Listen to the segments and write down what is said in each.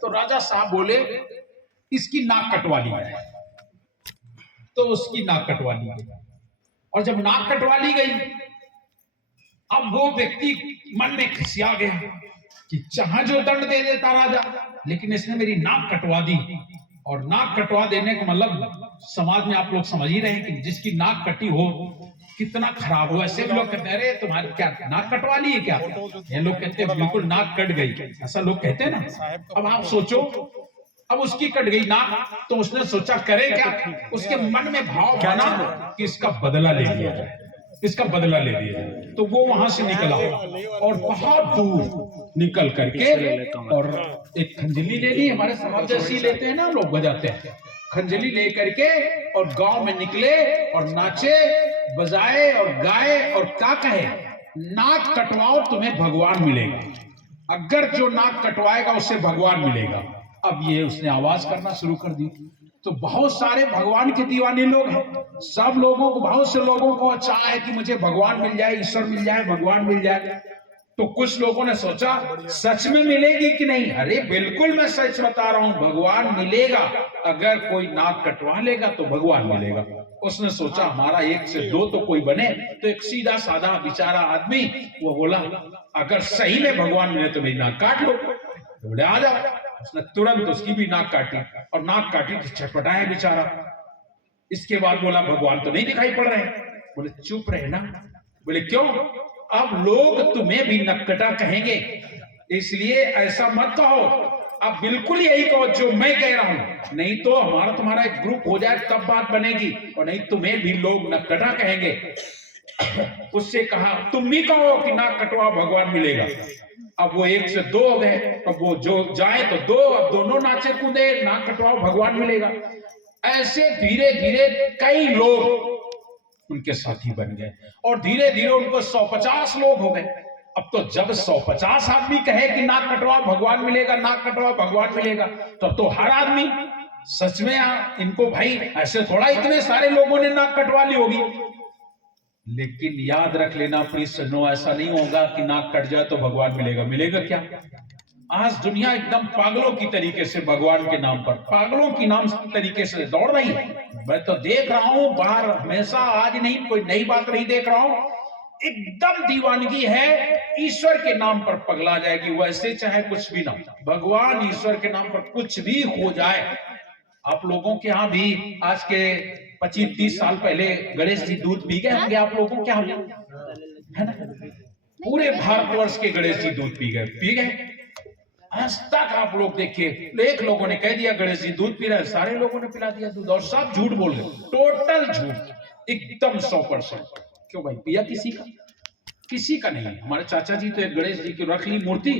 तो राजा साहब बोले इसकी नाक कटवा ली जाए। तो उसकी नाक कटवा ली गई, और जब नाक कटवा ली गई, अब वो व्यक्ति मन में खिसिया गया कि चाहे जो दंड दे देता राजा, लेकिन इसने मेरी नाक कटवा दी। और नाक कटवा देने का मतलब समाज में आप लोग समझ ही रहे हैं कि जिसकी नाक कटी हो कितना खराब हो। ऐसे भी लोग कहते हैं अरे तुम्हारी क्या नाक कटवा ली है क्या? ये लोग कहते हैं बिल्कुल नाक कट गई, ऐसा लोग कहते हैं ना। अब आप सोचो, अब उसकी कट गई नाक, तो उसने सोचा करे क्या? उसके मन में भाव बना कि इसका बदला ले लिया जाए, इसका बदला ले लिया जाए। तो वो वहां से निकला और बहुत दूर निकल करके और एक खंजली ले ली, हमारे समाज जैसी लेते हैं ना लोग, बजाते हैं, खंजली ले करके और गांव में निकले और नाचे बजाए और गाए और क्या कहे, नाक कटवाओ तुम्हें भगवान मिलेगा, अगर जो नाक कटवाएगा उससे भगवान मिलेगा। अब ये उसने आवाज करना शुरू कर दी। तो बहुत सारे भगवान के दीवाने लोग हैं, सब लोगों को, बहुत से लोगों को अच्छा है कि मुझे भगवान मिल जाए, ईश्वर मिल जाए, भगवान मिल जाए। तो कुछ लोगों ने सोचा सच में मिलेगी कि नहीं? अरे बिल्कुल मैं सच बता रहा हूं, भगवान मिलेगा, अगर कोई नाक कटवा लेगा तो भगवान मिलेगा। उसने सोचा हमारा एक से दो तो कोई बने। तो एक सीधा साधा बेचारा आदमी वो बोला अगर सही में भगवान मिले तो मेरी नाक काट लो। तो बोले आ जाओ। उसने तुरंत उसकी भी नाक काटी, और नाक काटी तो छटपटाया बेचारा। इसके बाद बोला भगवान तो नहीं दिखाई पड़ रहे। बोले चुप रहे ना। बोले क्यों? अब लोग तुम्हें भी नक्कटा कहेंगे, इसलिए ऐसा मत कहो, अब बिल्कुल यही कहो जो मैं कह रहा हूं, नहीं तो हमारा तुम्हारा एक ग्रुप हो जाए तब बात बनेगी, और नहीं तुम्हें भी लोग नक्कटा कहेंगे। उससे कहा तुम भी कहो कि नाक कटवा भगवान मिलेगा। अब वो एक से दो हो गए, अब वो जो जाए तो दो, अब दोनों नाचे कूदे, नाक कटवाओ भगवान मिलेगा। ऐसे धीरे धीरे कई लोग उनके साथी बन गए, और धीरे धीरे उनको 150 लोग हो गए। अब तो जब 150 आदमी कहे कि नाक कटवाओ भगवान मिलेगा, नाक कटवाओ भगवान मिलेगा, तब तो हर आदमी सच में इनको भाई ऐसे थोड़ा इतने सारे लोगों ने नाक कटवा ली होगी। लेकिन याद रख लेना प्लीज सुनो, ऐसा नहीं होगा कि नाक कट जाए तो भगवान मिलेगा। मिलेगा क्या? आज दुनिया एकदम पागलों की तरीके से भगवान के नाम पर, पागलों की नाम तरीके से दौड़ रही है। मैं तो देख रहा हूं बाहर हमेशा, आज नहीं कोई नई बात नहीं देख रहा हूं, एकदम दीवानगी है, ईश्वर के नाम पर पगला जाएगी। वैसे चाहे कुछ भी ना, भगवान ईश्वर के नाम पर कुछ भी हो जाए। आप लोगों के यहाँ भी आज के 25-30 साल पहले गणेश जी दूध पी गए होंगे, आप लोगों क्या हो है ना? पूरे भारतवर्ष के गणेश जी दूध पी गए। आज तक आप लोग देखिए, एक लोगों ने कह दिया गणेश जी दूध पी रहे, सारे लोगों ने पिला दिया दूध, और सब झूठ बोल रहे, टोटल झूठ, एकदम 100%। क्यों भाई? पिया किसी का? किसी का नहीं। हमारे चाचा जी तो एक गणेश जी की रख ली मूर्ति,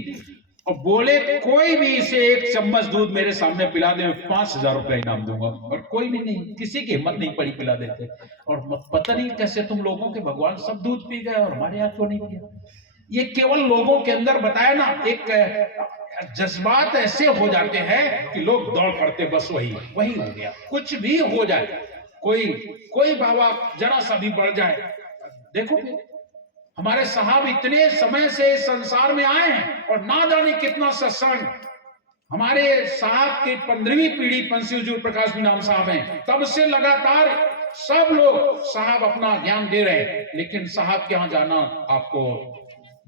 और बोले कोई भी इसे एक चम्मच दूध मेरे सामने पिला दे, 5000 रुपया इनाम दूंगा। और कोई भी नहीं, किसी की हिम्मत नहीं पड़ी पिला देते। और पता नहीं कैसे तुम लोगों के भगवान सब दूध पी गए और हमारे यहाँ क्यों नहीं पिया। ये केवल लोगों के अंदर बताया ना, एक जज्बात ऐसे हो जाते हैं कि लोग दौड़ पड़ते, बस वही हो गया। कुछ भी हो जाए, कोई बाबा जरा सा भी बढ़ जाए। देखो हमारे साहब इतने समय से संसार में आए हैं, और ना जाने कितना सत्संग। हमारे साहब की 15वीं पीढ़ी पंसी हुजूर प्रकाश नाम साहब हैं, तब से लगातार सब लोग साहब अपना ज्ञान दे रहे हैं। लेकिन साहब के यहाँ जाना आपको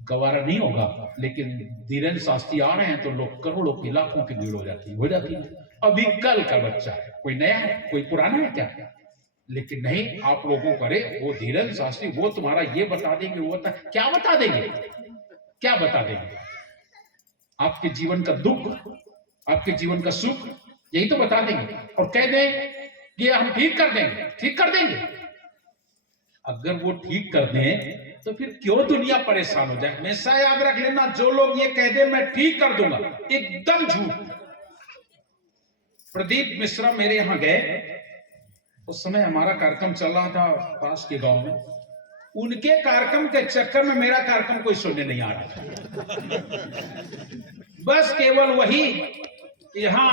गवारा नहीं होगा। लेकिन धीरेन्द्र शास्त्री आ रहे हैं तो लोग करोड़ों की, लाखों की भीड़ हो जाती है। अभी कल का बच्चा है, कोई नया है, कोई पुराना है क्या? लेकिन नहीं, आप लोगों करे वो धीरेन्द्र शास्त्री, वो तुम्हारा ये बता देंगे, वो क्या बता देंगे? क्या बता देंगे? आपके जीवन का दुख, आपके जीवन का सुख, यही तो बता देंगे, और कह दें कि हम ठीक कर देंगे। अगर वो ठीक कर दें तो फिर क्यों दुनिया परेशान हो जाए? हमेशा याद रख लेना, जो लोग ये कह दे मैं ठीक कर दूंगा, एकदम झूठ। प्रदीप मिश्रा मेरे यहां गए, उस समय हमारा कार्यक्रम चल रहा था पास के गांव में। उनके कार्यक्रम के चक्कर में मेरा कार्यक्रम कोई सुनने नहीं आ रहा था। बस केवल वही यहां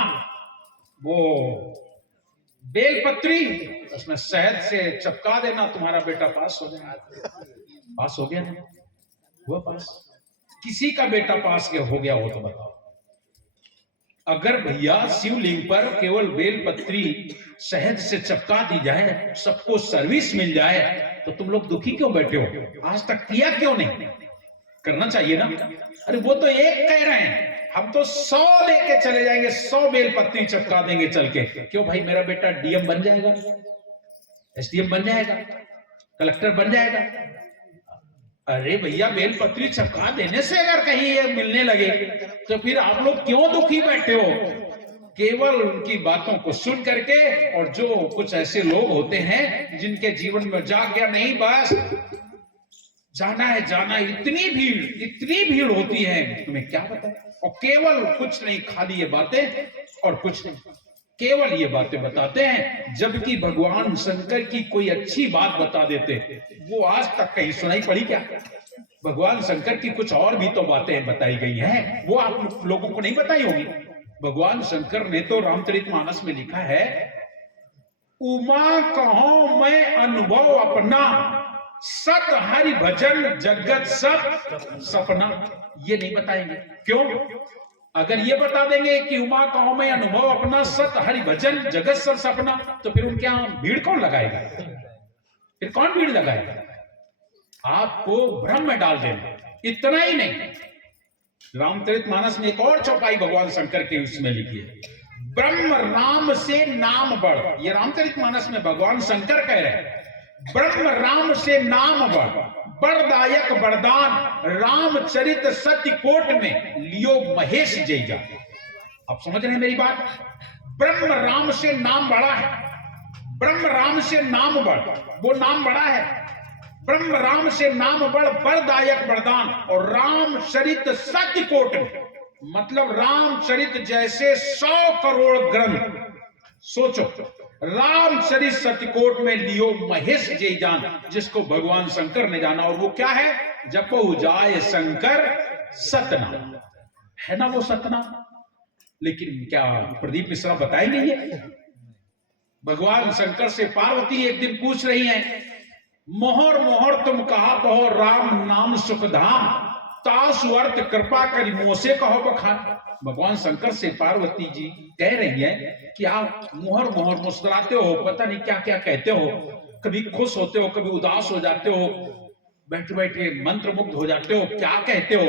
वो बेलपत्री, उसमें शहद से चपका देना, तुम्हारा बेटा पास हो गया। पास हो गया ना? हुआ पास? किसी का बेटा पास हो गया हो तो बताओ। अगर भैया शिवलिंग पर केवल बेलपत्री शहद से चिपका दी जाए, सबको सर्विस मिल जाए, तो तुम लोग दुखी क्यों बैठे हो? आज तक किया क्यों नहीं? करना चाहिए ना। अरे वो तो एक कह रहे हैं, हम तो 100 लेके चले जाएंगे, 100 बेलपत्री चिपका देंगे चल के। क्यों भाई, मेरा बेटा डीएम बन जाएगा, एसडीएम बन जाएगा, कलेक्टर बन जाएगा। अरे भैया, बेलपत्री चिपका देने से अगर कहीं ये मिलने लगे तो फिर आप लोग क्यों दुखी बैठे हो? केवल उनकी बातों को सुन करके। और जो कुछ ऐसे लोग होते हैं जिनके जीवन में जाग गया, नहीं बस जाना है जाना है, इतनी भीड़ होती है, तुम्हें क्या पता। और केवल कुछ नहीं, खाली ये बातें और कुछ नहीं, केवल ये बातें बताते हैं। जबकि भगवान शंकर की कोई अच्छी बात बता देते, वो आज तक कहीं सुनाई पड़ी क्या? भगवान शंकर की कुछ और भी तो बातें बताई गई हैं, वो आप लोगों को नहीं बताई होगी। भगवान शंकर ने तो रामचरितमानस में लिखा है, उमा कहो मैं अनुभव अपना, सत हरि भजन जगत सब सपना। ये नहीं बताएंगे। क्यों? अगर ये बता देंगे कि उमा कहो में अनुभव अपना, सत हरि भजन जगत सब सपना, तो फिर उनके यहां भीड़ कौन लगाएगा? फिर कौन भीड़ लगाएगा? आपको भ्रम में डाल देना। इतना ही नहीं, रामचरितमानस में एक और चौपाई भगवान शंकर के उसमें लिखी है, ब्रह्म राम से नाम बढ़। ये रामचरितमानस में भगवान शंकर कह रहे हैं, ब्रह्म राम से नाम बढ़, बरदायक वरदान, रामचरित सत्य कोट में लियो महेश जैजा। आप समझ रहे हैं मेरी बात? ब्रह्म राम से नाम बड़ा है, ब्रह्म राम से नाम बढ़, वो नाम बड़ा है। ब्रह्म राम से नाम बढ़, बरदायक वरदान, और रामचरित सत्य कोट में, मतलब रामचरित जैसे 100 करोड़ ग्रंथ, सोचो, रामचरित सत्यकोट में लियो महेश जय जान, जिसको भगवान शंकर ने जाना। और वो क्या है? जपो जाए शंकर सतनाम, है ना वो सतनाम। लेकिन क्या प्रदीप मिश्रा बताएंगे ये? भगवान शंकर से पार्वती एक दिन पूछ रही हैं, मोहर मोहर तुम कहा कहो राम नाम सुखधाम, तासु अर्थ कृपा करी मोसे कहो बखान। भगवान शंकर से पार्वती जी कह रही है कि आप मोहर मोहर मुस्कुराते हो, पता नहीं क्या क्या कहते हो, कभी खुश होते हो, कभी उदास हो जाते हो, बैठे बैठे मंत्र मुग्ध हो जाते हो, क्या कहते हो?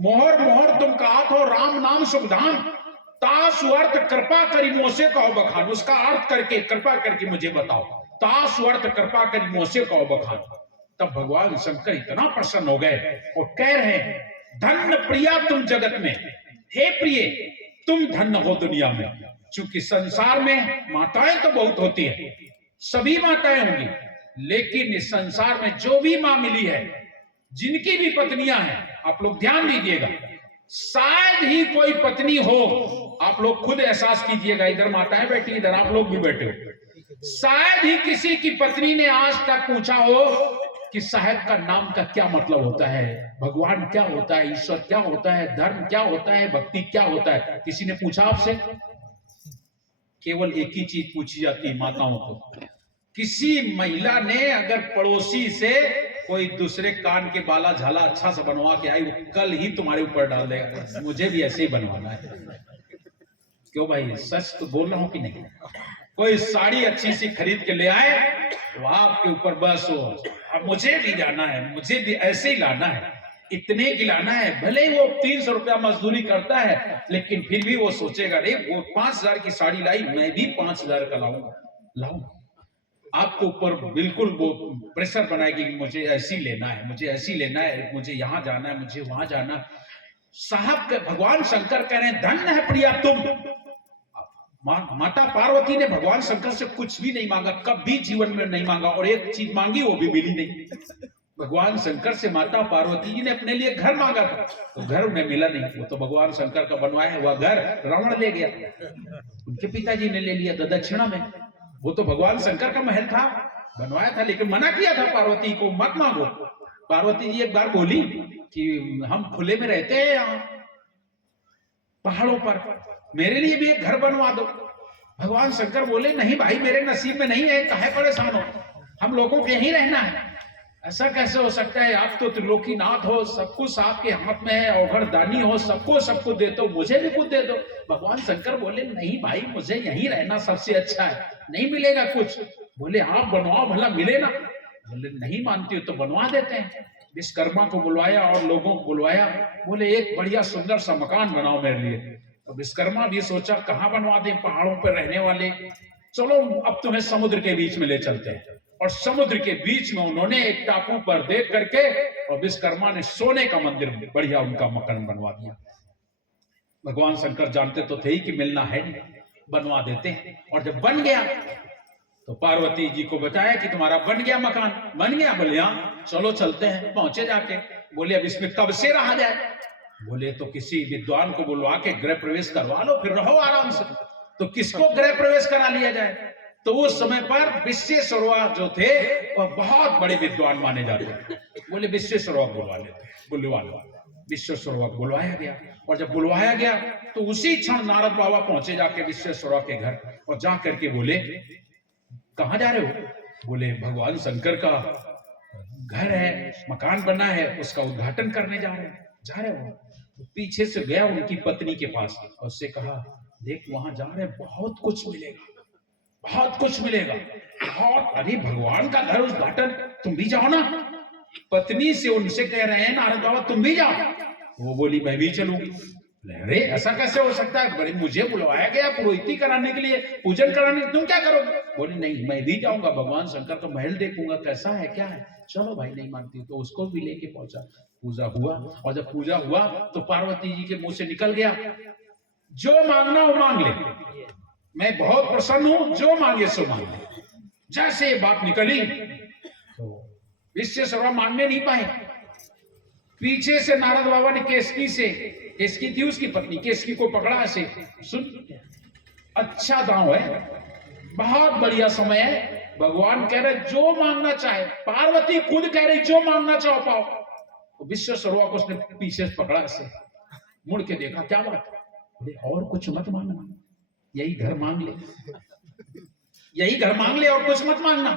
मोहर मोहर तुम कहा तो राम नाम सुखधाम, तासु अर्थ कृपा करी मोसे कहो बखान। उसका अर्थ करके कृपा करके मुझे बताओ, तासु अर्थ कृपा करी मोसे कहो बखान। तब भगवान शंकर इतना प्रसन्न हो गए और कह रहे हैं, धन्य प्रिया तुम जगत में, हे प्रिय तुम धन्य हो दुनिया में। चूंकि संसार में माताएं तो बहुत होती है, सभी माताएं होंगी, लेकिन इस संसार में जो भी मां मिली है, जिनकी भी पत्नियां हैं, आप लोग ध्यान दीजिएगा, शायद ही कोई पत्नी हो, आप लोग खुद एहसास कीजिएगा, इधर माताएं बैठी, इधर आप लोग भी बैठे हो, शायद ही किसी की पत्नी ने आज तक पूछा हो कि साहब का नाम का क्या मतलब होता है, भगवान क्या होता है, ईश्वर क्या होता है, धर्म क्या होता है, भक्ति क्या होता है? किसी ने पूछा आपसे? केवल एक ही चीज पूछी जाती है माताओं को। किसी महिला ने अगर पड़ोसी से कोई दूसरे कान के बाला झाला अच्छा सा बनवा के आई, वो कल ही तुम्हारे ऊपर डाल देगा, मुझे भी ऐसे ही बनवाना है। क्यों भाई, सच तो बोल रहा हूं कि नहीं? कोई साड़ी अच्छी सी खरीद के ले आए तो आपके ऊपर बस हो, अब मुझे भी जाना है, मुझे भी ऐसे ही लाना है, इतने की लाना है। भले वो 300 रुपया मजदूरी करता है, लेकिन फिर भी वो सोचेगा, अरे वो 5000 की साड़ी लाई, मैं भी 5000 का लाऊंगा। आपको ऊपर बिल्कुल वो प्रेशर बनाएगी, मुझे ऐसी लेना है, मुझे ऐसी लेना है, मुझे यहाँ जाना है, मुझे वहां जाना है। साहब भगवान शंकर कह रहे हैं, धन्य है प्रिया तुम। माता पार्वती ने भगवान शंकर से कुछ भी नहीं मांगा, कभी जीवन में नहीं मांगा, और एक चीज मांगी वो भी मिली नहीं। भगवान शंकर से माता पार्वती जी ने अपने लिए घर मांगा था, तो घर उन्हें मिला नहीं। वो तो भगवान शंकर का बनवाया हुआ घर रावण ले गया, उनके पिताजी ने ले लिया दक्षिणा में। वो तो भगवान शंकर का महल था, बनवाया था, लेकिन मना किया था पार्वती को, मत मांगो। पार्वती जी एक बार बोली कि हम खुले में रहते हैं यहाँ पहाड़ों पर, मेरे लिए भी एक घर बनवा दो। भगवान शंकर बोले, नहीं भाई, मेरे नसीब में नहीं है, काहे परेशान हो, हम लोगों को यहीं रहना है। ऐसा कैसे हो सकता है? आप तो त्रिलोकीनाथ हो, सब कुछ आपके हाथ में है, अवघड़ दानी हो, सबको दे दो, मुझे भी कुछ दे दो। भगवान शंकर बोले नहीं भाई, मुझे यहीं रहना सबसे अच्छा है, नहीं मिलेगा कुछ। बोले आप बनवाओ भला मिले ना। बोले नहीं मानती हो तो बनवा देते हैं। विश्वकर्मा को बुलवाया और लोगों को बुलवाया, बोले एक बढ़िया सुंदर सा मकान बनाओ मेरे लिए। तो विश्वकर्मा भी सोचा कहाँ बनवा दें, पहाड़ों पर रहने वाले, चलो अब तुम्हें समुद्र के बीच में ले चलते हैं। और समुद्र के बीच में उन्होंने एक टापू पर देख करके और विश्वकर्मा ने सोने का मंदिर बढ़िया उनका मकान बनवा दिया। भगवान शंकर जानते तो थे ही कि मिलना है नहीं, बनवा देते। और जब बन गया तो पार्वती जी को बताया कि तुम्हारा बन गया मकान। बन गया? बोले हाँ, चलो चलते हैं। पहुंचे जाके, बोले अब इसमें कब से रहा जाए? बोले तो किसी विद्वान को बुलवा के गृह प्रवेश करवा लो, फिर रहो आराम से। तो किसको गृह प्रवेश करा लिया जाए? तो उस समय पर विश्वेश्वरवा जो थे वह बहुत बड़े विद्वान माने जाते थे। बोले विश्वेश्वरवा बुलवा लेते, बुलवा लो। विश्वेश्वरवा बुलवाया गया। और जब बुलवाया गया तो उसी क्षण नारद बाबा पहुंचे जाके विश्वेश्वरवा के घर, और जा करके बोले कहां जा रहे हो? बोले भगवान शंकर का घर है, मकान बना है, उसका उद्घाटन करने जा रहे हो। तो पीछे से गया उनकी पत्नी के पास और उससे कहा देख वहां जा रहे, बहुत कुछ मिलेगा, बहुत कुछ मिलेगा। और अरे भगवान का घर उद्घाटन, तुम भी जाओ ना। पत्नी से उनसे कह रहे हैं नारद बाबा तुम भी जाओ। वो बोली मैं भी चलूंगी। अरे ऐसा कैसे हो सकता है? बड़े मुझे बुलवाया गया पुरोहिती कराने के लिए, पूजन कराने, तुम क्या करोगे? बोली नहीं मैं भी जाऊंगा, भगवान शंकर का महल देखूंगा कैसा है क्या है। चलो भाई, नहीं मानती तो उसको भी लेके पहुंचा। पूजा हुआ, और जब पूजा हुआ तो पार्वती जी के मुंह से निकल गया जो मांगना वो मांग ले, मैं बहुत प्रसन्न हूं, जो मांगे सो मांग ले। जैसे ये बात निकली तो विश्वेश्वरवा मांगने नहीं पाए। पीछे से नारद बाबा ने केसकी थी उसकी पत्नी, केसकी को पकड़ा ऐसे, सुन अच्छा दांव है, बहुत बढ़िया समय है। भगवान कह रहे जो मांगना चाहे, पार्वती खुद कह रही जो मांगना चाहो पाओ। तो विश्वेश्वरवा को उसने पीछे से पकड़ा ऐसे, मुड़ के देखा क्या बात है? और कुछ मत मांगना, यही घर मांग ले, यही घर मांग ले और कुछ मत मांगना।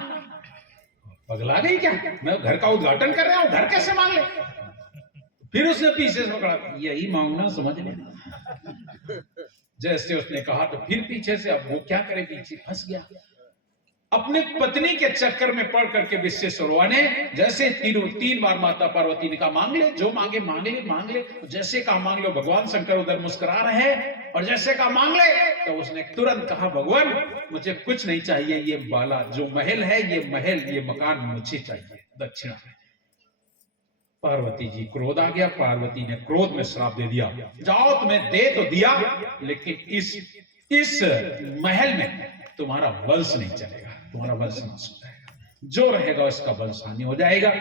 पगला गई क्या? मैं घर का उद्घाटन कर रहा हूं, घर कैसे मांग ले? फिर उसने पीछे से पकड़ा, यही मांगना, समझ लेना। जैसे उसने कहा तो फिर पीछे से, अब वो क्या करे, पीछे फंस गया। अपने पत्नी के चक्कर में पड़ करके विश्वेश्वरवा ने जैसे तीन बार माता पार्वती ने कहा मांग ले, जो मांगे मांग ले, मांग ले। जैसे कहा मांग लो, भगवान शंकर उधर मुस्कुरा रहे हैं, और जैसे कहा मांग ले तो उसने तुरंत कहा भगवान मुझे कुछ नहीं चाहिए, ये बाला जो महल है, ये महल, ये मकान मुझे चाहिए, दक्षिणा। पार्वती जी क्रोध आ गया। पार्वती ने क्रोध में श्राप दे दिया, जाओ तुम्हें दे तो दिया, लेकिन इस महल में तुम्हारा वंश नहीं चलेगा, तुम्हारा वंश नाश हो जाएगा, जो रहेगा उसका वंश हानि हो जाएगा।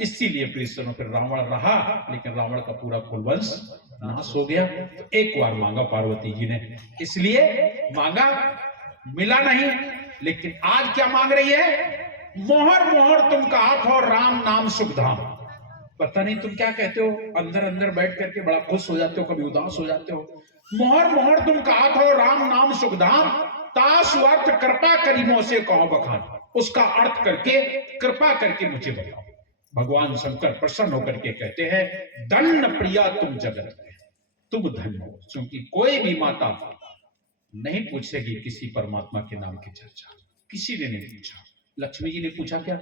इसीलिए प्रीश्वरों फिर रावण रहा, लेकिन रावण का पूरा कुल वंश नाश हो गया। तो एक बार मांगा पार्वती जी ने, इसलिए मांगा, मिला नहीं। लेकिन आज क्या मांग रही है? मोहर मोहर तुम कहा था राम नाम सुखधाम। पता नहीं तुम क्या कहते हो, अंदर अंदर बैठ करके बड़ा खुश हो जाते हो, कभी उदास हो जाते हो। मोहर मोहर तुम कहा था राम नाम सुखधाम, तासु अर्थ कृपा करी मोह से कहो बखान। उसका अर्थ करके कृपा करके मुझे बताओ। भगवान शंकर प्रसन्न होकर के कहते हैं धन्य प्रिया तुम जगत में, तुम धन्य हो, क्योंकि कोई भी माता नहीं पूछेगी किसी परमात्मा के नाम की चर्चा, किसी ने नहीं पूछा। लक्ष्मी जी ने पूछा क्या?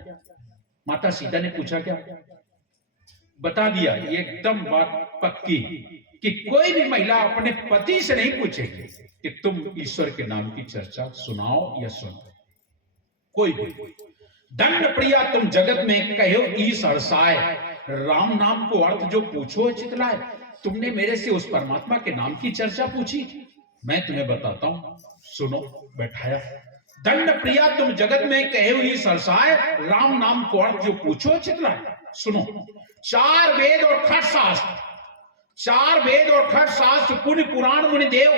माता सीता ने पूछा क्या? बता दिया। ये एकदम बात पक्की कि कोई भी महिला अपने पति से नहीं पूछेगी कि तुम ईश्वर के नाम की चर्चा सुनाओ या सुनो, कोई भी। दंड प्रिया तुम जगत में कहो ईश हर्षाय, राम नाम को अर्थ जो पूछो चितलाए। तुमने मेरे से उस परमात्मा के नाम की चर्चा पूछी, मैं तुम्हें बताता हूं, सुनो। बैठाया। दंड प्रिया तुम जगत में कहो ईश हर्षाय, राम नाम को अर्थ जो पूछो चितलाए। सुनो, चार वेद और खट शास्त्र, चार वेद और खट शास्त्र, पुण्य पुराण मुनि देव,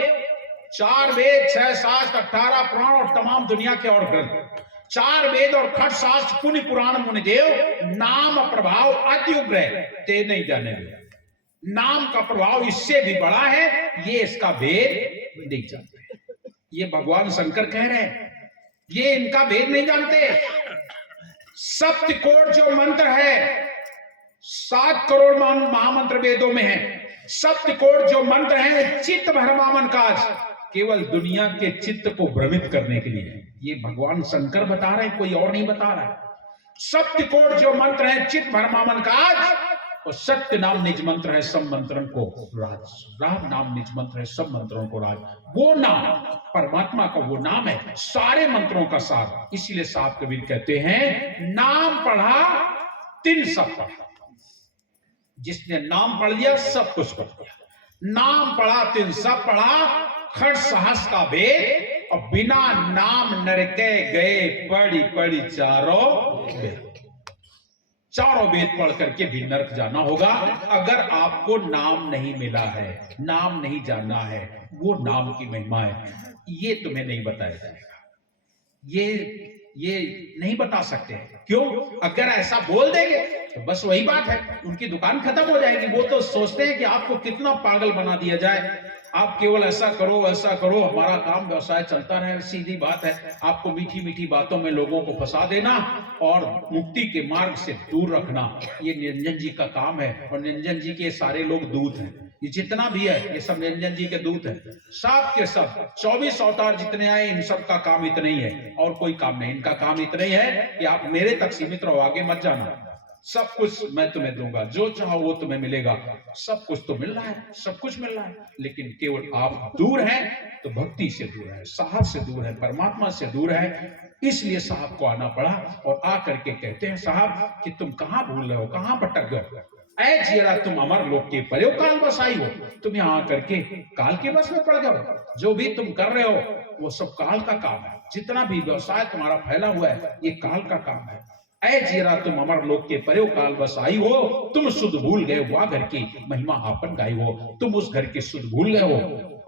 चार वेद 6 शास्त्र 18 पुराण और तमाम दुनिया के और ग्रंथ, चार वेद और खट शास्त्र पुण्य पुराण मुनि देव, नाम प्रभाव अति उग्र है, ते नहीं जाने दे। नाम का प्रभाव इससे भी बड़ा है, ये इसका भेद नहीं जानते। ये भगवान शंकर कह रहे हैं, ये इनका भेद नहीं जानते। सप्तकोट जो मंत्र है, 7 करोड़ महामंत्र वेदों में है। सप्तकोट जो मंत्र है चित्त भरमावन काज, केवल दुनिया के चित्त को भ्रमित करने के लिए। ये भगवान शंकर बता रहे हैं, कोई और नहीं बता रहा है। सप्तकोट जो मंत्र है चित्त भरमावन काज, और सत्य नाम निज मंत्र है सब मंत्रों को राज। राम नाम निज मंत्र है सब मंत्रों को राज। वो नाम परमात्मा का वो नाम है सारे मंत्रों का सार। इसीलिए साहब कबीर कहते हैं नाम पढ़ा तिन सब पढ़ा। जिसने नाम पढ़ लिया सब कुछ पढ़ लिया। नाम पढ़ा तिन सब पढ़ा, खट साहस का भेद, और बिना नाम नरके गए पढ़ी पढ़ी चारों वेद। चारों वेद पढ़ करके भी नरक जाना होगा अगर आपको नाम नहीं मिला है, नाम नहीं जाना है। वो नाम की महिमा है, ये तुम्हें नहीं बताया जाएगा, ये नहीं बता सकते हैं। क्यों? अगर ऐसा बोल देंगे तो बस वही बात है, उनकी दुकान खत्म हो जाएगी। वो तो सोचते हैं कि आपको कितना पागल बना दिया जाए, आप केवल ऐसा करो वैसा करो, हमारा काम व्यवसाय चलता रहे। सीधी बात है, आपको मीठी मीठी बातों में लोगों को फंसा देना और मुक्ति के मार्ग से दूर रखना, ये निरंजन जी का काम है। और निरंजन जी के सारे लोग दूत हैं, ये जितना भी है ये सब निरंजन जी के दूत हैं। सब के सब 24 अवतार जितने आए, इन सब का काम इतना ही है और कोई काम नहीं। इनका काम इतना ही है कि आप मेरे तक सीमित रहो, आगे मत जाना। सब कुछ मैं तुम्हें दूंगा, जो चाहो वो तुम्हें मिलेगा। सब कुछ तो मिल रहा है, सब कुछ मिल रहा है, लेकिन केवल आप दूर हैं तो भक्ति से दूर है, साहब से दूर है, परमात्मा से दूर है। इसलिए साहब को आना पड़ा और आ करके कहते हैं साहब कि तुम कहां भूल रहे हो, कहां भटक गए। ऐ जियरा तुम अमर लोक के परे काल बसाई हो। तुम यहाँ करके काल के बस में पड़ गए हो। जो भी तुम कर रहे हो वो सब काल का काम है। जितना भी व्यवसाय तुम्हारा फैला हुआ है ये काल का काम है। ऐ जीरा तुम अमर लोक के परे काल बस आई हो। तुम सुध भूल गए वह घर की महिमा आपन गाई हो। तुम उस घर के सुध भूल गए हो,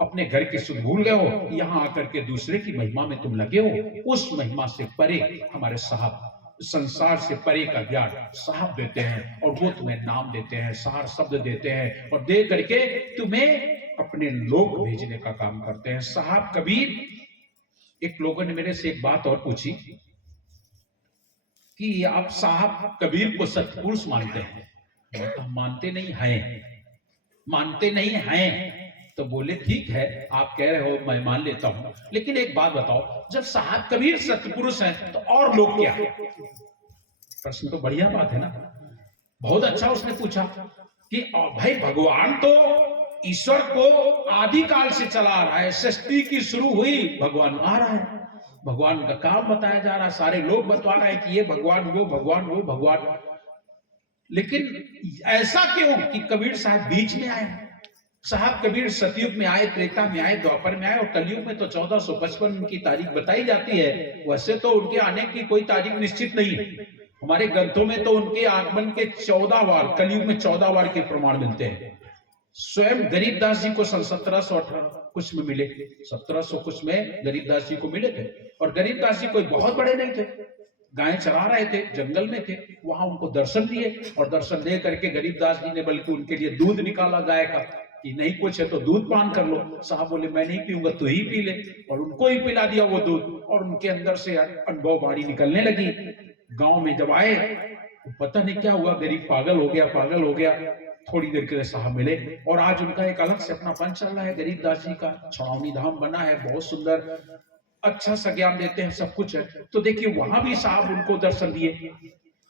अपने घर के सुध भूल गए हो। यहाँ आकर के दूसरे की महिमा में तुम लगे हो। उस महिमा से परे हमारे साहब, संसार से परे का ज्ञान साहब देते हैं और वो तुम्हें नाम देते हैं, सार शब्द देते हैं और दे करके तुम्हें अपने लोक भेजने का काम करते हैं। साहब कबीर, एक लोगों ने मेरे से एक बात और पूछी कि आप साहब कबीर को सत्पुरुष मानते हैं? हम मानते नहीं हैं, मानते नहीं हैं। तो बोले ठीक है, आप कह रहे हो मैं मान लेता हूं, लेकिन एक बात बताओ, जब साहब कबीर सत्पुरुष हैं तो और लोग क्या? प्रश्न तो बढ़िया बात है ना, बहुत अच्छा उसने पूछा कि भाई भगवान तो ईश्वर को आदिकाल से चला आ रहा है, सृष्टि की शुरू हुई भगवान आ रहा है, भगवान का काम बताया जा रहा है, सारे लोग बता रहे हैं कि ये भगवान वो भगवान वो भगवान। लेकिन ऐसा क्यों कि कबीर साहब बीच में आए? साहब कबीर सतयुग में आए, त्रेता में आए, द्वापर में आए और कलयुग में तो 1455 की तारीख बताई जाती है। वैसे तो उनके आने की कोई तारीख निश्चित नहीं है। हमारे ग्रंथों में तो उनके आगमन के 14 बार, कलयुग में 14 बार के प्रमाण मिलते हैं। स्वयं गरीबदास जी को 1718 कुछ में मिले, 1700 कुछ में गरीबदास जी को मिले थे। और गरीबदास जी कोई बहुत बड़े नहीं थे, गायें चरा रहे थे, जंगल में थे, वहां उनको दर्शन दिए और दर्शन दे करके गरीबदास जी ने बल्कि उनके लिए दूध निकाला गाय का कि नहीं कुछ है तो दूध पान कर लो। साहब बोले मैं नहीं पीऊंगा, तू ही पी ले, और उनको ही पिला दिया वो दूध और उनके अंदर से अनुभव बाणी निकलने लगी। गांव में जब आए तो पता नहीं क्या हुआ, गरीब पागल हो गया, पागल हो गया। थोड़ी देर के लिए साहब मिले और आज उनका एक अलग से अपना पंच चल रहा है। गरीबदास जी का छावनी धाम बना है, बहुत सुंदर, अच्छा सा ज्ञान देते हैं, सब कुछ है। तो देखिए वहां भी साहब उनको दर्शन दिए।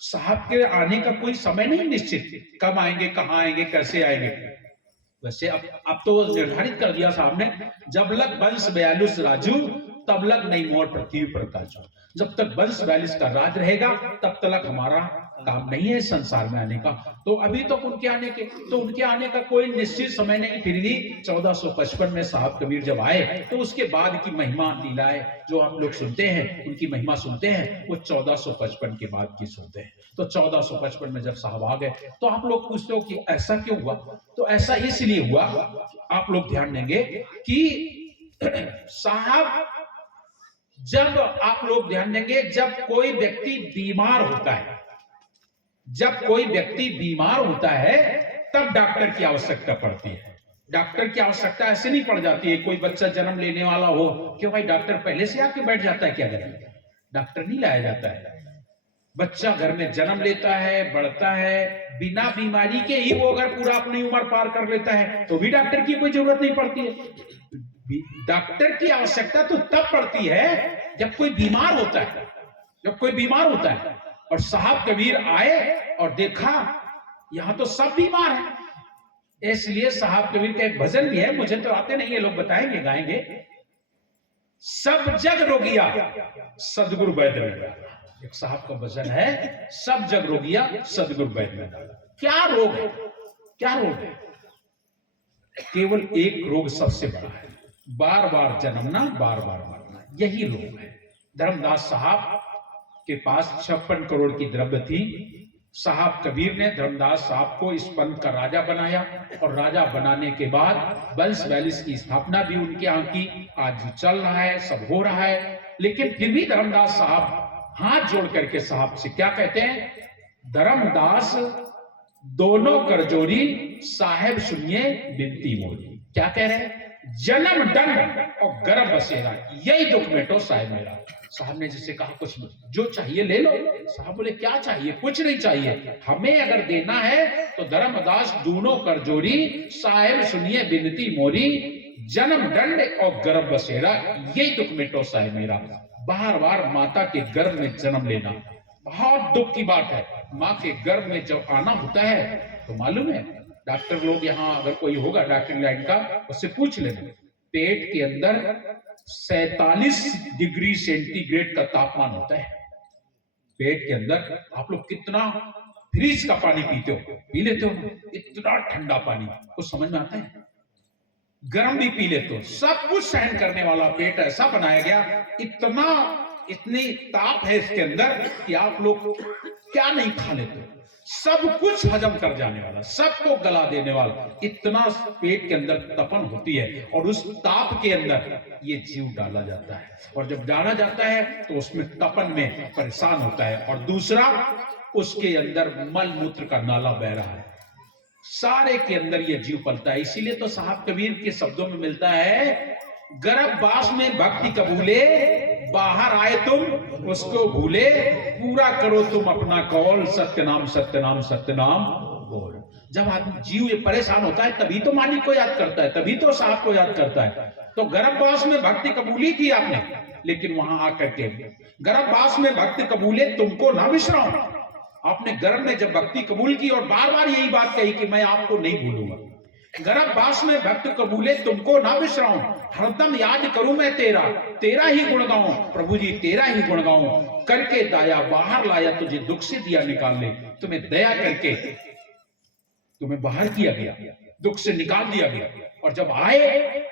साहब के आने का कोई समय नहीं निश्चित, कब आएंगे, कहाँ आएंगे, कैसे आएंगे। वैसे अब तो निर्धारित कर दिया साहब ने, जब लग वंश 42 राजू तब लग नहीं मोर पृथ्वी पर काजू। जब तक वंश 42 का राज रहेगा तब तक हमारा काम नहीं है संसार में आने का। तो अभी तक उनके आने का कोई निश्चित समय नहीं। फिर भी 1455 में साहब कबीर जब आए तो उसके बाद की महिमा लीलाएं जो आप लोग सुनते हैं, उनकी महिमा सुनते हैं, वो 1455 के बाद की सुनते हैं। तो 1455 में जब साहब आ गए तो आप लोग पूछते हो कि ऐसा क्यों हुआ? तो ऐसा इसलिए हुआ, आप लोग ध्यान देंगे कि साहब जब आप लोग ध्यान देंगे, जब कोई व्यक्ति बीमार होता है, जब कोई व्यक्ति बीमार होता है तब डॉक्टर की आवश्यकता पड़ती है। डॉक्टर की आवश्यकता ऐसे नहीं पड़ जाती है, कोई बच्चा जन्म लेने वाला हो, क्यों भाई डॉक्टर पहले से आके बैठ जाता है क्या? डॉक्टर नहीं लाया जाता है, बच्चा घर में जन्म लेता है, बढ़ता है, बिना बीमारी के ही वो अगर पूरा अपनी उम्र पार कर लेता है तो भी डॉक्टर की कोई जरूरत नहीं पड़ती है। डॉक्टर की आवश्यकता तो तब पड़ती है जब कोई बीमार होता है, जब कोई बीमार होता है। और साहब कबीर आए और देखा यहां तो सब बीमार है। इसलिए साहब कबीर का एक भजन भी है, मुझे तो आते नहीं है, लोग बताएंगे, गाएंगे। सब जग रोगिया सदगुरु वैद्य में डाला। एक साहब का भजन है, सब जग रोगिया सदगुरु वैद्य में डाला। क्या रोग है, क्या रोग है? केवल एक रोग सबसे बड़ा है, बार बार जन्मना, बार बार मरना, यही रोग है। धर्मदास साहब के पास 56 करोड़ की द्रव्य थी। साहब कबीर ने धर्मदास साहब को इस पंथ का राजा बनाया और राजा बनाने के बाद वंश वैलिस की स्थापना भी उनके यहाँ की। आज चल रहा है, सब हो रहा है। लेकिन फिर भी धर्मदास साहब हाथ जोड़ करके साहब से क्या कहते हैं? धर्मदास दोनों करजोरी, साहेब सुनिए बिनती मोरी। क्या कह रहे हैं? जन्म दंड और गर्भ बसेरा, यही दुख मेटो साहेब मेरा। साहब ने जिसे कहा कुछ जो चाहिए ले लो। साहब बोले क्या चाहिए? कुछ नहीं चाहिए, हमें अगर देना है तो धर्मदास दोनों करजोरी, साहेब सुनिए बिनती मोरी, जन्म दंड और गर्भ बसेरा, यही दुख मेटो साहेब मेरा। बार बार माता के गर्भ में जन्म लेना बहुत दुख की बात है। माँ के गर्भ में जब आना होता है तो मालूम है, डॉक्टर लोग यहाँ अगर कोई होगा डॉक्टर लाइन का, उससे पूछ लेना, पेट के अंदर 47 डिग्री सेंटीग्रेड का तापमान होता है। पेट के अंदर आप लोग कितना फ्रिज का पानी पीते हो, पी लेते हो? इतना ठंडा पानी कुछ समझ में आता है? गर्म भी पी लेते हो, सब कुछ सहन करने वाला पेट ऐसा बनाया गया। इतनी ताप है इसके अंदर कि आप लोग क्या नहीं खा लेते, सब कुछ हजम कर जाने वाला, सबको गला देने वाला, इतना पेट के अंदर तपन होती है। और उस ताप के अंदर ये जीव डाला जाता है, और जब डाला जाता है तो उसमें तपन में परेशान होता है। और दूसरा, उसके अंदर मल मूत्र का नाला बह रहा है, सारे के अंदर ये जीव पलता है। इसीलिए तो साहब कबीर के शब्दों में मिलता है, गर्भवास में भक्ति कबूले, बाहर आए तुम उसको भूले, पूरा करो तुम अपना कौल, सत्य नाम सत्य नाम सत्य नाम बोल। जब आदमी जीव परेशान होता है तभी तो मालिक को याद करता है, तभी तो साहब को याद करता है। तो गर्भवास में भक्ति कबूली थी आपने, लेकिन वहां आकर के गर्भवास में भक्ति कबूले तुमको ना बिसराऊं। आपने गर्भ में जब भक्ति कबूल की और बार बार यही बात कही कि मैं आपको नहीं भूलूंगा। गर्भवास में भक्त कबूले तुमको ना बिसराऊं, हरदम याद करूं मैं तेरा, तेरा ही गुण गाऊं प्रभु जी, तेरा ही गुण गाऊं। करके दाया बाहर लाया, तुझे दुख से दिया निकालने, तुम्हें दया करके तुम्हें बाहर किया गया, दुख से निकाल दिया गया। और जब आए,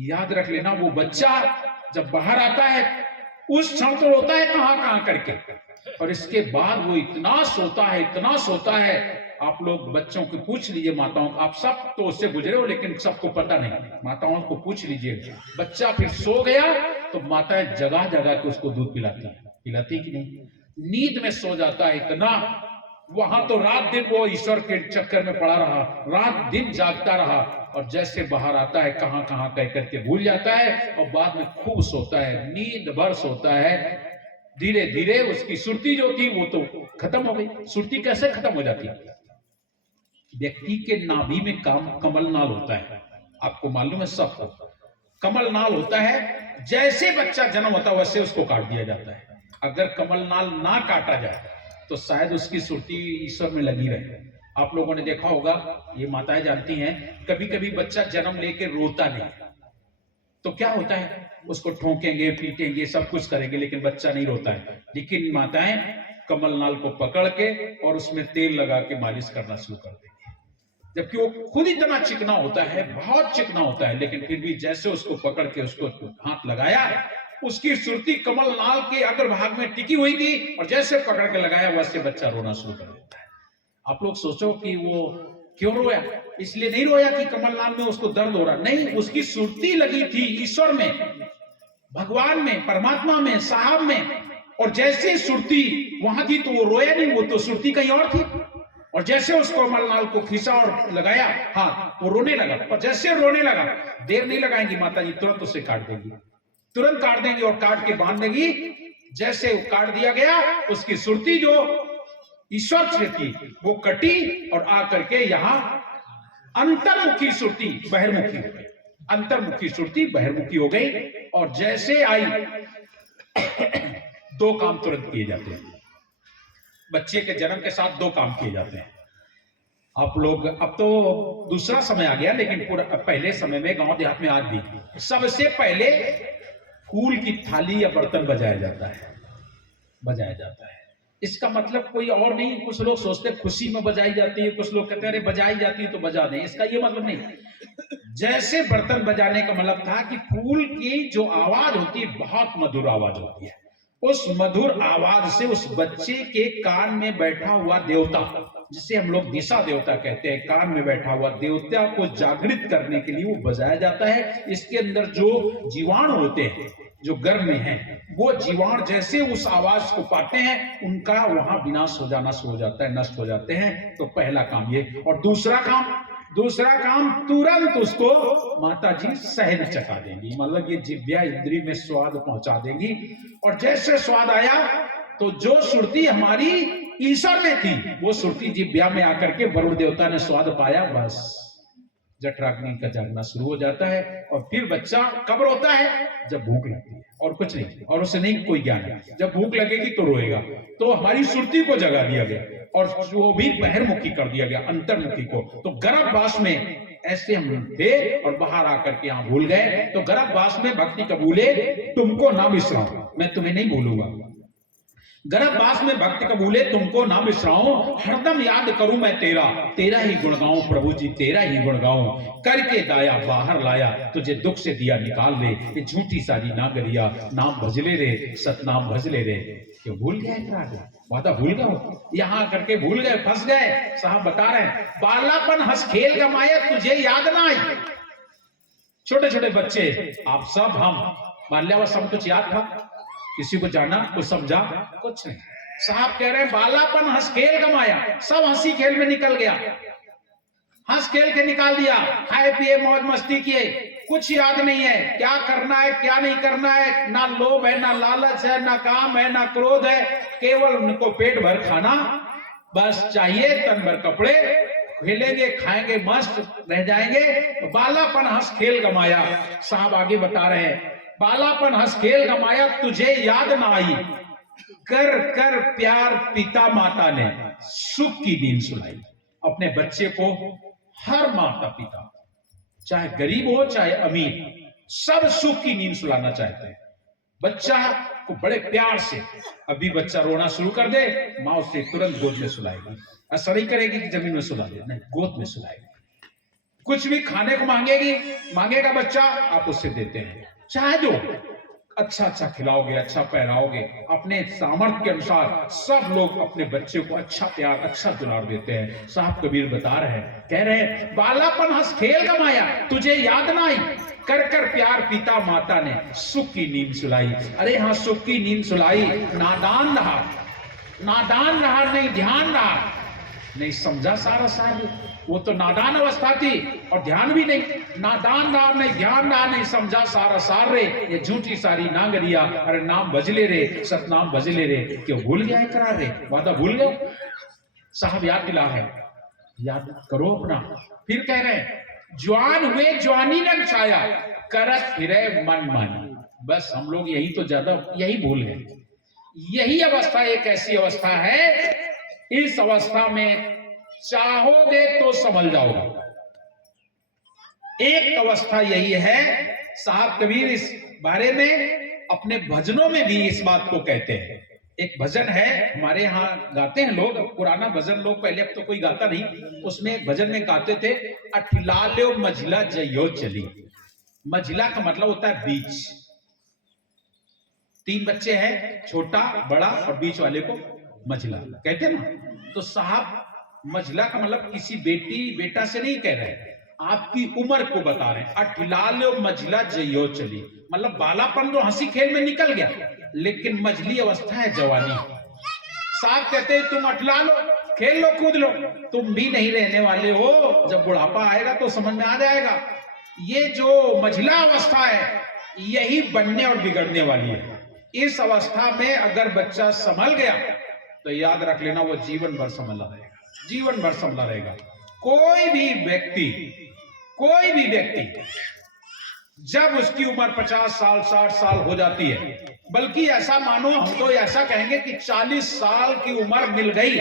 याद रख लेना, वो बच्चा जब बाहर आता है उस क्षण तो रोता है कहां कहां करके, और इसके बाद वो इतना सोता है, इतना सोता है। आप लोग बच्चों को पूछ लीजिए, माताओं, आप सब तो उससे गुजरे हो लेकिन सबको पता नहीं, माताओं को पूछ लीजिए। बच्चा फिर सो गया तो माताएं जगह जगह के उसको दूध पिलाती कि नहीं? नींद में सो जाता है इतना, वहां तो रात दिन वो ईश्वर के चक्कर में पड़ा रहा, रात दिन जागता रहा, और जैसे बाहर आता है कहां कहां कह करके भूल जाता है, और बाद में खूब सोता है, नींद भर सोता है। धीरे धीरे उसकी सुरती जो थी वो तो खत्म हो गई। सुरती कैसे खत्म हो जाती है? व्यक्ति के नाभि में कमल नाल होता है, आपको मालूम है सबको, कमल नाल होता है। जैसे बच्चा जन्म होता है वैसे उसको काट दिया जाता है। अगर कमल नाल ना काटा जाए तो शायद उसकी सुरती ईश्वर में लगी रहे। आप लोगों ने देखा होगा, ये माताएं जानती हैं, कभी कभी बच्चा जन्म लेके रोता नहीं तो क्या होता है, उसको ठोकेंगे, पीटेंगे, सब कुछ करेंगे, लेकिन बच्चा नहीं रोता है। लेकिन माताएं कमल नाल को पकड़ के और उसमें तेल लगा के मालिश करना शुरू कर देंगे, जबकि वो खुद इतना चिकना होता है, बहुत चिकना होता है, लेकिन फिर भी जैसे उसको पकड़ के उसको हाथ लगाया, उसकी सुरती कमल नाल के अग्रभाग में टिकी हुई थी, और जैसे पकड़ के लगाया वैसे बच्चा रोना शुरू कर देता है। आप लोग सोचो कि वो क्यों रोया? इसलिए नहीं रोया कि कमल नाल में उसको दर्द हो रहा, नहीं, उसकी सुरती लगी थी ईश्वर में, भगवान में, परमात्मा में, साहब में। और जैसे सुरती वहां थी तो वो रोया नहीं, वो तो सुरती कहीं और थी। और जैसे उसको कमल नाल को खींचा और लगाया, हाँ, वो रोने लगा। और जैसे रोने लगा, देर नहीं लगाएंगी माता जी, तुरंत उसे काट देंगी, तुरंत काट देंगी और काट के बांध देंगी जैसे काट दिया गया, उसकी सुरती जो ईश्वर से थी वो कटी और आकर के यहां अंतर्मुखी सुरती बहिर्मुखी हो गई, अंतर्मुखी सुरती बहिर्मुखी हो गई। और जैसे आई दो काम तुरंत किए जाते हैं, बच्चे के जन्म के साथ दो काम किए जाते हैं। आप लोग, अब तो दूसरा समय आ गया, लेकिन पूरा पहले समय में गांव देहात में आज भी सबसे पहले फूल की थाली या बर्तन बजाया जाता है, बजाया जाता है। इसका मतलब कोई और नहीं, कुछ लोग सोचते हैं खुशी में बजाई जाती है, कुछ लोग कहते हैं अरे बजाई जाती है तो बजा दें, इसका ये मतलब नहीं। जैसे बर्तन बजाने का मतलब था कि फूल की जो आवाज होती है बहुत मधुर आवाज होती है, उस मधुर आवाज से उस बच्चे के कान में बैठा हुआ देवता, जिसे हम लोग दिशा देवता कहते हैं, कान में बैठा हुआ देवता को जागृत करने के लिए वो बजाया जाता है। इसके अंदर जो जीवाणु होते हैं जो गर्भ में हैं, वो जीवाणु जैसे उस आवाज को पाते हैं उनका वहां विनाश हो जाना शुरू हो जाता है, नष्ट हो जाते हैं। तो पहला काम ये। और दूसरा काम तुरंत उसको माता जी सहन चखा देंगी, मतलब ये जिव्या इंद्री में स्वाद पहुंचा देंगी। और जैसे स्वाद आया तो जो सुरती हमारी ईश्वर में थी वो सुरती जिव्या में आकर के वरुण देवता ने स्वाद पाया, बस जठराग्नि का जागना शुरू हो जाता है। और फिर बच्चा कब रोता है? जब भूख लगती है, और कुछ नहीं, और उसे नहीं कोई ज्ञान है। जब भूख लगेगी तो रोएगा। तो हमारी सुरती को जगा दिया गया और वो भी बहिर्मुखी कर दिया गया, अंतर्मुखी को। तो गर्भवास में ऐसे हम थे और बाहर आकर के यहाँ भूल गए। तो गर्भवास में भक्ति कबूले तुमको ना बिसराऊं, मैं तुम्हें नहीं भूलूंगा। गर्भवास में भक्ति कबूले तुमको ना बिसराऊं, हरदम याद करूं मैं तेरा, तेरा ही गुण गाऊं प्रभु जी, तेरा ही गुण गाऊं। करके दाया बाहर लाया, तुझे दुख से दिया निकाल ले, ये झूठी सारी नागरिया, नाम भजले रे सतनाम भजले रे। क्यों भूल गए? वादा भूल गए, यहाँ करके भूल गए, फंस गए। साहब बता रहे हैं बालापन हंस खेल गमाया, तुझे याद ना आई। छोटे छोटे बच्चे आप सब, हम बाल्यावस्था में कुछ याद था? किसी को जाना, कुछ समझा? कुछ नहीं। साहब कह रहे हैं बालापन हंस खेल गमाया, सब हंसी खेल में निकल गया, हंस खेल के निकाल दिया, खाए पिए मौज मस्ती किए, कुछ याद नहीं है क्या करना है क्या नहीं करना है। ना लोभ है, ना लालच है, ना काम है, ना क्रोध है, केवल उनको पेट भर खाना बस चाहिए, तन भर कपड़े, खेलेंगे खाएंगे मस्त रह जाएंगे। बालापन हंस खेल गमाया। साहब आगे बता रहे हैं बालापन हंस खेल गमाया, तुझे याद ना आई। कर कर प्यार पिता माता ने, सुख की नींद सुलाई। अपने बच्चे को हर माता पिता, चाहे गरीब हो चाहे अमीर, सब सुख की नींद सुलाना चाहते हैं। बच्चा को बड़े प्यार से, अभी बच्चा रोना शुरू कर दे, माँ उसे तुरंत गोद में सुलाएगी। ऐसा नहीं करेगी कि जमीन में सुला दे, नहीं, गोद में सुलाएगी। कुछ भी खाने को मांगेगा बच्चा, आप उससे देते हैं। चाहे जो अच्छा अच्छा खिलाओगे, अच्छा पहनाओगे, अपने सामर्थ्य के अनुसार सब लोग अपने बच्चे को अच्छा प्यार, अच्छा दुलार देते हैं। साहब कबीर बता रहे हैं, कह रहे हैं बालापन हंस खेल गमाया, तुझे याद ना आई। कर कर प्यार पिता माता ने, सुख की नींद सुलाई। अरे हाँ, सुख की नींद सुलाई। नादान रहा नहीं ध्यान रहा, नहीं समझा सारा सार। वो तो नादान अवस्था थी और ध्यान भी नहीं। नादान रहा नहीं ध्यान रहा, नहीं समझा सारा सार रे, ये झूठी सारी नागरिया। अरे नाम भजले रे सतनाम भजले रे। क्यों भूल गया करार रे, वादा भूल गए। साहब याद दिला है, याद करो अपना। फिर कह रहे हैं जवान हुए जवानी रंग छाया, करत फिरे मन मानी। बस हम लोग यही तो ज्यादा यही भूल गए। यही अवस्था एक ऐसी अवस्था है, इस अवस्था में चाहोगे तो संभल जाओगे। एक अवस्था यही है, साहब कबीर इस बारे में अपने भजनों में भी इस बात को कहते हैं। एक भजन है हमारे यहाँ गाते हैं लोग, पुराना भजन लोग, पहले अब तो कोई गाता नहीं। उसमें एक भजन में गाते थे, अठिलाल्यो मझिला जइयो चली। मझिला का मतलब होता है बीच। 3 बच्चे हैं, छोटा बड़ा और बीच वाले को मझिला कहते हैं ना। तो साहब मझिला का मतलब किसी बेटी बेटा से नहीं कह रहे, आपकी उम्र को बता रहे हैं। अठिलाल्यो मझिला जइयो चली, मतलब बालापन तो हंसी खेल में निकल गया, लेकिन मझली अवस्था है जवानी। साहब कहते हैं तुम अठला लो, खेल लो, कूद लो, तुम भी नहीं रहने वाले हो। जब बुढ़ापा आएगा तो समझ में आ जाएगा। ये जो मझला अवस्था है यही बनने और बिगड़ने वाली है। इस अवस्था में अगर बच्चा संभल गया तो याद रख लेना वो जीवन भर संभला रहेगा, जीवन भर संभला रहेगा। कोई भी व्यक्ति जब उसकी उम्र 50 साल 60 साल हो जाती है, बल्कि ऐसा मानो हम तो ऐसा कहेंगे कि 40 साल की उम्र मिल गई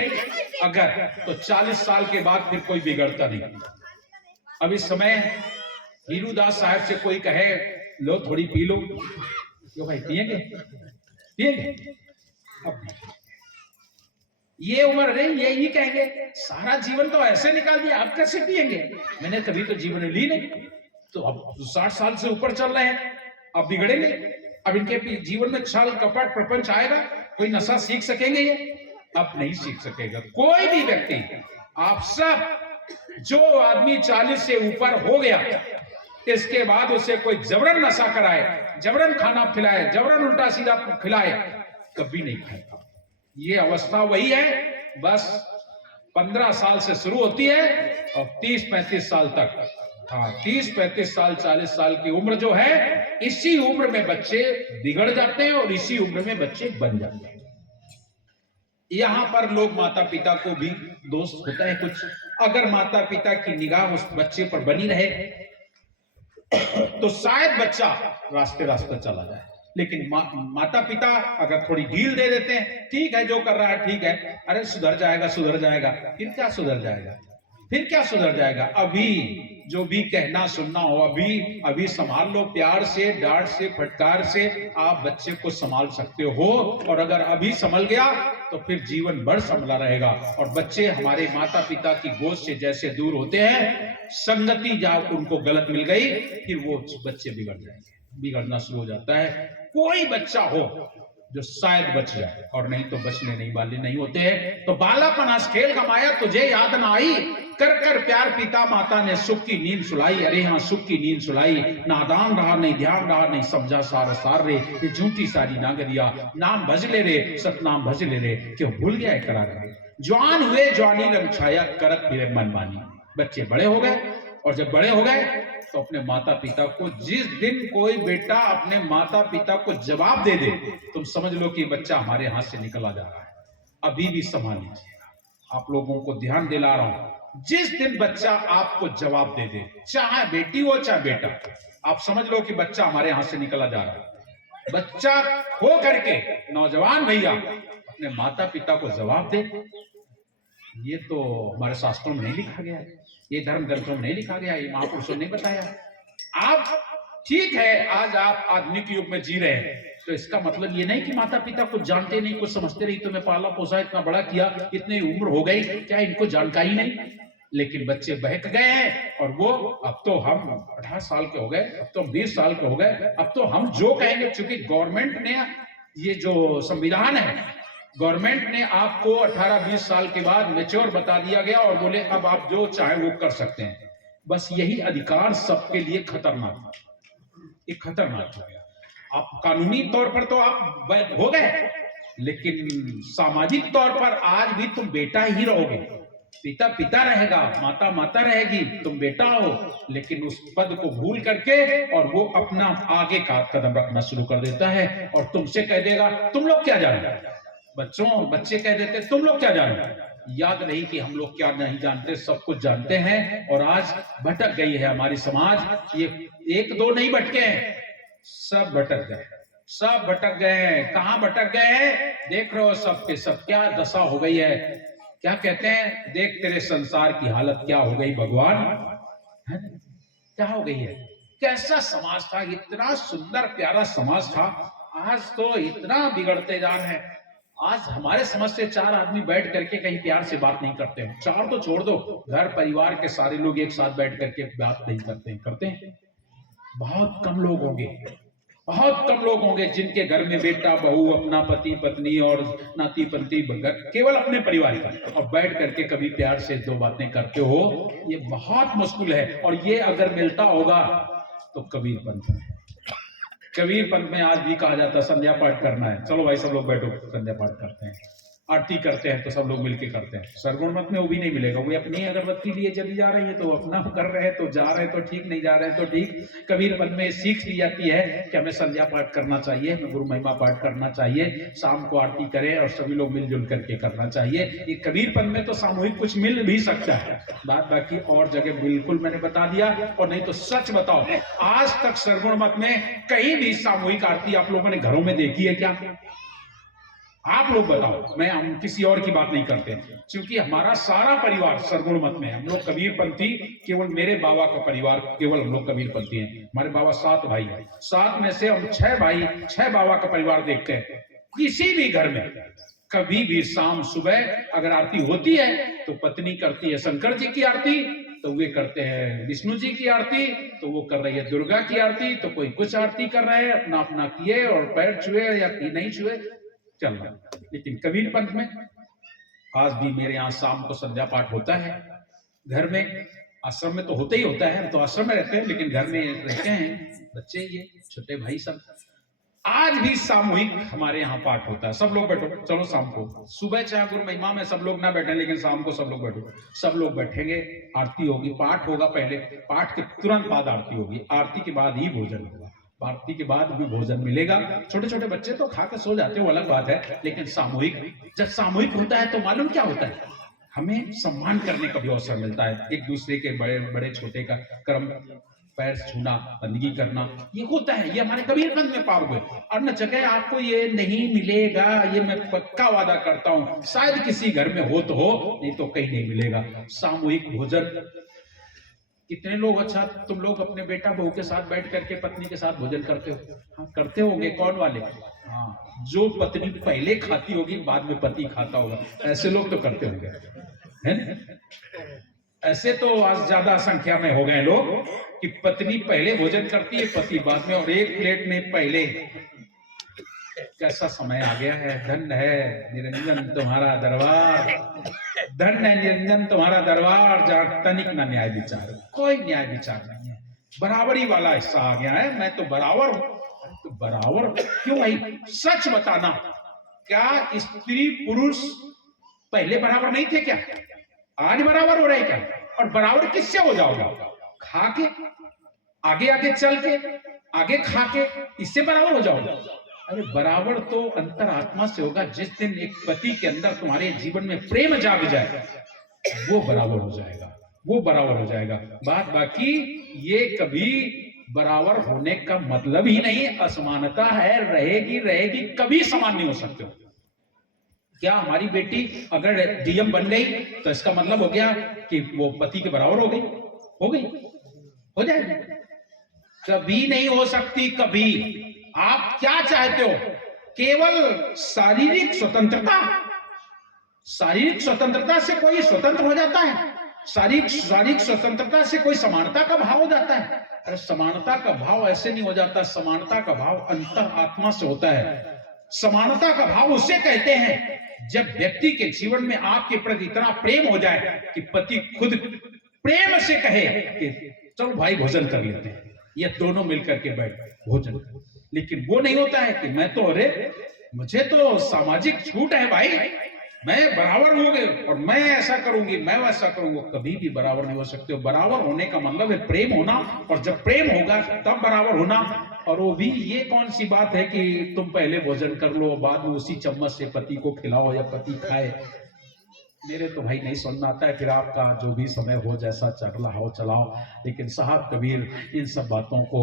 अगर, तो 40 साल के बाद फिर कोई बिगड़ता नहीं। अब इस समय हीरूदास साहब से कोई कहे लो थोड़ी पी लो, क्यों भाई पिएंगे? अब ये उम्र नहीं, यही कहेंगे सारा जीवन तो ऐसे निकाल दिया, अब कैसे पिएंगे? मैंने कभी तो जीवन ली नहीं, तो अब 60 साल से ऊपर चल रहे हैं, अब बिगड़ेंगे? अब इनके जीवन में छल कपट प्रपंच आएगा? कोई नशा सीख सकेंगे ये? अब नहीं सीख सकेगा कोई भी व्यक्ति। आप सब, जो आदमी 40 से ऊपर हो गया, इसके बाद उसे कोई जबरन नशा कराए, जबरन खाना खिलाए, जबरन उल्टा सीधा खिलाए, कभी नहीं खाएगा। ये अवस्था वही है, बस 15 साल से शुरू होती है और 30-35 साल तक। हाँ, 30-35 साल 40 साल की उम्र जो है, इसी उम्र में बच्चे बिगड़ जाते हैं और इसी उम्र में बच्चे बन जाते हैं। यहां पर लोग माता पिता को भी दोष होता है कुछ। अगर माता पिता की निगाह उस बच्चे पर बनी रहे तो शायद बच्चा रास्ते रास्ते चला जाए, लेकिन माता पिता अगर थोड़ी ढील दे देते हैं, ठीक है जो कर रहा है ठीक है, अरे सुधर जाएगा, फिर क्या सुधर जाएगा? अभी जो भी कहना सुनना हो, अभी संभाल लो, प्यार से, डांट से, फटकार से आप बच्चे को संभाल सकते हो। और अगर अभी संभल गया तो फिर जीवन भर संभला रहेगा। और बच्चे हमारे माता पिता की गोद से जैसे दूर होते हैं, संगति जब उनको गलत मिल गई, फिर वो बच्चे बिगड़ जाएंगे, बिगड़ना शुरू हो जाता है। कोई बच्चा हो जो शायद बच जाए, और नहीं तो बचने नहीं वाले नहीं होते हैं। तो बालापन हंस खेल गमाया, तुझे याद ना आई, कर कर प्यार पिता माता ने सुख की नींद सुलाई। अरे हाँ, सुख की नींद सुलाई, नादान रहा नहीं, ध्यान रहा नहीं, समझा सार रे, ये झूठी सारी नागरिया, नाम भज ले रे, सतनाम भज ले रे, क्यों भूल गया है करार रे। जवान हुए जवानी रंग छाया, करत फिरे मनमानी। बच्चे बड़े हो गए, और जब बड़े हो गए तो अपने माता पिता को, जिस दिन कोई बेटा अपने माता पिता को जवाब दे दे, तुम समझ लो कि बच्चा हमारे हाथ से निकला जा रहा है। अभी भी संभाल लीजिएगा, आप लोगों को ध्यान दिला रहा हूं। जिस दिन बच्चा आपको जवाब दे दे, चाहे बेटी हो चाहे बेटा, आप समझ लो कि बच्चा हमारे हाथ से निकला जा रहा है। बच्चा हो करके नौजवान भैया अपने माता पिता को जवाब दे, ये तो हमारे शास्त्रों में नहीं लिखा गया है, ये धर्म ग्रंथों में नहीं लिखा गया, ये महापुरुषों ने बताया। आप ठीक है, आज आप आधुनिक युग में जी रहे हैं, तो इसका मतलब ये नहीं कि माता पिता कुछ जानते नहीं, कुछ समझते नहीं, तुम्हें पाला पोसा, इतना बड़ा किया, इतनी उम्र हो गई, क्या इनको जानकारी नहीं? लेकिन बच्चे बहक गए हैं, और वो अब तो हम 18 साल के हो गए, अब तो 20 साल के हो गए, अब तो हम जो कहेंगे, चूंकि गवर्नमेंट ने, ये जो संविधान है, गवर्नमेंट ने आपको 18-20 साल के बाद मैच्योर बता दिया गया और बोले अब आप जो चाहे वो कर सकते हैं। बस यही अधिकार सबके लिए खतरनाक, ये खतरनाक हो गया। आप कानूनी तौर पर तो आप हो गए, लेकिन सामाजिक तौर पर आज भी तुम बेटा ही रहोगे। पिता पिता रहेगा, माता माता रहेगी, तुम बेटा हो, लेकिन उस पद को भूल करके और वो अपना आगे का कदम रखना शुरू कर देता है और तुमसे कह देगा तुम लोग क्या जानते। बच्चे कह देते तुम लोग क्या जानते। याद नहीं कि हम लोग क्या नहीं जानते, सब कुछ जानते हैं। और आज भटक गई है हमारी समाज, ये एक दो नहीं भटके हैं, सब भटक गए, सब भटक गए हैं। कहां भटक गए हैं? देख रहे हो सब के सब क्या दशा हो गई है। क्या कहते हैं, देख तेरे संसार की हालत क्या हो गई भगवान, है क्या हो गई है। कैसा समाज था, इतना सुंदर प्यारा समाज था, आज तो इतना बिगड़ते जा रहे हैं। आज हमारे समाज से 4 आदमी बैठ करके कहीं प्यार से बात नहीं करते हैं। 4 तो छोड़ दो, घर परिवार के सारे लोग एक साथ बैठ करके बात नहीं करते हैं। बहुत कम लोग होंगे, बहुत कम लोग होंगे जिनके घर में बेटा बहू, अपना पति पत्नी और नाती पंती केवल अपने परिवार का, और बैठ करके कभी प्यार से 2 बातें करते हो। ये बहुत मुश्किल है। और ये अगर मिलता होगा तो कबीर पंथ में आज भी कहा जाता है संध्या पाठ करना है, चलो भाई सब लोग बैठो संध्या पाठ करते हैं। आरती करते हैं तो सब लोग मिलके करते हैं। सरगुण मत में वो भी नहीं मिलेगा, वो अपनी अगरबत्ती लिए चली जा रही है तो अपना कर रहे हैं, तो जा रहे हैं तो ठीक, नहीं जा रहे हैं तो ठीक। कबीरपंथ में सीख ली जाती है कि हमें संध्या पाठ करना चाहिए, हमें गुरु महिमा पाठ करना चाहिए, शाम को आरती करें और सभी लोग मिलजुल करके करना चाहिए। ये कबीरपंथ में तो सामूहिक कुछ मिल भी सकता है, बात बाकी और जगह बिल्कुल मैंने बता दिया। और नहीं तो सच बताओ, आज तक सरगुण मत में कहीं भी सामूहिक आरती आप लोगों ने घरों में देखी है क्या? आप लोग बताओ, हम किसी और की बात नहीं करते, क्योंकि हमारा सारा परिवार सरगुण मत में, हम लोग कबीरपंथी, केवल मेरे बाबा का परिवार केवल हम लोग कबीरपंथी हैं। हमारे बाबा 7 भाई हैं, 7 में से हम 6 भाई 6 बाबा का परिवार देखते हैं। किसी भी घर में कभी भी शाम सुबह अगर आरती होती है तो पत्नी करती है शंकर जी की आरती, तो वे करते हैं विष्णु जी की आरती, तो वो कर रही है दुर्गा की आरती, तो कोई कुछ आरती कर रहा है, अपना अपना किए और पैर छुए या नहीं छुए चल रहा। लेकिन कबीरपंथ में आज भी मेरे यहाँ शाम को संध्या पाठ होता है। घर में, आश्रम में तो होता ही होता है, हम तो आश्रम में रहते हैं, लेकिन घर में रहते हैं बच्चे, ये छोटे भाई सब, आज भी सामूहिक हमारे यहाँ पाठ होता है। सब लोग बैठो, चलो शाम को, सुबह चाहे गुरु महिमा में सब लोग ना बैठे, लेकिन शाम को सब लोग बैठो, सब लोग बैठेंगे, आरती होगी, पाठ होगा पहले, पाठ के तुरंत बाद आरती होगी, आरती के बाद ही भोजन होगा, आरती के बाद भी भोजन मिलेगा। छोटे छोटे बच्चे तो खा कर सो जाते हैं, वो अलग बात है, लेकिन सामूहिक, जब सामूहिक होता है तो मालूम क्या होता है, हमें सम्मान करने का भी अवसर मिलता है, एक दूसरे के बड़े बड़े छोटे का कर्म, पैर छूना, बंदगी करना, ये होता है, ये हमारे कबीरपंथ में पाओगे। और न जगह आपको ये नहीं मिलेगा, ये मैं पक्का वादा करता हूं, शायद किसी घर में हो तो हो, नहीं तो कहीं नहीं मिलेगा। सामूहिक भोजन, कितने लोग, अच्छा तुम लोग अपने बेटा बहू के साथ बैठ करके पत्नी के साथ भोजन करते हो? हाँ करते होंगे, कौन वाले? हाँ, जो पत्नी पहले खाती होगी बाद में पति खाता होगा, ऐसे लोग तो करते होंगे, है ना? ऐसे तो आज ज्यादा संख्या में हो गए लोग कि पत्नी पहले भोजन करती है, पति बाद में, और एक प्लेट में पहले। कैसा समय आ गया है, धन्य है निरंजन तुम्हारा दरबार, धन्य है निरंजन तुम्हारा दरबार, जहां तनिक ना न्याय विचार, कोई न्याय विचार नहीं है, बराबरी वाला हिस्सा आ गया है। मैं तो बराबर हूं, तो बराबर क्यों भाई? सच बताना, क्या स्त्री पुरुष पहले बराबर नहीं थे क्या? आज बराबर हो रहे क्या? और बराबर किससे हो जाओगे? खा के, आगे आगे चल के, आगे खा के, इससे बराबर हो जाओगे? अरे बराबर तो अंतरात्मा से होगा। जिस दिन एक पति के अंदर तुम्हारे जीवन में प्रेम जाग जाए, वो बराबर हो जाएगा, वो बराबर हो जाएगा। बात बाकी ये कभी बराबर होने का मतलब ही नहीं, असमानता है, रहेगी रहेगी, कभी समान नहीं हो सकते। क्या हमारी बेटी अगर डीएम बन गई तो इसका मतलब हो गया कि वो पति के बराबर हो गई? हो गई, हो जाएगी? कभी नहीं हो सकती, कभी। आप क्या चाहते हो? केवल शारीरिक स्वतंत्रता? शारीरिक स्वतंत्रता से कोई स्वतंत्र हो जाता है? शारीरिक स्वतंत्रता से कोई समानता का भाव हो जाता है? अरे समानता का भाव ऐसे नहीं हो जाता, समानता का भाव अंतर आत्मा से होता है। समानता का भाव उसे कहते हैं जब व्यक्ति के जीवन में आपके प्रति इतना प्रेम हो जाए कि पति खुद प्रेम से कहे कि चलो भाई भोजन कर लेते हैं, ये दोनों मिलकर के बैठ भोजन। लेकिन वो नहीं होता है कि मैं तो, अरे मुझे तो सामाजिक छूट है भाई, मैं बराबर हो गए और मैं ऐसा करूंगी, मैं वैसा करूंगा। कभी भी बराबर नहीं हो सकते हो। बराबर होने का मतलब है प्रेम होना, और जब प्रेम होगा तब बराबर होना। और वो भी ये कौन सी बात है कि तुम पहले भोजन कर लो, बाद में उसी चम्मच से पति को खिलाओ या पति खाए? मेरे तो भाई नहीं समझ आता है। फिर आपका जो भी समय हो, जैसा चला हो चलाओ, लेकिन साहब कबीर इन सब बातों को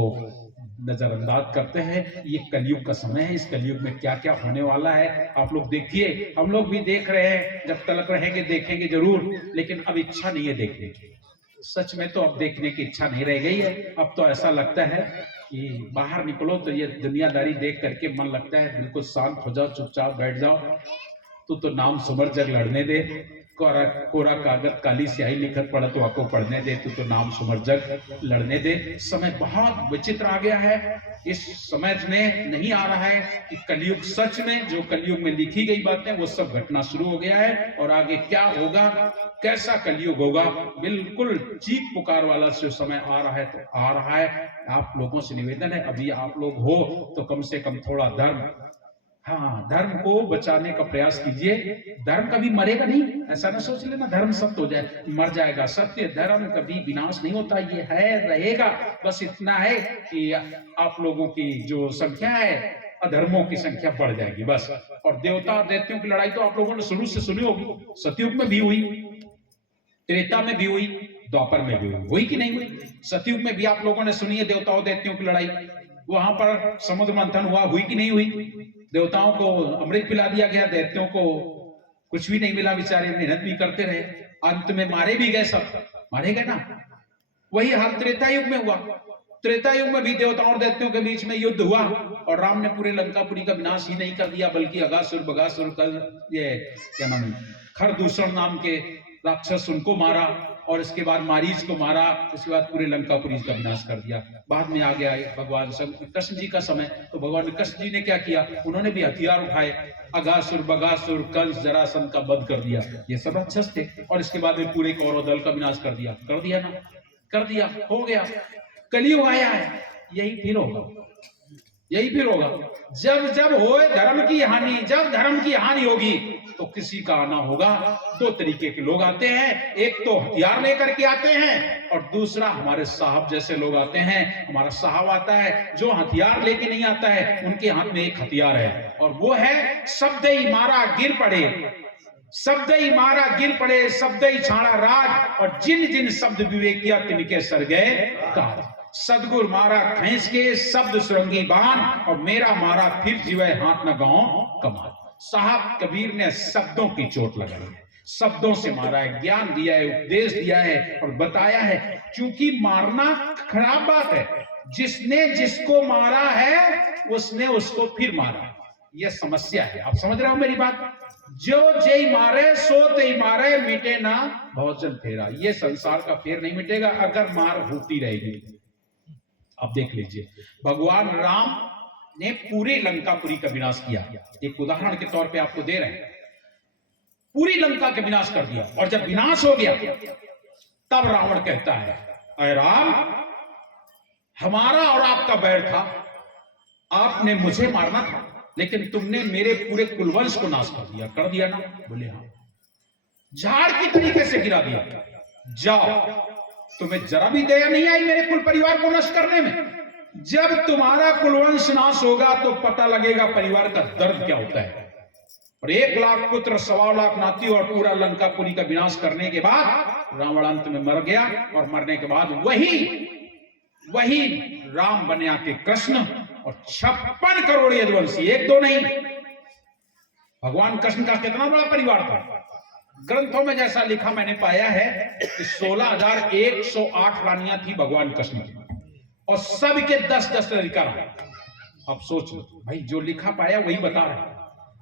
नजरअंदाज करते हैं। ये कलयुग का समय है, इस कलयुग में क्या क्या होने वाला है आप लोग देखिए, हम लोग भी देख रहे हैं। जब तलक रहेंगे देखेंगे जरूर, लेकिन अब इच्छा नहीं है देखने की। सच में तो अब देखने की इच्छा नहीं रह गई है। अब तो ऐसा लगता है कि बाहर निकलो तो ये दुनियादारी देख करके मन लगता है बिल्कुल शांत हो जाओ, चुपचाप बैठ जाओ। तो नाम सुमर जग लड़ने दे, कोरा कागज काली स्याही लिखत पढ़ तो आपको पढ़ने दे, तो नाम सुमर जग लड़ने दे। समय बहुत विचित्र आ गया है। इस समय में नहीं आ रहा है कि कलयुग सच में, जो कलयुग में लिखी गई बातें वो सब घटना शुरू हो गया है। और आगे क्या होगा, कैसा कलयुग होगा, बिल्कुल चीख पुकार वाला जो समय आ रहा है तो आ रहा है। आप लोगों से निवेदन है, अभी आप लोग हो तो कम से कम थोड़ा धर्म हाँ, धर्म को बचाने का प्रयास कीजिए। धर्म कभी मरेगा नहीं, ऐसा ना सोच लेना धर्म सत्य हो जाए, मर जाएगा। सत्य धर्म कभी विनाश नहीं होता, ये है रहेगा। बस इतना है कि आप लोगों की जो संख्या है, अधर्मों की संख्या बढ़ जाएगी बस। और देवता और दैत्यों की लड़ाई तो आप लोगों ने शुरू से सुनी होगी, सतयुग में भी हुई, त्रेता में भी हुई, द्वापर में भी हुई कि नहीं हुई? सतयुग में भी आप लोगों ने सुनी है देवताओं दैत्यों की लड़ाई। वहां पर समुद्र मंथन हुई कि नहीं हुई? देवताओं को अमृत पिला दिया गया, दैत्यों को कुछ भी नहीं मिला, बेचारे मेहनत भी करते रहे, अंत में मारे भी गए, सब मारे गए ना। वही हाल त्रेता युग में हुआ। त्रेता युग में भी देवताओं और दैत्यों के बीच में युद्ध हुआ और राम ने पूरे लंकापुरी का विनाश ही नहीं कर दिया, बल्कि अगासुर बगासुर ये क्या नाम, खरदूषण नाम के राक्षस, उनको मारा और इसके बाद मारीच को मारा। इसके बाद पूरे लंकापुरी का विनाश कर दिया। बाद में आ गया भगवान कृष्ण जी का समय, तो भगवान कृष्ण जी ने क्या किया, उन्होंने भी हथियार उठाए, अगासुर बगासुर कंस जरासंध का वध कर दिया। ये सब राक्षस थे और इसके बाद में पूरे कौरव दल का विनाश कर दिया ना, कर दिया, हो गया। कलयुग आया है, यही फिर होगा, यही फिर होगा। जब जब होए धर्म की हानि, जब धर्म की हानि होगी तो किसी का आना होगा। दो तरीके के लोग आते हैं, एक तो हथियार लेकर के आते हैं और दूसरा हमारे साहब जैसे लोग आते हैं। हमारा साहब आता है जो हथियार लेके नहीं आता है, उनके हाथ में एक हथियार है और वो है शब्द ही मारा गिर पड़े, शब्द ही मारा गिर पड़े, शब्द ही छाड़ा राज, और जिन जिन शब्द विवेक किया तिनके सर गए काज। सदगुर मारा खींच के शब्द सुरंगी बाण, और मेरा मारा फिर जीवे हाथ न गांव कमाल। साहब कबीर ने शब्दों की चोट लगाई है, शब्दों से मारा है, ज्ञान दिया है, उपदेश दिया है और बताया है। क्योंकि मारना खराब बात है, जिसने जिसको मारा है उसने उसको फिर मारा, यह समस्या है। आप समझ रहे हो मेरी बात? जो जय मारे सो ते मारे, मिटे ना भवजन फेरा। ये संसार का फेर नहीं मिटेगा अगर मार होती रहेगी। अब देख लीजिए, भगवान राम ने पूरे लंकापुरी का विनाश किया। एक उदाहरण के तौर पे आपको दे रहे हैं, पूरी लंका का विनाश कर दिया। और जब विनाश हो गया तब रावण कहता है, अरे राम, हमारा और आपका बैर था, आपने मुझे मारना था, लेकिन तुमने मेरे पूरे कुलवंश को नाश कर दिया ना? बोले हाँ। झाड़ की तरीके से गिरा दिया। जाओ, तुम्हें जरा भी दया नहीं आई मेरे कुल परिवार को नष्ट करने में? जब तुम्हारा कुलवंश नाश होगा तो पता लगेगा परिवार का दर्द क्या होता है। और 1 लाख पुत्र, 1.25 लाख नाती और पूरा लंकापुरी का विनाश करने के बाद रावण अंत में मर गया। और मरने के बाद वही राम बने आके कृष्ण, और 56 करोड़ यदुवंशी, 1-2 नहीं। भगवान कृष्ण का कितना बड़ा परिवार था। ग्रंथों में जैसा लिखा मैंने पाया है कि 16,108 रानियां थी भगवान कृष्ण की, और सबके 10-10 लड़का रहा। अब सोच लो भाई, जो लिखा पाया वही बता रहे।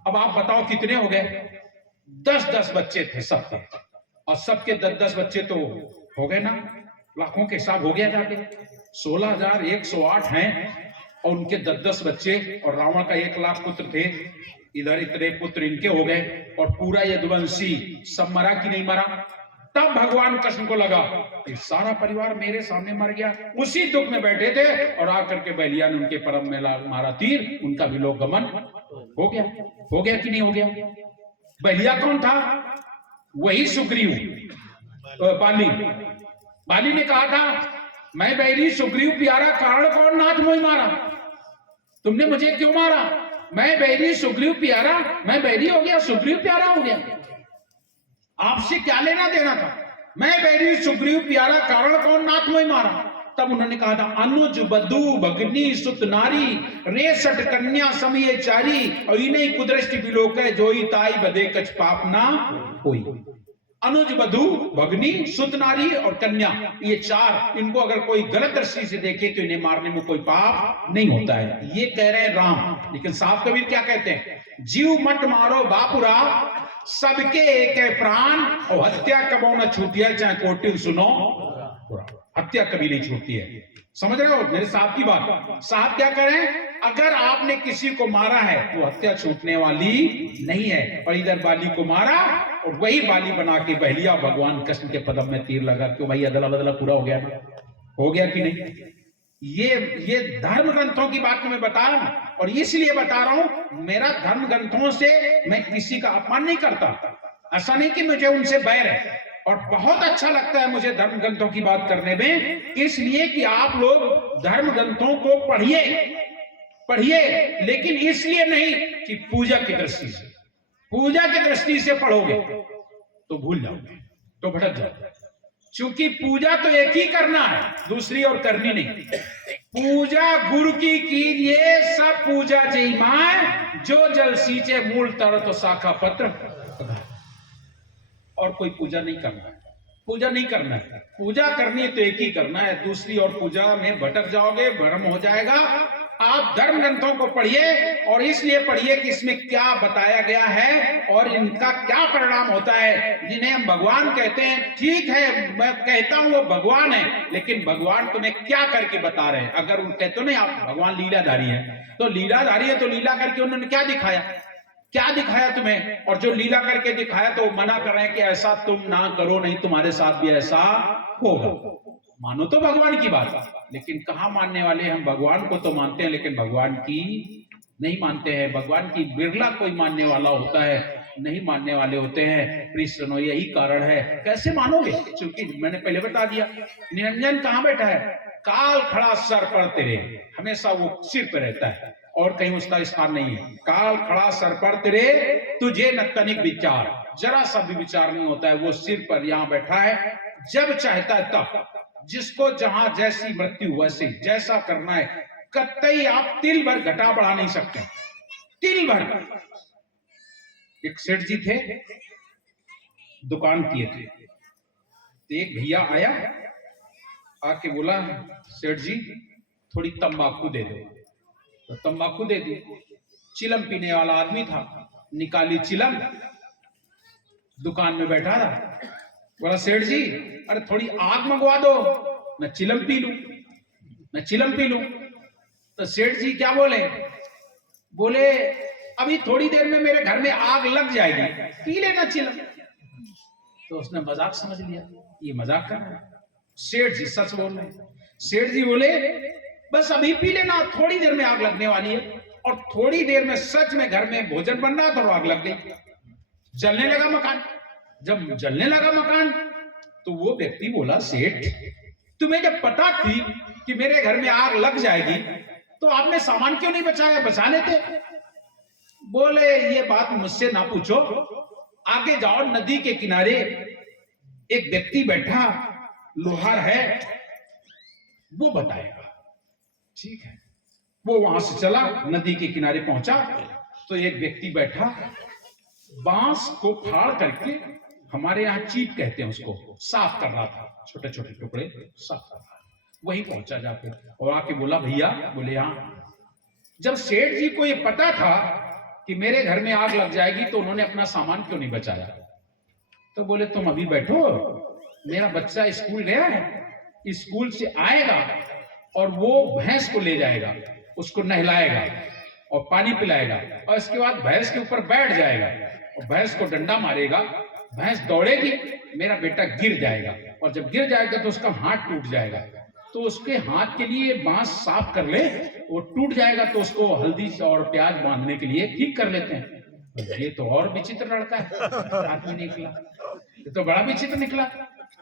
अब आप बताओ कितने हो गए? 10-10 बच्चे थे सबके, और सबके 10-10 बच्चे तो हो गए ना, लाखों के हिसाब हो गया जाके। 16,108 हैं और उनके 10-10 बच्चे, और रावण का 1 लाख पुत्र थे, इधर इतने पुत्र इनके हो गए, और पूरा यदुवंशी सब मरा कि नहीं मरा? तब भगवान कृष्ण को लगा कि सारा परिवार मेरे सामने मर गया। उसी दुख में बैठे थे और आकर के बलिया ने उनके परम में मारा तीर, उनका भी लोक गमन हो गया कि नहीं हो गया? बलिया कौन था? वही सुग्रीव, बाली ने कहा था, मैं बैरी सुग्रीव प्यारा, कारण कौन नाथ मोहि मारा। तुमने मुझे क्यों मारा? मैं बैरी सुग्रीव प्यारा, मैं बैरी हो गया, सुग्रीव प्यारा हो गया। आपसे क्या लेना देना था? मैं बैरी सुग्रीव प्यारा, कारण कौन नाथ मोहि मारा। तब उन्होंने कहा था, अनुज बधु भगनी सुत नारी, रेसठ कन्या समय चारी, और इन्हीं कुदृष्टि विलोक है, जोई ताई बदे कछ पाप ना कोई। अनुज बधु भगनी सुत नारी और कन्या, ये 4, इनको अगर कोई गलत दृष्टि से देखे तो इन्हें मारने में कोई पाप नहीं होता है, ये कह रहे हैं राम। लेकिन साहब कबीर क्या कहते हैं? जीव मत मारो बापुरा, सबके एक है प्राण, और हत्या कबो न छूटी है, चाहे कोटि सुनो, हत्या कभी नहीं छूटती है। समझ रहे हो मेरे साहब की बात? साहब क्या करें? अगर आपने किसी को मारा है तो हत्या छूटने वाली नहीं है। और इधर बाली को मारा और वही बाली बना के बहलिया भगवान कृष्ण के पदम में तीर लगा। क्यों भाई, अदला बदला पूरा हो गया ना? हो गया कि नहीं? ये धर्म ग्रंथों की बात मैं बता रहा हूं, और इसलिए बता रहा हूं, मेरा धर्म ग्रंथों से मैं किसी का अपमान नहीं करता। ऐसा नहीं कि मुझे उनसे बैर है, और बहुत अच्छा लगता है मुझे धर्म ग्रंथों की बात करने में, इसलिए कि आप लोग धर्म ग्रंथों को पढ़िए, लेकिन इसलिए नहीं कि पूजा की दृष्टि से। पूजा की दृष्टि से पढ़ोगे तो भूल जाओगे, तो भटक जाओगे, क्योंकि पूजा तो एक ही करना है, दूसरी और करनी नहीं। पूजा गुरु की कीजिए, सब पूजा जय माय, जो जल सींचे मूल तर तो शाखा पत्र। और कोई पूजा नहीं करना है, पूजा नहीं करना है, पूजा करनी है तो एक ही करना है, दूसरी और पूजा में भटक जाओगे, भ्रम हो जाएगा। आप धर्म ग्रंथों को पढ़िए, और इसलिए पढ़िए कि इसमें क्या बताया गया है और इनका क्या परिणाम होता है। जिन्हें हम भगवान कहते हैं, ठीक है मैं कहता हूं वो भगवान है, लेकिन भगवान तुम्हें क्या करके बता रहे हैं। अगर उन कहते हो नहीं आप भगवान लीलाधारी है, तो लीलाधारी है तो लीला करके उन्होंने क्या दिखाया तुम्हें, और जो लीला करके दिखाया तो मना कर रहे हैं कि ऐसा तुम ना करो, नहीं तुम्हारे साथ भी ऐसा होगा। मानो तो भगवान की बात, लेकिन कहां मानने वाले हम। भगवान को तो मानते हैं, लेकिन भगवान की नहीं मानते हैं। भगवान की बिरला कोई मानने वाला होता है, नहीं मानने वाले होते हैं। प्रिय सुनो, यही कारण है। कैसे मानोगे, क्योंकि मैंने पहले बता दिया, निरंजन कहां बैठा है, काल खड़ा सर पर तेरे, हमेशा वो सिर पर रहता है और कहीं उसका स्थान नहीं है। काल खड़ा सर पर तेरे, तुझे न तनिक विचार, जरा सा भी विचार नहीं होता है। वो सिर पर यहां बैठा है, जब चाहता है तब, जिसको जहां जैसी मृत्यु वैसे जैसा करना है, कतई आप तिल भर घटा बढ़ा नहीं सकते, तिल भर। एक सेठ जी थे, दुकान किए थे, तो एक भैया आया, आके बोला सेठ जी थोड़ी तंबाकू दे दो, तो तंबाकू दे दी। चिलम पीने वाला आदमी था, निकाली चिलम, दुकान में बैठा था, बोला सेठ जी अरे थोड़ी आग मंगवा दो, मैं चिलम पी लूं। तो सेठ जी क्या बोले अभी थोड़ी देर में मेरे घर में आग लग जाएगी, पी लेना चिलम। तो उसने मजाक समझ लिया, ये मजाक कर रहा है। सेठ जी सच बोल रहे हैं। सेठ जी बोले बस अभी पी लेना, थोड़ी देर में आग लगने वाली है। और थोड़ी देर में सच में घर में भोजन बन रहा था और आग लग गई, जलने लगा मकान। जब जलने लगा मकान तो वो व्यक्ति बोला सेठ तुम्हें जब पता थी कि मेरे घर में आग लग जाएगी तो आपने सामान क्यों नहीं बचाया, बचा लेते। बोले ये बात मुझसे ना पूछो, आगे जाओ, नदी के किनारे एक व्यक्ति बैठा, लोहार है, वो बताएगा। ठीक है, वो वहां से चला, नदी के किनारे पहुंचा तो एक व्यक्ति बैठा, बांस को फाड़ करके, हमारे यहाँ चीप कहते हैं उसको, साफ कर रहा था, छोटे छोटे टुकड़े साफ कर रहा था। वही पहुंचा जाके और आके बोला भैया, बोले हाँ। जब सेठ जी को ये पता था कि मेरे घर में आग लग जाएगी तो उन्होंने अपना सामान क्यों नहीं बचाया। तो बोले तुम अभी बैठो, मेरा बच्चा स्कूल गया है, स्कूल से आएगा और वो भैंस को ले जाएगा, उसको नहलाएगा और पानी पिलाएगा, और इसके बाद भैंस के ऊपर बैठ जाएगा और भैंस को डंडा मारेगा, भैंस दौड़ेगी, मेरा बेटा गिर जाएगा, और जब गिर जाएगा तो उसका हाथ टूट जाएगा। तो उसके हाथ के लिए बांस साफ कर ले, वो टूट जाएगा तो उसको हल्दी और प्याज बांधने के लिए ठीक कर लेते हैं। ये तो और विचित्र लड़का है, आदमी निकला, ये तो बड़ा विचित्र निकला,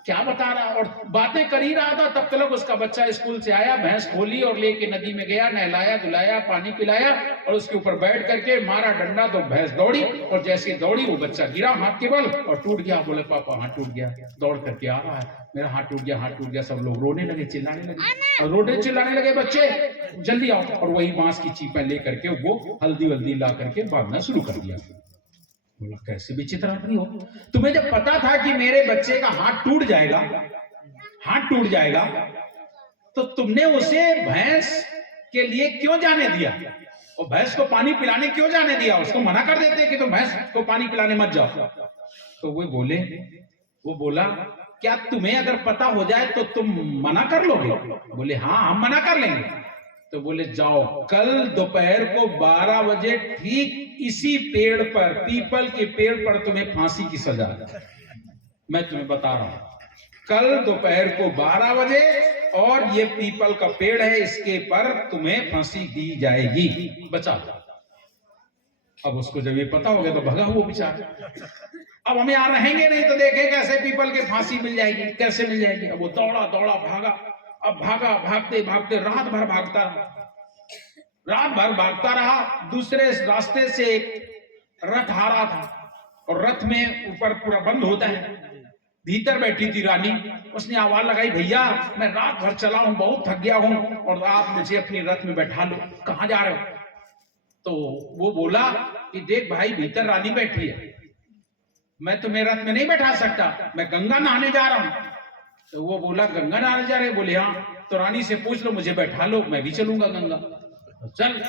क्या बता रहा। और बातें कर ही रहा था, तब तक उसका बच्चा स्कूल से आया, भैंस खोली और लेके नदी में गया, नहलाया धुलाया, पानी पिलाया और उसके ऊपर बैठ करके मारा डंडा, तो भैंस दौड़ी, और जैसे दौड़ी वो बच्चा गिरा हाथ के बल और टूट गया। बोले पापा हाथ टूट गया, दौड़ करके आ रहा है, मेरा हाथ टूट गया। सब लोग रोने लगे, चिल्लाने लगे, और रोने चिल्लाने लगे, बच्चे जल्दी आओ। और वही बांस की चीपें लेकर के वो हल्दी वल्दी ला करके बांधना शुरू कर दिया। बोला कैसे विचित्र आदमी हो, तुम्हें जब पता था कि मेरे बच्चे का हाथ टूट जाएगा, तो तुमने उसे भैंस के लिए क्यों जाने दिया, और भैंस को पानी पिलाने क्यों जाने दिया। उसको मना कर देते कि तुम भैंस को पानी पिलाने मत जाओ। तो वो बोला क्या तुम्हें अगर पता हो जाए तो तुम मना कर लोगे। बोले हाँ हम मना कर लेंगे। तो बोले जाओ, कल दोपहर को 12 बजे ठीक इसी पेड़ पर, पीपल के पेड़ पर तुम्हें फांसी की सजा, मैं तुम्हें बता रहा हूं। कल दोपहर को 12 बजे और ये पीपल का पेड़ है, इसके पर तुम्हें फांसी दी जाएगी, बचा लो। अब उसको जब ये पता हो गया तो भगा वो बेचारा। अब हम यहाँ रहेंगे नहीं तो देखें कैसे पीपल के फांसी मिल जाएगी, कैसे मिल जाएगी। अब वो दौड़ा दौड़ा भागा, अब भागा, भागते भागते रात भर भागता रहा, रात भर भागता रहा। दूसरे रास्ते से एक रथ आ रहा था और रथ में ऊपर पूरा बंद होता है, भीतर बैठी थी रानी। उसने आवाज लगाई, भैया मैं रात भर चला हूं, बहुत थक गया हूं और आप मुझे अपनी रथ में बैठा लो। कहां जा रहे हो? तो वो बोला कि देख भाई, भीतर रानी बैठी है, मैं तुम्हें रथ में नहीं बैठा सकता, मैं गंगा नहाने जा रहा हूं। तो वो बोला, गंगा नहाने जा रहे? बोले हाँ। तो रानी से पूछ लो, मुझे बैठा लो, मैं भी चलूंगा गंगा। तो चल।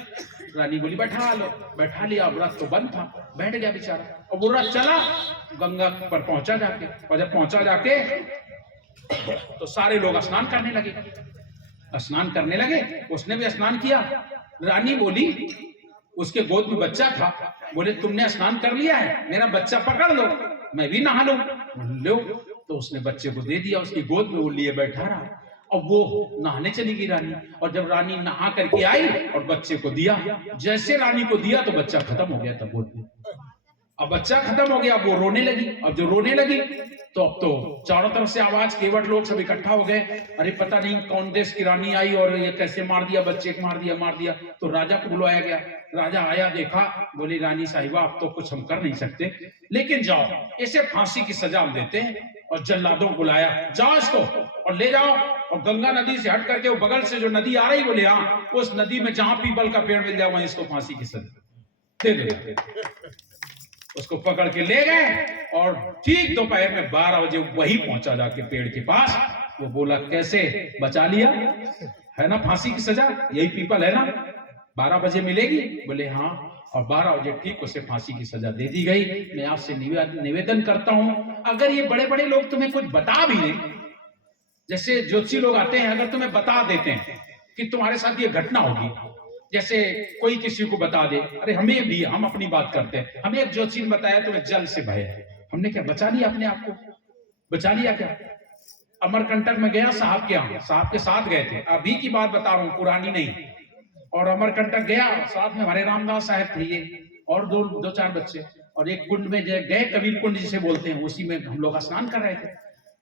रानी बोली बैठा लो, बैठा लिया। अब रथ तो बंद था, बैठ गया बेचारा। और वो रथ चला, गंगा पर पहुंचा जाके। और जब पहुंचा जाके तो सारे लोग स्नान करने लगे, स्नान करने लगे। उसने भी स्नान किया। रानी बोली, उसके गोद में बच्चा था, बोले तुमने स्नान कर लिया है, मेरा बच्चा पकड़ लो, मैं भी नहा लूं। लो। तो उसने बच्चे को दे दिया, उसकी गोद में वो लिए बैठा रहा। और वो नहाने चली गई रानी। और जब रानी नहा करके आई और बच्चे को दिया, जैसे रानी को दिया तो बच्चा खत्म हो गया था गोद में। अब बच्चा खत्म हो गया, वो रोने लगी। अब जो रोने लगी तो अब तो चारों तरफ से आवाज, केवट लोग सब इकट्ठा हो गए। अरे पता नहीं कौन देश की रानी आई और ये कैसे मार दिया, बच्चे को मार दिया, मार दिया। तो राजा को बुलाया गया। राजा आया, देखा, बोली रानी साहिबा अब तो कुछ हम कर नहीं सकते, लेकिन जाओ इसे फांसी की सजा हम देते हैं। और जल्लादों को बुलाया, जाओ इसको और ले जाओ और गंगा नदी से हट करके वो बगल से जो नदी आ रही, बोले हाँ, उस नदी में जहां पीपल का पेड़ मिल जाए वहां इसको फांसी की सजा दे दो। उसको पकड़ के ले गए और ठीक दोपहर में 12 बजे वही पहुंचा जाके पेड़ के पास। वो बोला, कैसे बचा लिया है ना, फांसी की सजा यही पीपल है ना, 12 बजे मिलेगी? बोले हाँ। और 12 बजे ठीक उसे फांसी की सजा दे दी गई। मैं आपसे निवेदन करता हूं, अगर ये बड़े बड़े लोग तुम्हें कुछ बता भी दें, जैसे ज्योतिषी लोग आते हैं, अगर तुम्हें बता देते हैं कि तुम्हारे साथ ये घटना होगी, जैसे कोई किसी को बता दे, अरे हमें भी, हम अपनी बात करते हैं, हमें एक ज्योतिषी ने बताया तुम्हें जल से भय है, हमने क्या बचा लिया अपने आप को? बचा लिया क्या? अमरकंटक में गया साहब के यहाँ, साहब के साथ गए थे, अभी की बात बता रहा हूँ, पुरानी नहीं। और अमरकंटक गया, साथ में हरे रामदास साहब थे ये, और दो चार बच्चे, और एक कुंड में गए, कबीर कुंड जिसे बोलते हैं, उसी में हम लोग स्नान कर रहे थे।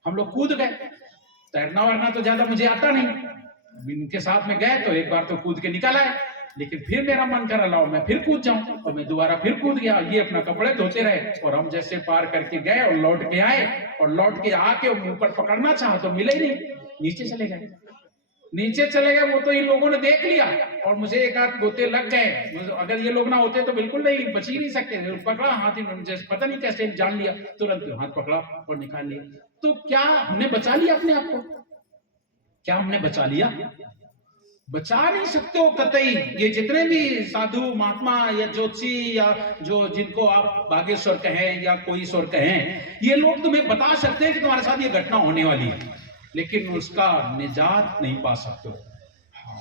हम लोग कूद गए, तैरना वरना तो ज्यादा मुझे आता नहीं, इनके साथ में गए तो एक बार तो कूद के निकल आए, लेकिन फिर मेरा मन करा लाओ मैं फिर कूद जाऊं, और मैं दोबारा फिर कूद गया। ये अपना कपड़े धोते रहे और हम जैसे पार करके गए और लौट के आए, और लौट के आके ऊपर पकड़ना चाहा तो मिले ही नहीं, नीचे चले गए। नीचे चले गए वो तो इन लोगों ने देख लिया और मुझे एक हाथ गोते लग गए। अगर ये लोग ना होते तो बिल्कुल नहीं, बच ही नहीं सकते। पकड़ा हाथ, जैसे पता नहीं कैसे जान लिया, तुरंत हाथ पकड़ा और निकाल लिया। तो क्या हमने बचा लिया अपने आप को? क्या हमने बचा लिया? बचा नहीं सकते हो कतई। ये जितने भी साधु महात्मा या ज्योतिषी या जो जिनको आप बागेश्वर कहें या कोई ईश्वर कहें, ये लोग तुम्हें बता सकते हैं कि तुम्हारे साथ ये घटना होने वाली है, लेकिन उसका निजात नहीं पा सकते हो।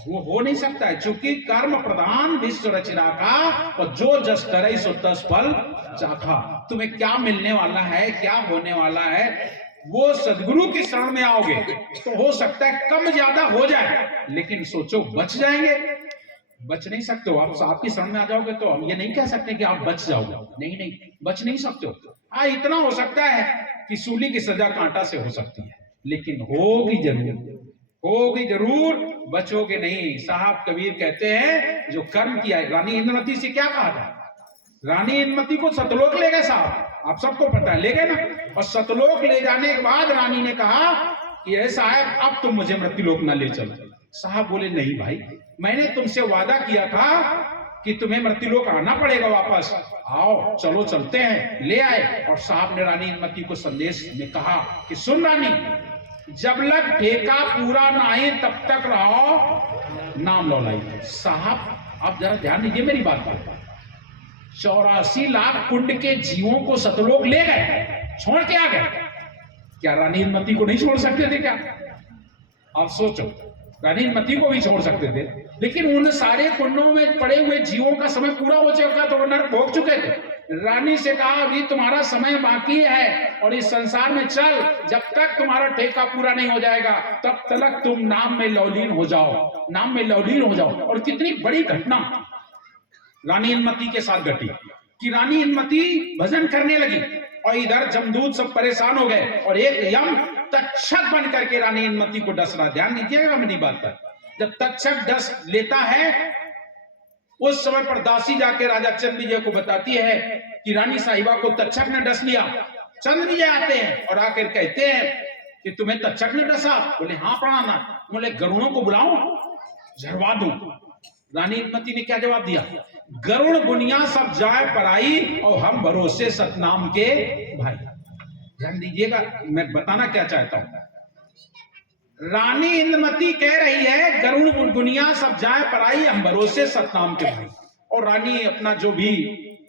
वो हो नहीं सकता है, क्योंकि कर्म प्रधान विश्व रचना का, और जो जस करे सो तस फल चाखा। तुम्हें क्या मिलने वाला है, क्या होने वाला है, वो सदगुरु की शरण में आओगे तो हो सकता है कम ज्यादा हो जाए, लेकिन सोचो बच जाएंगे? बच नहीं सकते हो। आप साहब की शरण में आ जाओगे तो हम ये नहीं कह सकते कि आप बच जाओगे, नहीं नहीं, बच नहीं सकते हो। हाँ, इतना हो सकता है कि सूली की सजा कांटा से हो सकती है, लेकिन होगी जरूर, होगी जरूर, बचोगे नहीं। साहब कबीर कहते हैं जो कर्म किया है। रानी इंद्रमती से क्या कहा था? रानी इंद्रमती को सतलोक ले गए साहब, आप सबको पता है, ले गए ना। और सतलोक ले जाने के बाद रानी ने कहा कि अरे साहब अब तुम मुझे मृत्युलोक ना ले चलो। साहब बोले नहीं भाई, मैंने तुमसे वादा किया था कि तुम्हें मृत्युलोक आना पड़ेगा वापस, आओ चलो चलते हैं। ले आए और साहब ने रानी इंद्रमती को संदेश में कहा कि सुन रानी, जब लग ठेका पूरा ना आए तब तक रहो नाम लौलाई। साहब आप जरा ध्यान दीजिए मेरी बात पर। 84 लाख कुंड के जीवों को सतलोक ले गए, छोड़ के आ गए। क्या रानी इंद्रमती को नहीं छोड़ सकते थे क्या? अब सोचो, रानी इंद्रमती को भी छोड़ सकते थे, लेकिन उन सारे कुंडों में पड़े हुए जीवों का समय पूरा हो चुका तो वो नरक भोग चुके थे। रानी से कहा अभी तुम्हारा समय बाकी है और इस संसार में चल, जब तक तुम्हारा ठेका पूरा नहीं हो जाएगा तब तक तुम नाम में लवलीन हो जाओ, नाम में लवलीन हो जाओ। और कितनी बड़ी घटना रानी इंद्रमती के साथ घटी कि रानी इंद्रमती भजन करने लगी और इधर जमदूत सब परेशान हो गए और एक यम तक्षक बन करके रानी इंद्रमती को डस रहा। ध्यान दीजिएगा मेरी बात पर, जब तक्षक डस लेता है उस समय पर दासी जाके राजा चंद्रविजय को बताती है कि रानी साहिबा को तक्षक ने डस लिया। चंद्रविजय आते हैं और आकर कहते हैं कि तुम्हें तक्षक ने डसा? बोले हाँ प्राणा। बोले गरुड़ों को बुलाओ, झरवा दूं। रानी इंद्रमती ने क्या जवाब दिया? गरुड़ बुनिया सब जाए पराई और हम भरोसे सतनाम के भाई। ध्यान दीजिएगा, मैं बताना क्या चाहता हूं। रानी इंद्रमती कह रही है गरुड़ दुनिया सब जाए पराई हम भरोसे सतनाम के भाई। और रानी अपना जो भी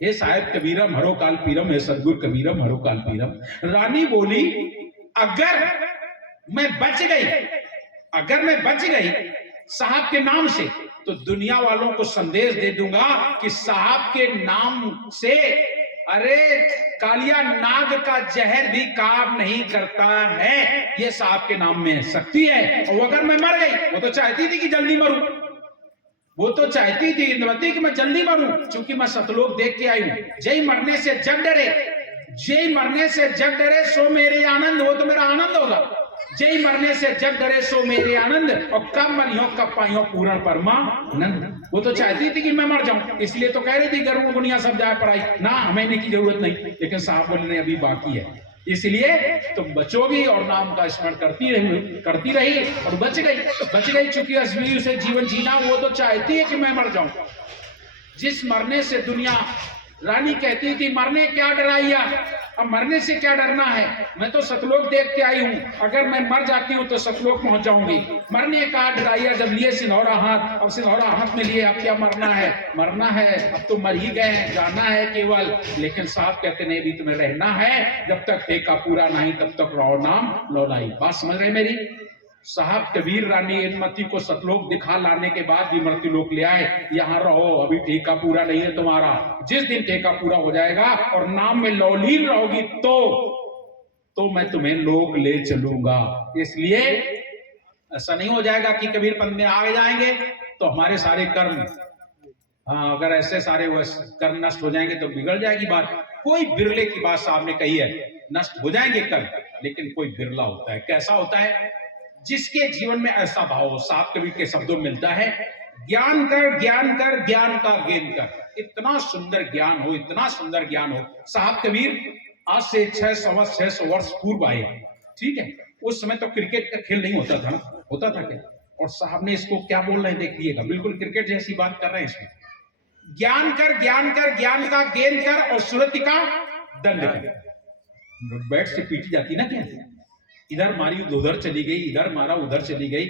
हे साहेब कबीरम हरो काल पीरम, हे सदगुरु कबीरम हरो काल पीरम। रानी बोली अगर मैं बच गई, अगर मैं बच गई साहब के नाम से तो दुनिया वालों को संदेश दे दूंगा कि साहब के नाम से अरे कालिया नाग का जहर भी काम नहीं करता है, ये साहब के नाम में शक्ति है। और अगर मैं मर गई, वो तो चाहती थी कि जल्दी मरूं, वो तो चाहती थी इंद्रमती कि मैं जल्दी मरूं, क्योंकि मैं सतलोक देख के आई हूं। जय मरने से जग डरे, जय मरने से जग डरे सो मेरे आनंद, वो तो मेरा आनंद होगा। जय मरने से जग डरे सो मेरे आनंद और कब मरियो कब पाइयो पूर्ण परमानंद। वो तो चाहती थी कि मैं मर जाऊं, इसलिए तो कह रही थी गरुड़ दुनिया सब जाए पढ़ाई ना, हमें इन्हीं की जरूरत नहीं। लेकिन साहब बोलने अभी बाकी है, इसलिए तुम बचोगी और नाम का स्मरण करती रही और बच गई। चूंकि असली उसे जीवन जीना, वो तो चाहती है कि मैं मर जाऊं। जिस मरने से दुनिया, रानी कहती थी मरने क्या डराइया, अब मरने से क्या डरना है, मैं तो सतलोक देख के आई हूं, अगर मैं मर जाती हूं तो सतलोक पहुंच जाऊंगी। मरने का डराइया, जब लिए सिंहौरा हाथ, अब सिंहौरा हाथ में लिए अब क्या मरना है, मरना है, अब तो मर ही गए, जाना है केवल। लेकिन साहब कहते नहीं, भी तुम्हें रहना है, जब तक ठेका पूरा नहीं तब तक रहो नाम लौलाई। बात समझ रहे मेरी? साहब कबीर रानी इंद्रमती को सतलोक दिखा लाने के बाद भी मृत्युलोक ले आए, यहां रहो, अभी ठेका पूरा नहीं है तुम्हारा। जिस दिन ठेका पूरा हो जाएगा और नाम में लौलीन रहोगी तो मैं तुम्हें लोक ले चलूंगा। इसलिए ऐसा नहीं हो जाएगा कि कबीर पंथ में आ जाएंगे तो हमारे सारे कर्म, अगर ऐसे सारे कर्म नष्ट हो जाएंगे तो बिगड़ जाएगी बात। कोई बिरले की बात साहब ने कही है, नष्ट हो जाएंगे कर्म, लेकिन कोई बिरला होता है। कैसा होता है? जिसके जीवन में ऐसा भाव हो। साहब कबीर के शब्दों में मिलता है ज्ञान कर ज्ञान कर ज्ञान का गेन कर। इतना सुंदर ज्ञान हो, इतना सुंदर ज्ञान हो। साहब कबीर आज से 600 वर्ष पूर्व आए, ठीक है? उस समय तो क्रिकेट का खेल नहीं होता था ना, होता था क्या? और साहब ने इसको क्या बोल रहे हैं देखिएगा, बिल्कुल क्रिकेट जैसी बात कर रहे हैं इसमें। ज्ञान कर ज्ञान का गेन कर और सुरति का दंड कर। बैट से पीटी जाती ना क्या, इधर मारी उधर चली गई, इधर मारा उधर चली गई,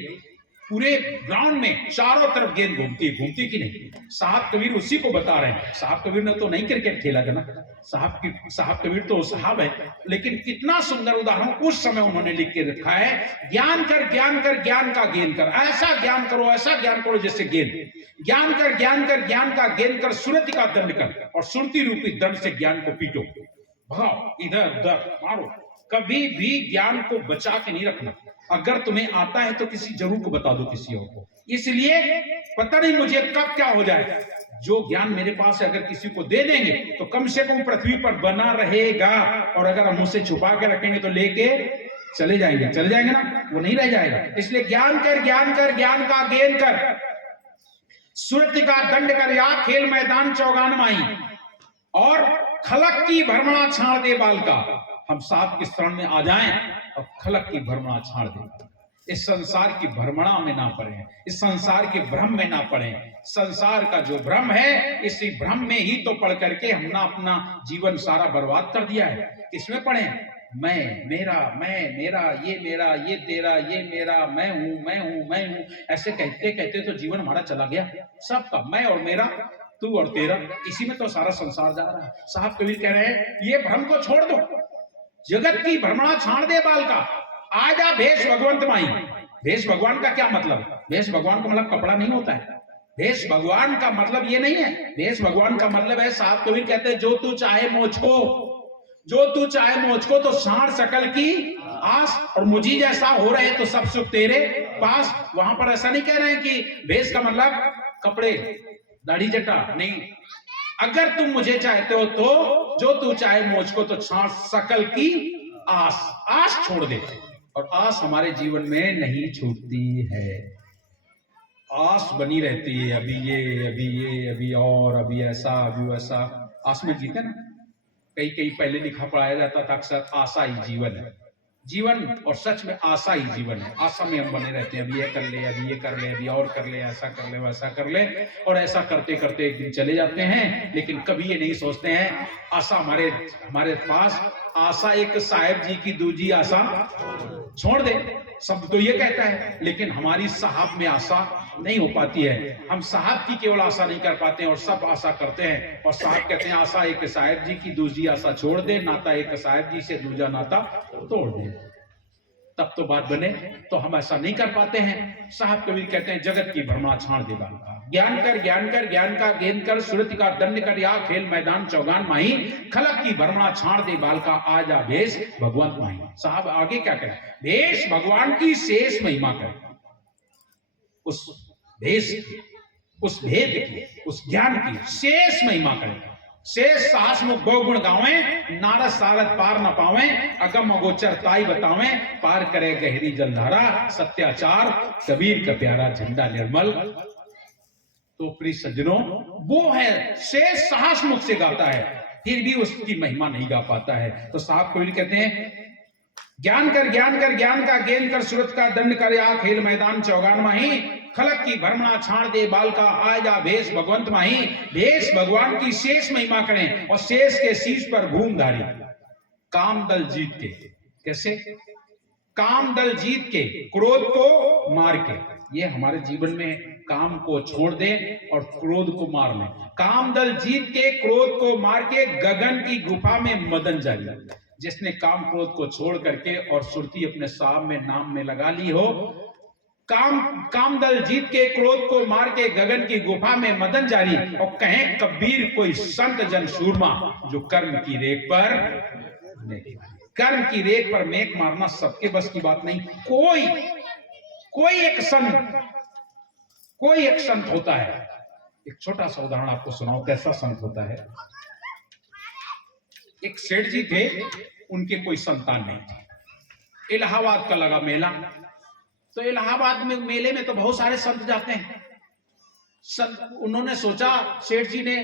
पूरे ग्राउंड में चारों तरफ गेंद घूमती कि नहीं। साहब कबीर उसी को बता रहे हैं। साहब कबीर ने तो नहीं क्रिकेट खेला था ना, साहब कबीर तो साहब है, लेकिन कितना सुंदर उदाहरण उस समय उन्होंने लिख के रखा है। ज्ञान कर ज्ञान का गेन कर, ऐसा ज्ञान करो, ऐसा ज्ञान करो जैसे गेंद। ज्ञान कर ज्ञान का गेन कर, सुरति का दंड कर और सुरति रूपी दंड से ज्ञान को पीटो, भगाओ, इधर उधर मारो। कभी भी ज्ञान को बचा के नहीं रखना। अगर तुम्हें आता है तो किसी जरूर को बता दो, किसी और को। इसलिए पता नहीं मुझे कब क्या हो जाए, जो ज्ञान मेरे पास है अगर किसी को दे देंगे तो कम से कम पृथ्वी पर बना रहेगा, और अगर हम उसे छुपा के रखेंगे तो लेके चले जाएंगे ना, वो नहीं रह जाएगा। इसलिए ज्ञान कर ज्ञान का गेन कर, सुरति का दंड कर, या खेल मैदान चौगान माई, और खलक की भ्रमणा छाड़ दे बाल का। हम साहब के शरण में आ जाएं और खलक की भ्रमणा छाड़ दें। इस संसार की भ्रमणा में ना पड़े, इस संसार के भ्रम में ना पड़े। संसार का जो भ्रम है, इसी भ्रम में ही तो पढ़ करके हमने अपना जीवन सारा बर्बाद कर दिया है। किसमें पढ़े? मैं मेरा, ये मेरा, ये तेरा, ये मेरा, मैं हूं, ऐसे कहते कहते तो जीवन हमारा चला गया। सबका मैं और मेरा, तू और तेरा, इसी में तो सारा संसार जा रहा है। साहब कबीर कह रहे हैं ये भ्रम को छोड़ दो, जगत की भ्रमणा छाड़ दे बाल का, आजा भेष भगवंत माई। भेष भगवान का क्या मतलब? भेष भगवान का मतलब कपड़ा नहीं होता है। भेष भगवान का मतलब ये नहीं है। भेष भगवान का मतलब है, साहब कबीर कहते हैं, जो तू चाहे मुझको, जो तू चाहे मुझको, तो सार सकल की आस, और मुझी जैसा हो रहे तो सब सुख तेरे पास। वहां पर ऐसा नहीं कह रहे हैं कि भेष का मतलब कपड़े, दाढ़ी जटा, नहीं। अगर तुम मुझे चाहते हो तो जो तू चाहे मुझको, तो सार सकल की आस, आस छोड़ दे। और आस हमारे जीवन में नहीं छूटती है, आस बनी रहती है, अभी ये, अभी ये, अभी और, अभी ऐसा, अभी वैसा। आस में जीते ना, कई कई पहले लिखा पढ़ाया जाता था अक्सर, आशा ही जीवन है। जीवन और सच में आशा ही जीवन है। आशा में हम बने रहते हैं, अभी ये कर ले, अभी ये कर ले, अभी और कर ले, ऐसा कर ले, वैसा कर ले, और ऐसा करते करते एक दिन चले जाते हैं। लेकिन कभी ये नहीं सोचते हैं आशा हमारे पास, आशा एक साहेब जी की दूजी आशा छोड़ दे। सब तो ये कहता है, लेकिन हमारी साहब में आशा नहीं हो पाती है। हम साहब की केवल आशा नहीं कर पाते हैं और सब आशा करते हैं। और साहब कहते हैं आशा एक साहेब जी की दूसरी आशा छोड़ दे, नाता एक साहेब जी से दूसरा नाता तोड़ दे, तब तो बात बने। तो हम ऐसा नहीं कर पाते हैं। साहब कबीर कहते हैं, जगत की भ्रमणा छाड़ दे बाल का, ज्ञान कर, ज्ञान कर, ज्ञान का गेन कर, सुरति का दंड कर, या खेल मैदान चौगान माही, खलक की भ्रमणा छाड़ दे बाल का, आजा भेष भगवंत माही। साहब आगे क्या करें, भेष भगवान की शेष महिमा करें, उस भेष की, उस भेद की, उस ज्ञान की शेष महिमा करें। शेष साहस मुख बहुगुण गावे, नारद सारद पार न पावे, अगम अगोचर ताई बतावे, पार करे गहरी जलधारा, सत्याचार कबीर का प्यारा झंडा निर्मल। तो प्रिय सज्जनों, वो है शेष साहस मुख से गाता है, फिर भी उसकी महिमा नहीं गा पाता है। तो साहब कबीर कहते हैं, ज्ञान कर, ज्ञान कर, ज्ञान का गेन कर, सूरत का दंड कर, या खेल मैदान चौगान माही, खलक की भ्रमणा छाड़ दे बाल का, आजा भेष भगवंत माही। भेष भगवान की शेष महिमा करें, और शेष के शीश पर भूम धारी, काम दल जीत के। कैसे? काम दल जीत के, क्रोध को मार के। ये हमारे जीवन में काम को छोड़ दें और क्रोध को मार लें। काम दल जीत के, क्रोध को मार के, गगन की गुफा में मदन जारी। जिसने काम क्रोध को छोड़ करके और सुरती अपने साहब में नाम में लगा ली हो, काम दल जीत के, क्रोध को मार के, गगन की गुफा में मदन जारी। और कहें कबीर कोई संत जन सूरमा, जो कर्म की रेख पर नहीं। कर्म की रेख पर मेक मारना सबके बस की बात नहीं। कोई एक संत होता है। एक छोटा सा उदाहरण आपको सुनाओ, कैसा संत होता है। एक सेठ जी थे, उनके कोई संतान नहीं थी। इलाहाबाद का लगा मेला, तो इलाहाबाद में मेले में तो बहुत सारे संत जाते हैं। उन्होंने सोचा सेठ जी ने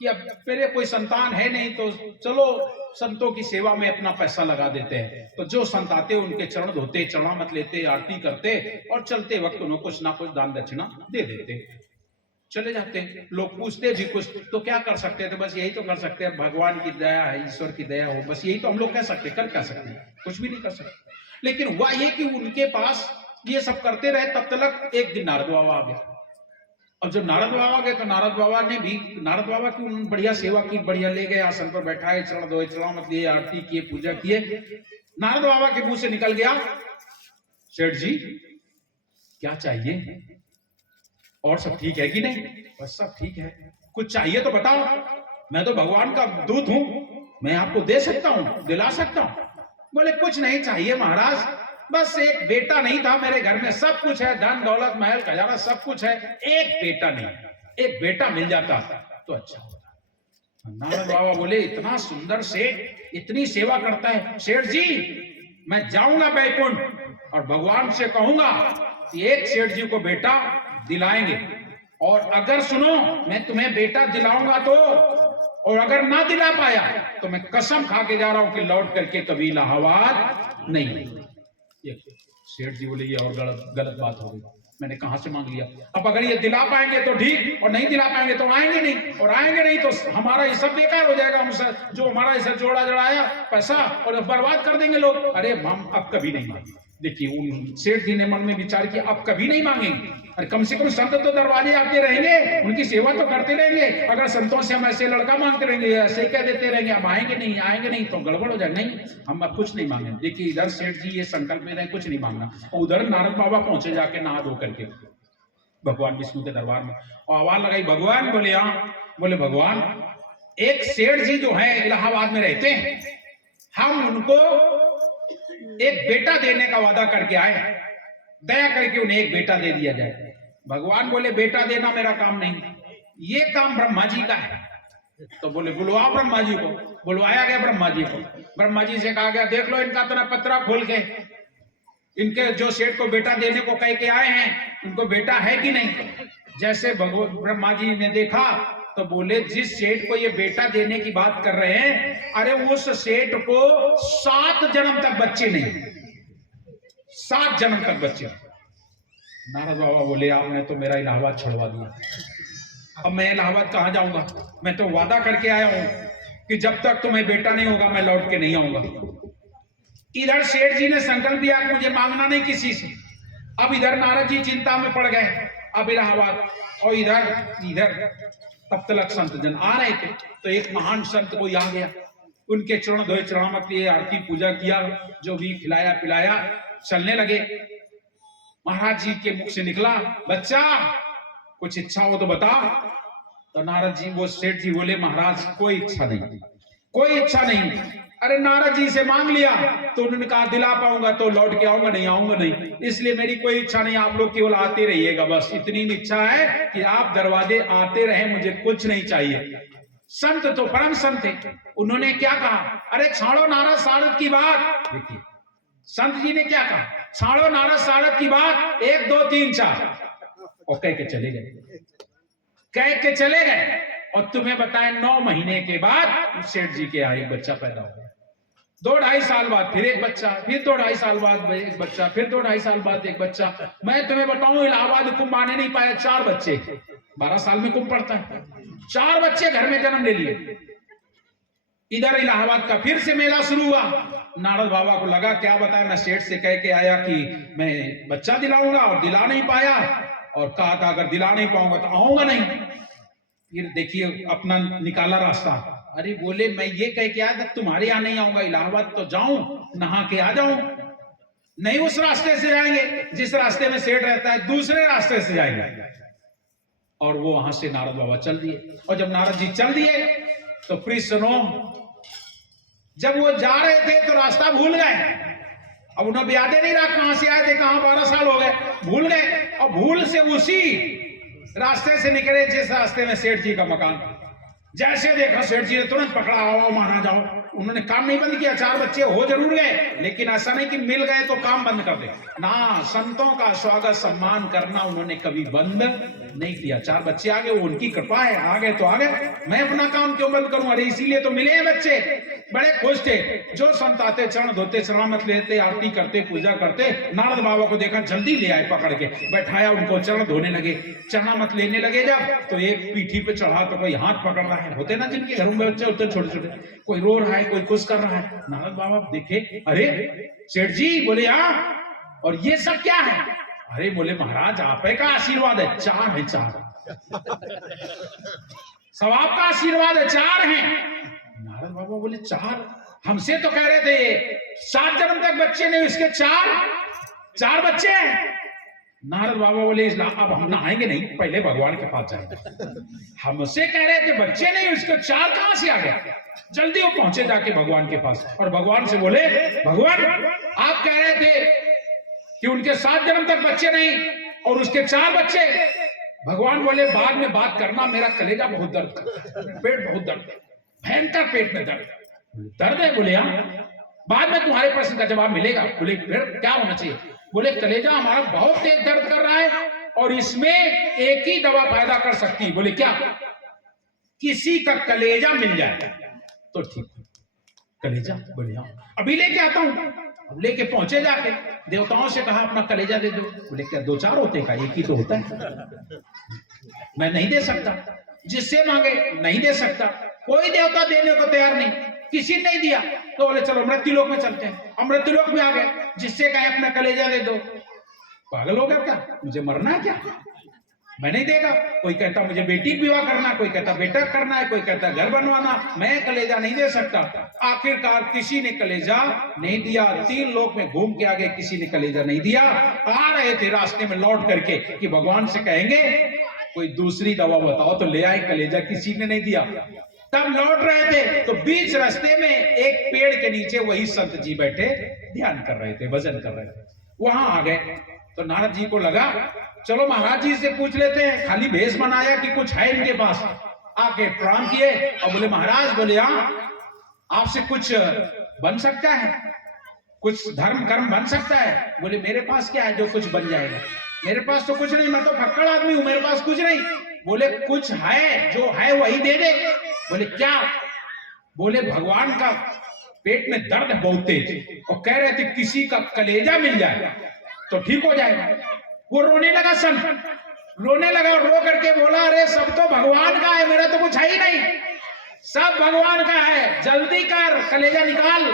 कि अब मेरे कोई संतान है नहीं, तो चलो संतों की सेवा में अपना पैसा लगा देते हैं। तो जो संत आते उनके चरण धोते, चरणामत लेते, आरती करते, और चलते वक्त उन्हें कुछ ना कुछ दान दक्षिणा दे देते, चले जाते। लोग पूछते भी कुछ, तो क्या कर सकते थे, बस यही तो कर सकते हैं, भगवान की दया है, ईश्वर की दया हो, बस यही तो हम लोग कह सकते, कर क्या सकते, कुछ भी नहीं कर सकते। लेकिन हुआ ये कि उनके पास ये सब करते रहे, तब तक एक दिन नारद बाबा आ गए। और जब नारद बाबा गए तो नारद बाबा ने भी, नारद बाबा की उन्होंने बढ़िया सेवा की, बढ़िया ले गए, आसन पर बैठाए, चरण धोए, चरणामत लिए, आरती किए, पूजा किए। नारद बाबा के मुंह से निकल गया, सेठ जी क्या चाहिए, और सब ठीक है कि नहीं? बस सब ठीक है, कुछ चाहिए तो बताओ, मैं तो भगवान का दूत हूं, मैं आपको दे सकता हूं, दिला सकता हूं। बोले कुछ नहीं चाहिए महाराज, बस एक बेटा नहीं था मेरे घर में, सब कुछ है, धन दौलत महल खजाना सब कुछ है, एक बेटा नहीं, एक बेटा मिल जाता तो अच्छा होता। नारद बाबा बोले इतना सुंदर सेठ, इतनी सेवा करता है, सेठ जी मैं जाऊंगा बैकुंठ और भगवान से कहूंगा कि एक सेठ जी को बेटा दिलाएंगे, और अगर सुनो मैं तुम्हें बेटा दिलाऊंगा तो, और अगर ना दिला पाया तो मैं कसम खा के जा रहा हूं कि लौट करके कभी इलाहाबाद नहीं। ये सेठ जी बोले ये और गलत बात हो गई, मैंने कहां से मांग लिया। अब अगर ये दिला पाएंगे तो ठीक, और नहीं दिला पाएंगे तो आएंगे नहीं, और आएंगे नहीं तो हमारा ये सब बेकार हो जाएगा, हम जो हमारा ऐसा जोड़ा जड़ाया पैसा और बर्बाद कर देंगे लोग। अरे हम अब कभी नहीं मांगेंगे। देखिए उन सेठ जी ने मन में विचार किया, अब कभी नहीं मांगेंगे। अरे कम से कम संत तो दरवाजे आते रहेंगे, उनकी सेवा तो करते रहेंगे। अगर संतों से हम ऐसे लड़का मांगते रहेंगे, ऐसे कह देते रहेंगे अब आएंगे नहीं तो गड़बड़ हो जाए। नहीं, हम अब कुछ नहीं मांगे। देखिए इधर सेठ जी ये संकल्प में रहे कुछ नहीं मांगना, और उधर नारद बाबा पहुंचे जाके नहा धो करके भगवान विष्णु के दरबार में, और आवाज लगाई भगवान। बोले हाँ। बोले भगवान, एक सेठ जी जो है इलाहाबाद में रहते हैं, हम उनको एक बेटा देने का वादा करके आए, दया करके उन्हें एक बेटा दे दिया जाए। भगवान बोले बेटा देना मेरा काम नहीं, ये काम ब्रह्मा जी का है। तो बोले बुलवाओ ब्रह्मा जी को। बुलवाया गया ब्रह्मा जी को। ब्रह्मा जी से कहा गया देख लो इनका तरह पत्रा खोल के, इनके जो सेठ को बेटा देने को कह के आए हैं उनको बेटा है कि नहीं। जैसे ब्रह्मा जी ने देखा तो बोले जिस सेठ को ये बेटा देने की बात कर रहे हैं, अरे उस सेठ को 7 जन्म तक बच्चे नहीं, 7 जन्म तक बच्चे। नारद बाबा बोले आपने तो मेरा इलाहाबाद छुड़वा दिया, अब मैं इलाहाबाद कहां जाऊंगा। मैं तो वादा करके आया हूं कि जब तक तुम्हें बेटा नहीं होगा मैं लौट के नहीं आऊंगा। इधर सेठ जी ने संकल्प लिया मुझे मांगना नहीं किसी से। अब इधर नारद जी चिंता में पड़ गए, अब इलाहाबाद, और इधर तब तक संत जन आ रहे थे। तो एक महान संत कोई आ गया, उनके चरण धोए, चरणामत लिए, आरती पूजा किया, जो भी खिलाया पिलाया, चलने लगे। महाराज जी के मुख से निकला बच्चा कुछ इच्छा हो तो बता। तो नारद जी, वो सेठ जी बोले महाराज कोई इच्छा नहीं, कोई इच्छा नहीं। अरे नारद जी से मांग लिया तो उन्होंने कहा दिला पाऊंगा तो लौट के आऊंगा, नहीं आऊंगा नहीं, इसलिए मेरी कोई इच्छा नहीं, आप लोग केवल आते रहिएगा, बस इतनी इच्छा है कि आप दरवाजे आते रहे, मुझे कुछ नहीं चाहिए। संत तो परम संत थे, उन्होंने क्या कहा, अरे छाड़ो नारद सारद की बात। देखिए संत जी ने क्या कहा, छाड़ो नारद सारद की बात, 1 2 3 4, और कह के चले गए, कह के चले गए। और तुम्हें बताएं 9 महीने के बाद सेठ जी के यहाँ एक बच्चा पैदा हो गया। 2-2.5 साल बाद फिर एक बच्चा, फिर 2-2.5 साल बाद एक बच्चा, फिर 2-2.5 साल बाद एक बच्चा। मैं तुम्हें बताऊं इलाहाबाद कुंभ आने नहीं पाए, 4 बच्चे, 12 साल में कुंभ पड़ता है, 4 बच्चे घर में जन्म ले लिए। इधर इलाहाबाद का फिर से मेला शुरू हुआ। नारद बाबा को लगा क्या बताया, मैं सेठ से कह के आया कि मैं बच्चा दिलाऊंगा और दिला नहीं पाया, और कहा था अगर दिला नहीं पाऊंगा तो आऊंगा नहीं। फिर देखिए अपना निकाला रास्ता। अरे बोले मैं ये कह के आया था तुम्हारे यहाँ नहीं आऊंगा, इलाहाबाद तो जाऊं, नहा के आ जाऊं। नहीं उस रास्ते से जाएंगे जिस रास्ते में सेठ रहता है, दूसरे रास्ते से जाएंगे। और वो वहां से नारद बाबा चल दिए। और जब नारद जी चल दिए तो प्लीज सुनो, जब वो जा रहे थे तो रास्ता भूल गए। अब उन्हें याद नहीं रहा कहां से आए थे, कहां 12 साल हो गए, भूल गए। और भूल से उसी रास्ते से निकले जिस रास्ते में सेठ जी का मकान। जैसे देखा सेठ जी ने तुरंत पकड़ा, आओ माना जाओ। उन्होंने काम नहीं बंद किया, 4 बच्चे हो जरूर गए, लेकिन ऐसा नहीं कि मिल गए तो काम बंद कर दे ना। संतों का स्वागत सम्मान करना उन्होंने कभी बंद नहीं किया। 4 बच्चे आ गए, वो उनकी कृपा है, आ गए तो आ गए, मैं अपना काम क्यों बंद करूं। अरे इसीलिए तो मिले हैं बच्चे, बड़े खुश थे। जो संत आते चरण धोते, चरणामत लेते, आरती करते, पूजा करते। नारद बाबा को देखा, जल्दी ले आए, पकड़ के बैठाया, उनको चरण धोने लगे, चरणामत लेने लगे। जब तो एक पीठी पे चढ़ा तो कोई हाथ पकड़ रहा है, होते ना जिनके घरों में बच्चे होते छोटे छोटे, कोई रो रहा है, कोई कुछ कर रहा है। नारद बाबा देखे, अरे सेठ जी। बोले हाँ, और ये सब क्या है। अरे बोले महाराज आप का आशीर्वाद है, 4 है, 4 सब आपका आशीर्वाद है, 4 हैं। नारद बाबा बोले 4, हमसे तो कह रहे थे 7 जन्म तक बच्चे नहीं, इसके 4 बच्चे हैं। नारद बाबा बोले अब हम नहाएंगे नहीं, पहले भगवान के पास जाएंगे। हमसे कह रहे थे बच्चे नहीं, उसके 4 कहां से आ गया। जल्दी वो पहुंचे जाके भगवान के पास, और भगवान से बोले भगवान आप कह रहे थे कि उनके 7 जन्म तक बच्चे नहीं और उसके 4 बच्चे। भगवान बोले बाद में बात करना, मेरा कलेजा बहुत दर्द, पेट बहुत दर्द, भयंकर पेट में दर्द है। बोले हाँ, बाद में तुम्हारे प्रश्न का जवाब मिलेगा। बोले फिर क्या होना चाहिए। बोले कलेजा हमारा बहुत तेज दर्द कर रहा है और इसमें एक ही दवा पैदा कर सकती है। बोले क्या। किसी का कलेजा मिल जाए तो ठीक। कलेजा। बोले हाँ, अभी लेके आता हूं। अब लेके पहुंचे, जाके देवताओं से कहा अपना कलेजा दे दो। बोले क्या 2-4 होते का, एक ही तो होता है। मैं नहीं दे सकता, जिससे मांगे नहीं दे सकता। कोई देवता देने को तैयार नहीं, किसी ने नहीं दिया। तो बोले चलो मृत्युलोक में चलते हैं। हम मृत्युलोक में आ गए, जिससे कहे अपना कलेजा दे दो। पागल हो गया क्या, मुझे मरना है क्या। मैं नहीं देगा। कोई कहता मुझे बेटी का विवाह करना, कोई कहता बेटा करना है, कोई कहता घर बनवाना, मैं कलेजा नहीं दे सकता। आखिरकार किसी ने कलेजा नहीं दिया। 3 लोक में घूम के आगे किसी ने कलेजा नहीं दिया। आ रहे थे रास्ते में लौट करके कि भगवान से कहेंगे कोई दूसरी दवा बताओ तो ले आए, कलेजा किसी ने नहीं दिया। तब लौट रहे थे तो बीच रास्ते में एक पेड़ के नीचे वही संत जी बैठे ध्यान कर रहे थे, भजन कर रहे थे। वहां आ गए तो नारद जी को लगा चलो महाराज जी से पूछ लेते हैं, खाली भेष बनाया कि कुछ है इनके पास। आके प्रणाम किए और बोले महाराज, बोले हाँ आपसे कुछ बन सकता है, कुछ धर्म कर्म बन सकता है। बोले मेरे पास क्या है जो कुछ बन जाएगा, मेरे पास तो कुछ नहीं, मैं तो फक्कड़ आदमी हूं, मेरे पास कुछ नहीं। बोले कुछ है, जो है वही दे दे। बोले क्या? बोले भगवान का पेट में दर्द बहुत तेज और कह रहे थे किसी का कलेजा मिल जाए तो ठीक हो जाएगा। वो रोने लगा, संत रोने लगा और रो करके बोला अरे सब तो भगवान का है, मेरा तो कुछ है ही नहीं, सब भगवान का है, जल्दी कर कलेजा निकाल।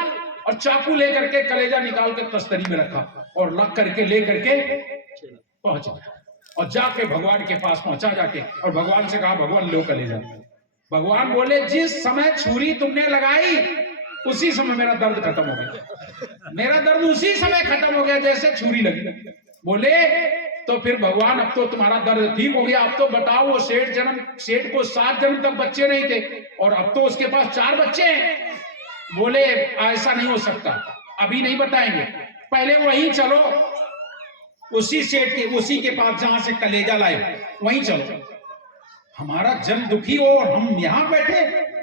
और चाकू लेकर के कलेजा निकाल के तस्तरी में रखा और लग करके ले करके पहुंच गया और जाके भगवान के पास पहुंचा जाके और भगवान से कहा भगवान लो कलेजा। भगवान बोले जिस समय छुरी तुमने लगाई उसी समय मेरा दर्द खत्म हो गया, मेरा दर्द उसी समय खत्म हो गया जैसे छुरी लगी। बोले तो फिर भगवान अब तो तुम्हारा दर्द ठीक हो गया, अब तो बताओ वो सेठ को 7 जन्म तक बच्चे नहीं थे और अब तो उसके पास 4 बच्चे हैं। बोले ऐसा नहीं हो सकता, अभी नहीं बताएंगे, पहले वहीं चलो उसी सेठ के उसी के पास जहां से कलेजा लाए वहीं चलो। हमारा जन दुखी हो और हम यहां बैठे,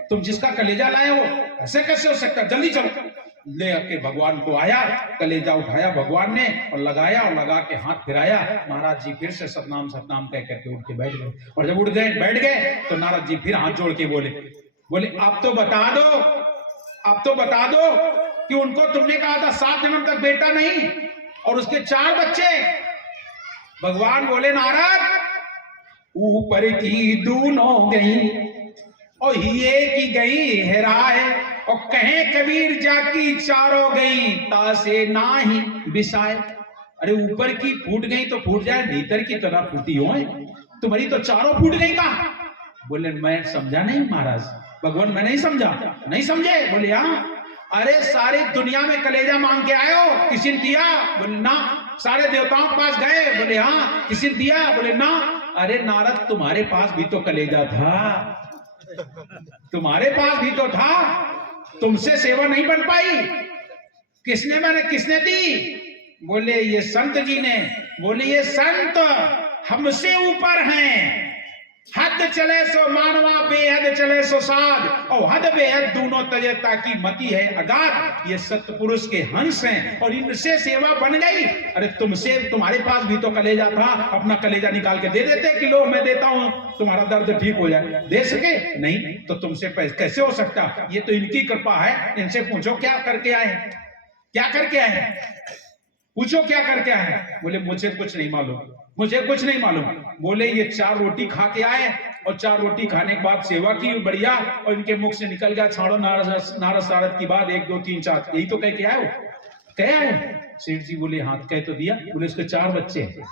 तुम जिसका कलेजा लाए हो ऐसे कैसे हो सकता, जल्दी चलो। ले के भगवान को आया, कलेजा उठाया भगवान ने और लगाया और लगा के हाथ फिराया। महाराज जी फिर से सतनाम सतनाम कह करके उठ के बैठ गए और जब उठ गए बैठ गए तो नारद जी फिर हाथ जोड़ के बोले अब तो बता दो, अब तो बता दो कि उनको तुमने कहा था 7 जन्म तक बेटा नहीं और उसके 4 बच्चे। भगवान बोले नारद ऊपर की दोनों गई और ये की गई हेराए और कहे कबीर जाकी चारों गई तासे ना ही बिसाए। अरे ऊपर की फूट गई तो फूट जाए, भीतर की तरह फूटी हो, तुम्हारी तो चारों फूट गई। कहा? बोले मैं समझा नहीं महाराज, भगवान मैं नहीं समझा। नहीं समझे? बोले हाँ। अरे सारी दुनिया में कलेजा मांग के आए हो, किसी ने दिया? बोले ना। सारे देवताओं के पास गए? बोले हाँ। किसी ने दिया? बोले ना। अरे नारद तुम्हारे पास भी तो कलेजा था, तुम्हारे पास भी तो था, तुमसे सेवा नहीं बन पाई, किसने दी? बोले ये संत जी ने। बोले ये संत हमसे ऊपर हैं, हद चले सो मानवा बेहद चले सो साध और हद बेहद दोनों तजता की मति है अगाध। ये सतपुरुष के हंस हैं और इनसे सेवा बन गई। अरे तुमसे, तुम्हारे पास भी तो कलेजा था, अपना कलेजा निकाल के दे देते कि लो मैं देता हूं तुम्हारा दर्द ठीक हो जाए। दे सके नहीं तो तुमसे कैसे हो सकता, ये तो इनकी कृपा है। इनसे पूछो क्या करके आए, क्या करके आए, पूछो क्या करके आए। बोले मुझे कुछ नहीं मालूम, मुझे कुछ नहीं मालूम। बोले ये 4 रोटी खा के आए और 4 रोटी खाने के बाद सेवा की बढ़िया और इनके मुख से निकल गया छाड़ो नारद सारद की बात 1 2 3 4, यही तो कह के आए हो, कह आए। सेठ जी बोले हाँ कह तो दिया। बोले उसके 4 बच्चे हैं।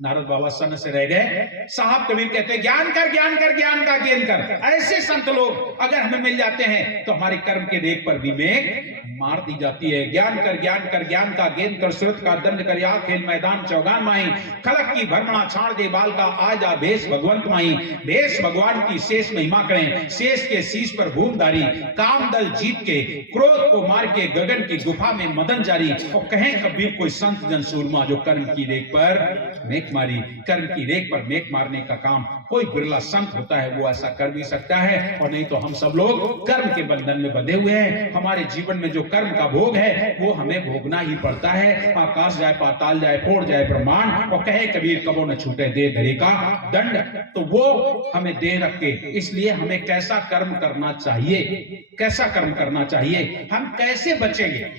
नारद बाबा सन से रह गए। साहब कबीर कहते हैं ज्ञान कर ज्ञान कर ज्ञान का गेन कर। ऐसे संत लोग अगर हमें मिल जाते हैं तो हमारे कर्म के रेख पर भी मेघ मार दी जाती है। ज्ञान कर ज्ञान कर ज्ञान का गेन कर, सुरत का दंड कर या खेल मैदान चौगान माई, खलक की भरमणा छाड़ दे बाल का आजा भेष भगवंत माई। भेष भगवान की शेष महिमा करें, शेष के शीश पर भूमधारी, काम दल जीत के क्रोध को मार के गगन की गुफा में मदन जारी। और कहें कबीर कोई संत जन सूरमा जो कर्म की रेख पर मेघ मारी। कर्म की रेख पर मेघ मारने का काम कोई बिरला संत होता है, वो ऐसा कर भी सकता है। और नहीं तो हम सब लोग कर्म के बंधन में बंधे हुए हैं। हमारे जीवन में जो कर्म का भोग है वो हमें भोगना ही पड़ता है। आकाश जाए पाताल जाए फोड़ जाए ब्रह्मांड और कहे कबीर कबो न छूटे दे धरे का दंड, तो वो हमें दे रखे। इसलिए हमें कैसा कर्म करना चाहिए, कैसा कर्म करना चाहिए, हम कैसे बचेंगे।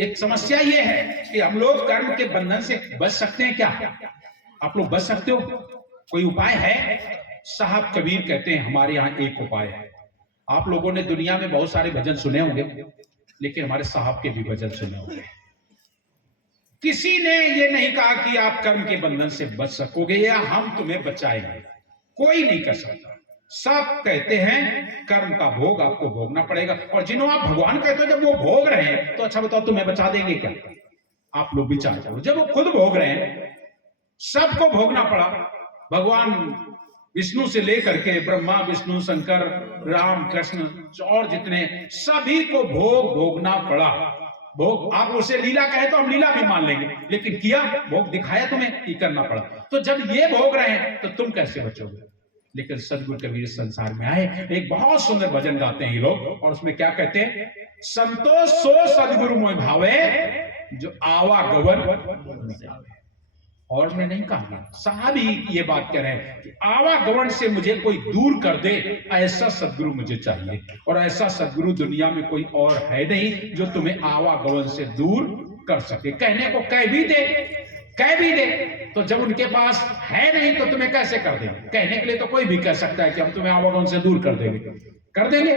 एक समस्या ये है कि हम लोग कर्म के बंधन से बच सकते हैं क्या? आप लोग बच सकते हो? कोई उपाय है? साहब कबीर कहते हैं हमारे यहाँ एक उपाय है। आप लोगों ने दुनिया में बहुत सारे भजन सुने होंगे, लेकिन हमारे साहब के भी भजन सुने होंगे। किसी ने ये नहीं कहा कि आप कर्म के बंधन से बच सकोगे या हम तुम्हें बचाएंगे, कोई नहीं कर सकता। सब कहते हैं कर्म का भोग आपको भोगना पड़ेगा। और जिन्हों आप भगवान कहते हो जब वो भोग रहे हैं तो अच्छा बताओ तुम्हें बचा देंगे क्या? आप लोग विचार करो, जब वो खुद भोग रहे हैं, सबको भोगना पड़ा, भगवान विष्णु से लेकर के ब्रह्मा विष्णु शंकर राम कृष्ण और जितने सभी को भोग भोगना पड़ा। भोग आप उसे लीला कहे तो हम लीला भी मान लेंगे, लेकिन किया भोग दिखाया तुम्हें कि करना पड़ा। तो जब ये भोग रहे हैं तो तुम कैसे बचोगे? लेकिन सदगुरु कबीर संसार में आए, एक बहुत सुंदर भजन गाते हैं ये लोग, और उसमें क्या कहते हैं? संतोष सो सदगुरु मोहि भावे, जो आवागमन। और मैं नहीं कहा, साहब ही ये बात कह रहे हैं कि आवागमन से मुझे कोई दूर कर दे, ऐसा सदगुरु मुझे चाहिए। और ऐसा सदगुरु दुनिया में कोई और है नहीं जो तुम्हें आवागमन से दूर कर सके। कहने को कह भी दे तो जब उनके पास है नहीं तो तुम्हें कैसे कर देंगे? कहने के लिए तो कोई भी कह सकता है कि हम तुम्हें आवागमन से दूर कर देंगे, कर देंगे?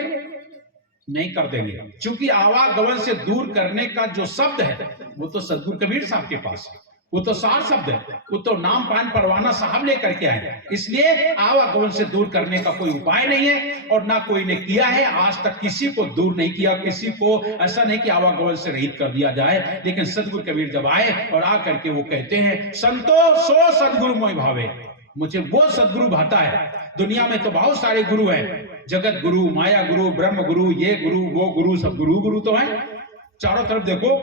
नहीं कर देंगे, क्योंकि आवागमन से दूर करने का जो शब्द है वो तो सदगुरु कबीर साहब के पास है, वो तो सार शब्द है, वो तो नाम पान परवाना साहब लेकर के आए। इसलिए आवागमन से दूर करने का कोई उपाय नहीं है और ना कोई ने किया है, आज तक किसी को दूर नहीं किया, किसी को ऐसा नहीं कि आवागमन से रहित कर दिया जाए। लेकिन सदगुरु कबीर जब आए और आकर के वो कहते हैं संतो सो सदगुरु मोहि भावे, मुझे वो सदगुरु भाता है। दुनिया में तो बहुत सारे गुरु हैं, जगत गुरु, माया गुरु, ब्रह्म गुरु, ये गुरु वो गुरु, सब गुरु तो हैं, चारों तरफ देखो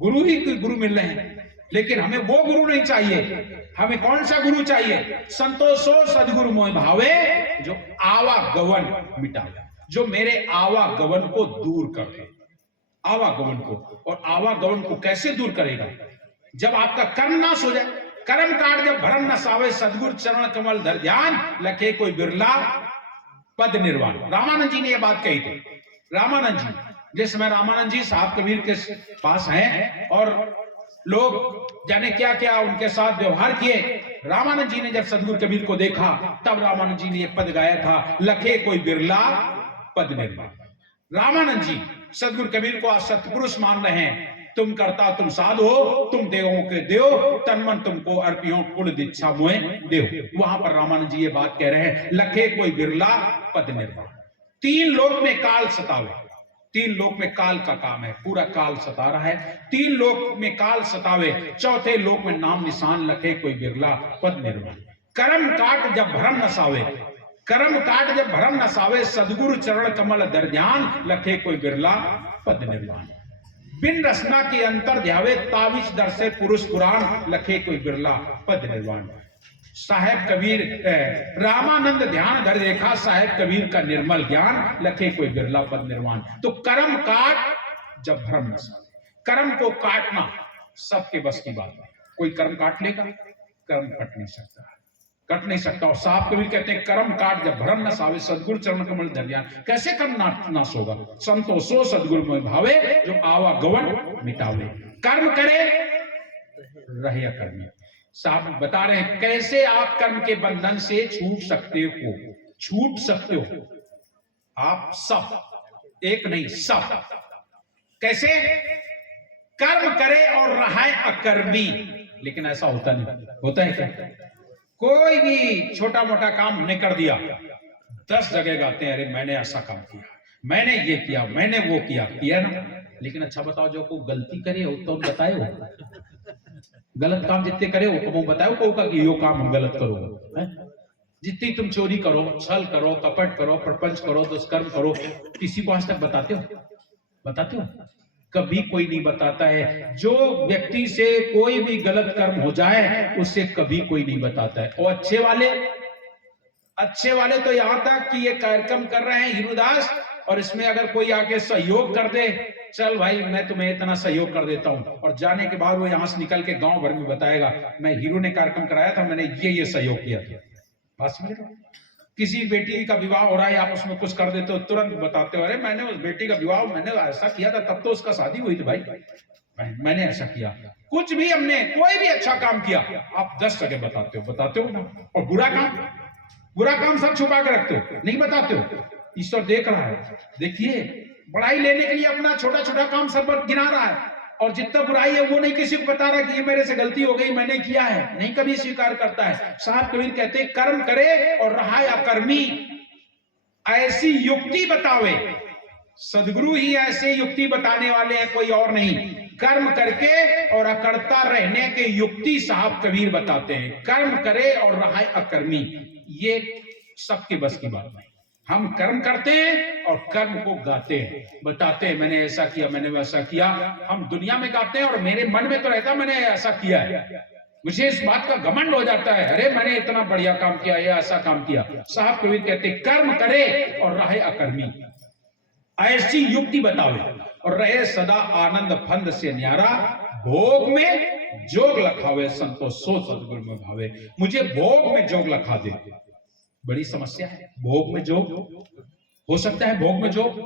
गुरु ही गुरु मिल रहे हैं। लेकिन हमें वो गुरु नहीं चाहिए, हमें कौन सा गुरु चाहिए? संतोषो सदगुरु मोहि भावे, जो आवागमन मिटाए, जो मेरे आवागमन को दूर कर दे। आवागमन को, और आवागमन को कैसे दूर करेगा? जब आपका कर्म नाश हो जाए, कर्म काट जब भरम नसावे, सदगुरु चरण कमल धर ध्यान, लखे कोई बिरला पद निर्वाण। रामानंद जी ने यह बात कही थी। रामानंद जी, जिस समय रामानंद जी साहब कबीर के पास हैं और लोग जाने क्या क्या उनके साथ व्यवहार किए, रामानंद जी ने जब सदगुरु कबीर को देखा तब रामानंद जी ने एक पद गाया था, लखे कोई बिरला पद निर्वाण। रामानंद जी सदगुरु कबीर को आज सतपुरुष मान रहे हैं। तुम करता तुम साधु हो, तुम देवों के देव, तन मन तुमको अर्पियो, कुल दीक्षा मोए देव। वहां पर रामानंद जी ये बात कह रहे हैं, लखे कोई बिरला पद निर्वाण। तीन लोक में काल सतावे, तीन लोक में काल का काम है, पूरा काल सता रहा है। तीन लोक में काल सतावे, चौथे लोक में नाम निशान, लखे कोई बिरला पद निर्वाण। कर्म काट जब भरम नसावे, कर्म काट जब भरम नसावे, सदगुरु चरण कमल दर ध्यान, लखे कोई बिरला पद निर्वाण। बिन रसना के अंतर ध्यावे, ताविज दर से पुरुष पुराण, लखे कोई बिरला पद निर्वाण। साहेब कबीर रामानंद ध्यान धर देखा, साहेब कबीर का निर्मल ज्ञान, लखे कोई बिरला पद निर्वाण। तो कर्म काट जब भ्रम नसावे, कर्म को काटना सबके बस की बात है। कोई कर्म काट लेगा? कर्म कट नहीं सकता, कट नहीं सकता। और साहब कबीर कहते हैं कर्म काट जब भ्रम नसावे, सदगुरु चरण कमल धर ध्यान। कैसे कर्म नाश होगा? संतोषो सदगुरु मोहि भावे, जो आवागमन मिटावे। कर्म करे रहे अकर्मी। साहब बता रहे हैं कैसे आप कर्म के बंधन से छूट सकते हो। छूट सकते हो आप सब, एक नहीं सब। कैसे? कर्म करे और रहे अकर्मी। लेकिन ऐसा होता नहीं, होता है क्या? कोई भी छोटा मोटा काम हमने कर दिया, 10 जगह गाते हैं, अरे मैंने ऐसा काम किया, मैंने ये किया, मैंने वो किया ना। लेकिन अच्छा बताओ, जो को गलती करे हो तो बताए हो, गलत काम जितने करे हो तो बताओ को कि यो काम हम गलत करो। जितनी तुम चोरी करो, छल करो, कपट करो, प्रपंच करो, दुष्कर्म करो, किसी को आज तक बताते हो? बताते हो? कभी कोई नहीं बताता है। जो व्यक्ति से कोई भी गलत कर्म हो जाए उससे कभी कोई नहीं बताता है। और अच्छे वाले तो यहां तक कि ये कार्यक्रम कर रहे हैं हीरोदास, और इसमें अगर कोई आके सहयोग कर दे, चल भाई मैं तुम्हें इतना सहयोग कर देता हूं, और जाने के बाद वो यहां से निकल के गांव भर में बताएगा, मैं हीरो ने कार्यक्रम कराया था, मैंने ये सहयोग किया था। बस में किसी बेटी का विवाह हो रहा है, आप उसमें कुछ कर देते हो, तुरंत बताते हो, अरे मैंने उस बेटी का विवाह मैंने ऐसा किया था, तब तो उसका शादी हुई थी भाई, मैंने ऐसा किया। कुछ भी हमने कोई भी अच्छा काम किया आप 10 जगह बताते हो ना। और बुरा काम सब छुपा के रखते हो, नहीं बताते हो। ईश्वर देख रहा है। देखिए, बड़ाई लेने के लिए अपना छोटा छोटा काम सब गिना रहा है, और जितना बुराई है वो नहीं किसी को बता रहा कि ये मेरे से गलती हो गई, मैंने किया है, नहीं कभी स्वीकार करता है। साहब कबीर कहते हैं कर्म करे और रहा अकर्मी, ऐसी युक्ति बतावे। सदगुरु ही ऐसे युक्ति बताने वाले हैं, कोई और नहीं। कर्म करके और अकर्ता रहने के युक्ति साहब कबीर बताते हैं। कर्म करे और रहा अकर्मी, ये सबके बस की बात नहीं। हम कर्म करते हैं और कर्म को गाते हैं, बताते हैं मैंने ऐसा किया, मैंने वैसा किया। हम दुनिया में गाते हैं और मेरे मन में तो रहता मैंने ऐसा किया है, मुझे इस बात का घमंड हो जाता है, अरे मैंने इतना बढ़िया काम किया या ऐसा काम किया। साहब कबीर कहते कर्म करे और रहे अकर्मी, ऐसी युक्ति बतावे और रहे सदा आनंद फंद से न्यारा, भोग में जोग लखावे संतोष सो सदगुरु में भावे। मुझे भोग में जोग लखा दे। बड़ी समस्या है, भोग में जोग हो सकता है, भोग में जोग,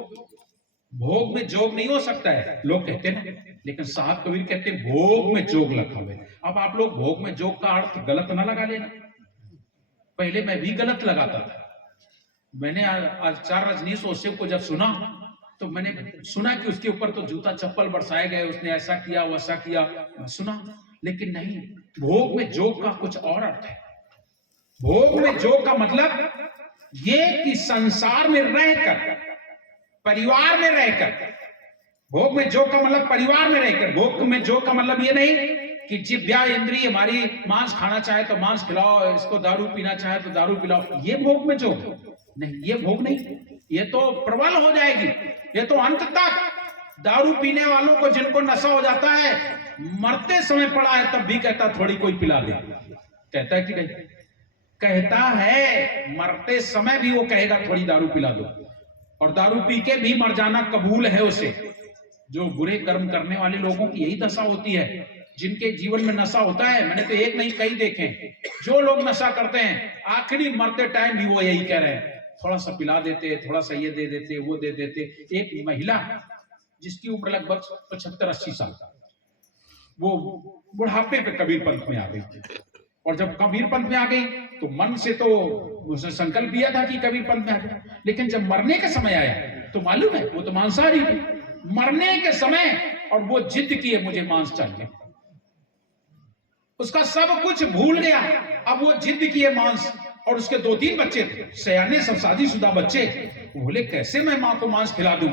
भोग में जोग नहीं हो सकता है, लोग कहते ना, लेकिन साहब कबीर कहते भोग में जोग लखावे। अब आप लोग भोग में जोग का अर्थ गलत ना लगा लेना, पहले मैं भी गलत लगाता था। मैंने आचार्य रजनीश ओसिफ को जब सुना तो मैंने सुना कि उसके ऊपर तो जूता चप्पल बरसाए गए, उसने ऐसा किया वैसा किया, मैं सुना, लेकिन नहीं, भोग में जोग का कुछ और अर्थ है। भोग में जोग का मतलब ये कि संसार में रहकर, परिवार में रहकर, भोग में जोग का मतलब परिवार में रहकर। भोग में जोग का मतलब ये नहीं कि जिह्वा इंद्रिय हमारी मांस खाना चाहे तो मांस खिलाओ, इसको दारू पीना चाहे तो दारू पिलाओ, ये भोग में जोग नहीं, ये भोग नहीं, ये तो प्रबल हो जाएगी, ये तो अंत तक। दारू पीने वालों को जिनको नशा हो जाता है, मरते समय पड़ा है तब भी कहता थोड़ी कोई पिला दे, कहता है कि नहीं, कहता है, मरते समय भी वो कहेगा थोड़ी दारू पिला दो। और दारू पी के भी मर जाना कबूल है उसे। जो बुरे कर्म करने वाले लोगों की यही दशा होती है, जिनके जीवन में नशा होता है। मैंने तो एक नहीं कई देखे, जो लोग नशा करते हैं आखिरी मरते टाइम भी वो यही कह रहे हैं, थोड़ा सा पिला देते, थोड़ा सा ये दे देते, वो दे देते। एक महिला जिसकी उम्र लगभग 75-80 साल, वो बुढ़ापे पे कबीर पंथ में आ गई थी। और जब कबीर पंथ में आ गई तो मन से तो उसने संकल्प किया था कि कबीर पंथ में आ गई, लेकिन जब मरने का समय आया तो मालूम है वो तो मांसाहारी थी। मरने के समय और वो जिद किए मुझे मांस चाहिए, उसका सब कुछ भूल गया, अब वो जिद किए मांस। और उसके 2-3 बच्चे थे, सयाने सब शादीशुदा बच्चे। बोले कैसे मैं मां को मांस खिला दूं,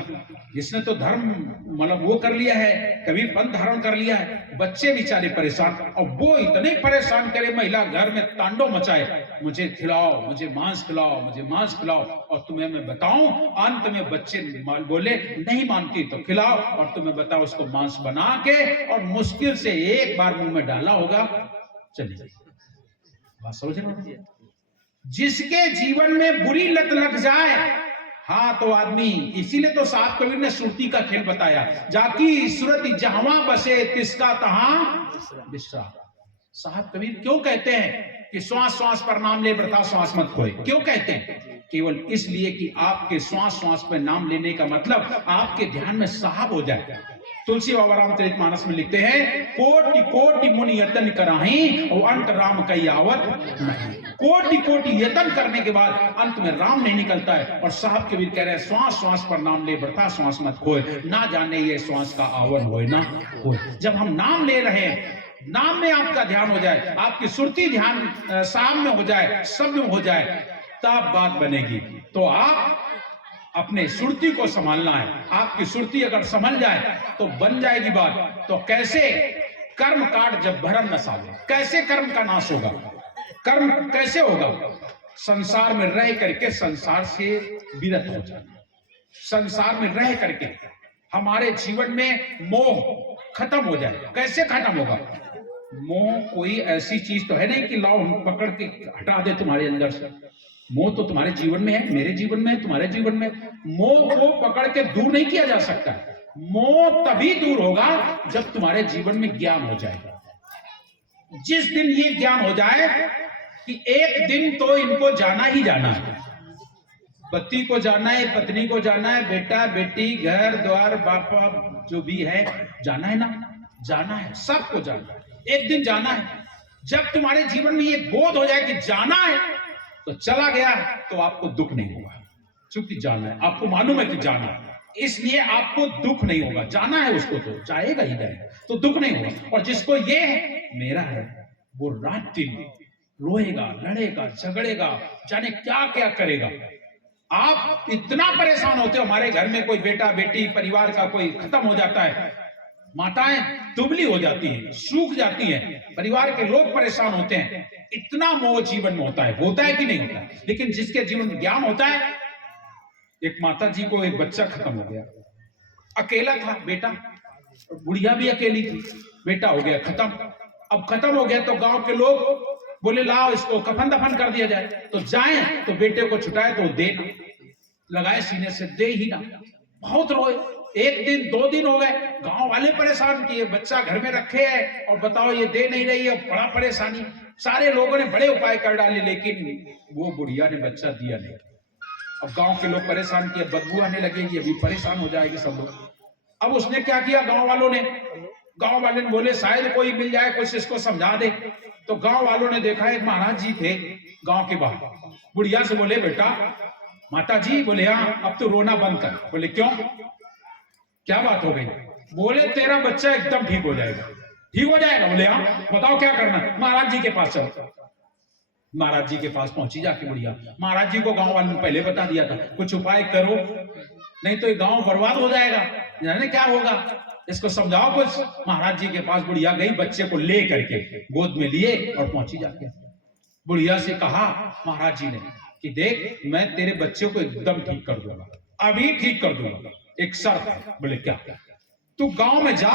इसने तो धर्म मतलब वो कर लिया है, कबीर पंथ धारण कर लिया है। बच्चे बेचारे परेशान, और वो इतने परेशान करे, महिला घर में तांडव मचाए, मुझे खिलाओ, मुझे मांस खिलाओ, मुझे मांस खिलाओ। और तुम्हें मैं बताऊं, अंत में बच्चे बोले नहीं मानती तो खिलाओ, और तुम्हें बताओ उसको मांस बना के और मुश्किल से एक बार मुंह में डाला होगा, चली गई। बात समझ रहे? जिसके जीवन में बुरी लत लग जाए, हाँ तो आदमी, इसीलिए तो साहब कबीर ने सुरती का खेल बताया, जाकी सूरत जहां बसे तिसका तहां विश्राम। साहब कबीर क्यों कहते हैं कि श्वास श्वास पर नाम ले वृथा श्वास मत खोए? क्यों कहते हैं? केवल इसलिए कि आपके श्वास श्वास पर नाम लेने का मतलब आपके ध्यान में साहब हो जाए। तुलसी बाबा रामचरितमानस में लिखते हैं, कोटि कोटि मुनि यतन कराही और अंत राम कई आवत नहीं। कोटि कोटि यतन करने के बाद अंत में राम नहीं निकलता है। और साहब कबीर कह रहे हैं, श्वास श्वास पर नाम ले वृथा श्वास मत खोए, ना जाने ये श्वास का आवन होए ना होए। जब हम नाम ले रहे हैं, नाम में आपका ध्यान हो जाए, आपकी सुरती ध्यान साम में हो जाए, सब में हो जाए, तब बात बनेगी। तो आप अपने सुरती को संभालना है। आपकी सुरती अगर संभल जाए तो बन जाएगी बात। तो कैसे? कर्म काट जब भरम न साले, कैसे कर्म का नाश होगा? कर्म कैसे होगा? संसार में रह करके संसार से विरत हो जाना। संसार में रह करके हमारे जीवन में मोह खत्म हो जाए। कैसे खत्म होगा? मोह कोई ऐसी चीज तो है नहीं कि लाओ हम पकड़ के हटा दे तुम्हारे अंदर से। मोह तो तुम्हारे जीवन में है, मेरे जीवन में है, तुम्हारे जीवन में। मोह को पकड़ के दूर नहीं किया जा सकता। मोह तभी दूर होगा जब तुम्हारे जीवन में ज्ञान हो जाएगा। जिस दिन ये ज्ञान हो जाए कि एक दिन तो इनको जाना ही जाना है, पति को जाना है, पत्नी को जाना है, बेटा बेटी, घर द्वार, बापा जो भी है, जाना है ना, जाना है, सबको जाना है, एक दिन जाना है। जब तुम्हारे जीवन में ये बोध हो जाए कि जाना है, तो चला गया तो आपको दुख नहीं होगा, क्योंकि जाना है, आपको मालूम है कि जाना है। इसलिए आपको दुख नहीं होगा। जाना है उसको तो जाएगा ही जाएगा, तो दुख नहीं होगा। और जिसको ये है मेरा है, वो रात दिन रोएगा, लड़ेगा, झगड़ेगा, जाने क्या क्या करेगा। आप इतना परेशान होते हो, हमारे घर में कोई बेटा बेटी परिवार का कोई खत्म हो जाता है, माताएं दुबली हो जाती हैं, सूख जाती हैं, परिवार के लोग परेशान होते हैं, इतना मोह जीवन में होता है कि नहीं होता है? लेकिन जिसके जीवन में ज्ञान होता है, एक माता जी को एक बच्चा खत्म हो गया, अकेला था बेटा, बुढ़िया भी अकेली थी, बेटा हो गया खत्म। अब खत्म हो गया तो गांव के लोग बोले लाओ इसको कफन दफन कर दिया जाए। तो जाएं तो बेटे को छुटाए तो दे ना, लगाए सीने से, दे ही ना। बहुत रोए, एक दिन 2 दिन हो गए, गांव वाले परेशान किए, बच्चा घर में रखे है और बताओ ये दे नहीं रही है, बड़ा परेशानी। सारे लोगों ने बड़े उपाय कर डाले, लेकिन वो बुढ़िया ने बच्चा दिया नहीं। अब गांव के लोग परेशान किए, बदबू आने लगेगी, अभी परेशान हो जाएगी सब लोग। अब उसने क्या किया, गांव वाले ने बोले शायद कोई मिल जाए, कुछ इसको समझा दे। तो गांव वालों ने देखा, एक महाराज जी थे गांव के बाहर, बुढ़िया से बोले बेटा, माता जी, बोले हाँ, अब तो रोना बंद कर। बोले क्यों, क्या बात हो गई? बोले तेरा बच्चा एकदम ठीक हो जाएगा। ठीक हो जाएगा? बोले हाँ। बताओ क्या करना है? महाराज जी के पास चलो। महाराज जी के पास पहुंची जाके बुढ़िया, महाराज जी को गांव वालों ने पहले बता दिया था, कुछ उपाय करो नहीं तो ये गांव बर्बाद हो जाएगा, जाने क्या होगा, इसको समझाओ कुछ। महाराज जी के पास बुढ़िया गई, बच्चे को ले करके गोद में लिए और पहुंची जाके बुढ़िया से कहा महाराज जी ने कि देख, मैं तेरे बच्चे को एकदम ठीक कर दूंगा, अभी ठीक कर दूंगा, एक शर्त है। बोले क्या? तू गांव में जा,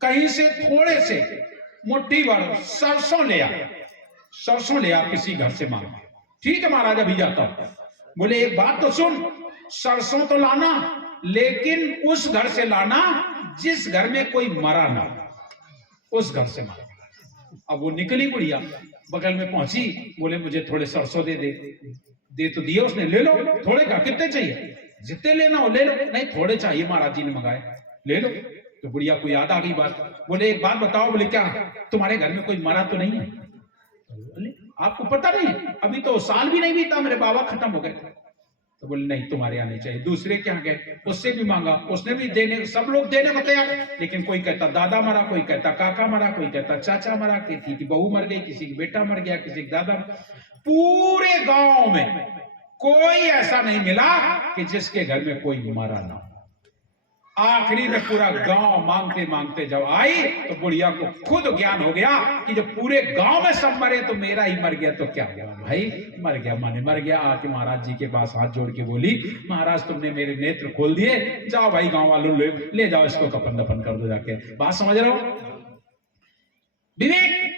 कहीं से थोड़े से मुट्ठी भर सरसों ले आ, सरसों ले आ किसी घर से मांग। ठीक है महाराज, अभी जाता हूं। बोले एक बात तो सुन, सरसों तो लाना, लेकिन उस घर से लाना जिस घर में कोई मरा ना, उस घर से मांग। अब वो निकली बुढ़िया, बगल में पहुंची, बोले मुझे थोड़े सरसों दे तो दिए उसने। ले लो, थोड़े का, कितने चाहिए? जितने लेना हो ले लो। नहीं, थोड़े चाहिए, महाराज जी ने मंगाए, ले लो। तो बुढ़िया को याद आ गई बात, बोले एक बात बताओ। बोले क्या? तुम्हारे घर में कोई मरा तो नहीं है? बोले आपको पता नहीं, अभी तो साल भी नहीं बीता, मेरे बाबा खत्म हो गए। तो बोले नहीं, तुम्हारे यहाँ नहीं चाहिए। दूसरे के यहाँ गए, उससे भी मांगा, उसने भी देने, सब लोग देने को तैयार, लेकिन कोई कहता दादा मरा, कोई कहता काका मरा, कोई कहता चाचा मरा, किसी की बहू मर गई, किसी की बेटा मर गया, किसी की दादा। पूरे गांव में कोई ऐसा नहीं मिला कि जिसके घर में कोई मरा ना। आखिरी में पूरा गांव मांगते मांगते जब आई तो बुढ़िया को खुद ज्ञान हो गया कि जब पूरे गांव में सब मरे तो मेरा ही मर गया तो क्या हुआ भाई? मर गया माने मर गया। आके महाराज जी के पास हाथ जोड़ के बोली, महाराज तुमने मेरे नेत्र खोल दिए, जाओ भाई गांव वालों ले जाओ इसको, कफन दफन कर दो जाके। बात समझ रहे हो? विवेक,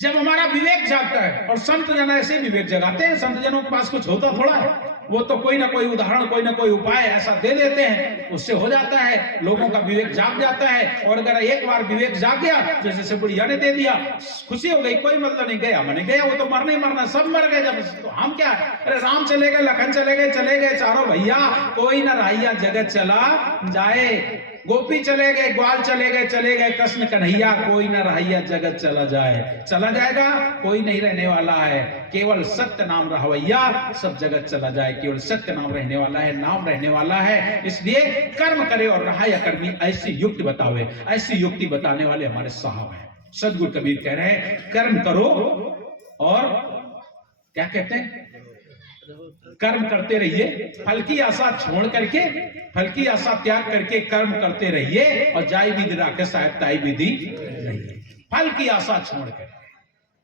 जब हमारा विवेक जागता है, और संत जन ऐसे विवेक जगाते हैं, संत जनों के पास कुछ होता थोड़ा है, वो तो कोई ना कोई उदाहरण, कोई ना कोई उपाय ऐसा दे देते हैं, उससे हो जाता है, लोगों का विवेक जाग जाता है। और अगर एक बार विवेक जाग गया, जैसे बुढ़िया ने दे दिया, खुशी हो गई, कोई मतलब नहीं, गया मैंने गया, वो तो मरना ही मरना, सब मर गए जब, तो हम क्या? अरे राम चले गए, लखन चले गए चारों भैया, कोई ना रहिया जगत चला जाए, गोपी चले गए, ग्वाल चले गए, कृष्ण कन्हैया, कोई ना रहिया जगत चला जाए। चला जाएगा, कोई नहीं रहने वाला है, केवल सत्य नाम रहवैया, सब जगत चला जाए, केवल सत्य नाम रहने वाला है, नाम रहने वाला है। इसलिए कर्म करे और रहा अकर्मी, ऐसी युक्ति बतावे, ऐसी युक्ति बताने वाले हमारे साहब हैं। सदगुरु कबीर कह रहे हैं कर्म करो और क्या कहते हैं, कर्म करते रहिए, फल की आशा छोड़ करके, फल की आशा त्याग करके कर्म करते रहिए, और जाय विधि राखे साहेब ताई विधि रहिए। फल की आशा छोड़ कर,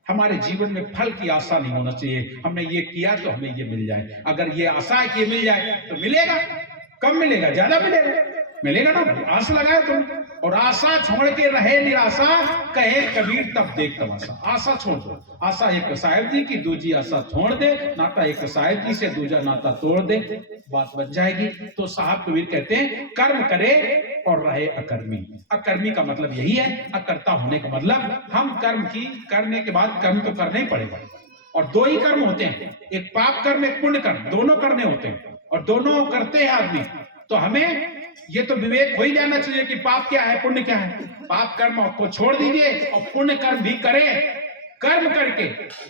हमारे जीवन में फल की आशा नहीं होना चाहिए। हमने ये किया तो हमें ये मिल जाए, अगर ये आशा है कि ये मिल जाए तो मिलेगा, कम मिलेगा, ज्यादा मिलेगा ना, आस लगाए तुम। और आशा छोड़ के रहे निराशा, कहे कबीर तब देख तमाशा। आशा छोड़ दो, आशा एक साहेब जी की, दूजी आशा छोड़ दे, नाता एक साहेब जी से, दूजा नाता तोड़ दे, बात बच जाएगी। तो साहब कबीर कहते हैं कर्म करे और रहे अकर्मी। अकर्मी का मतलब यही है, अकर्ता होने का मतलब हम कर्म की करने के बाद कर्म तो करना ही पड़ेगा। और दो ही कर्म होते हैं, एक पाप कर्म, एक पुण्य कर्म, दोनों करने होते हैं, और दोनों करते हैं आदमी। तो हमें ये तो विवेक हो ही जाना चाहिए कि पाप क्या है, पुण्य क्या है। पाप कर्म को छोड़ दीजिए और पुण्य कर्म भी करें, कर्म करके,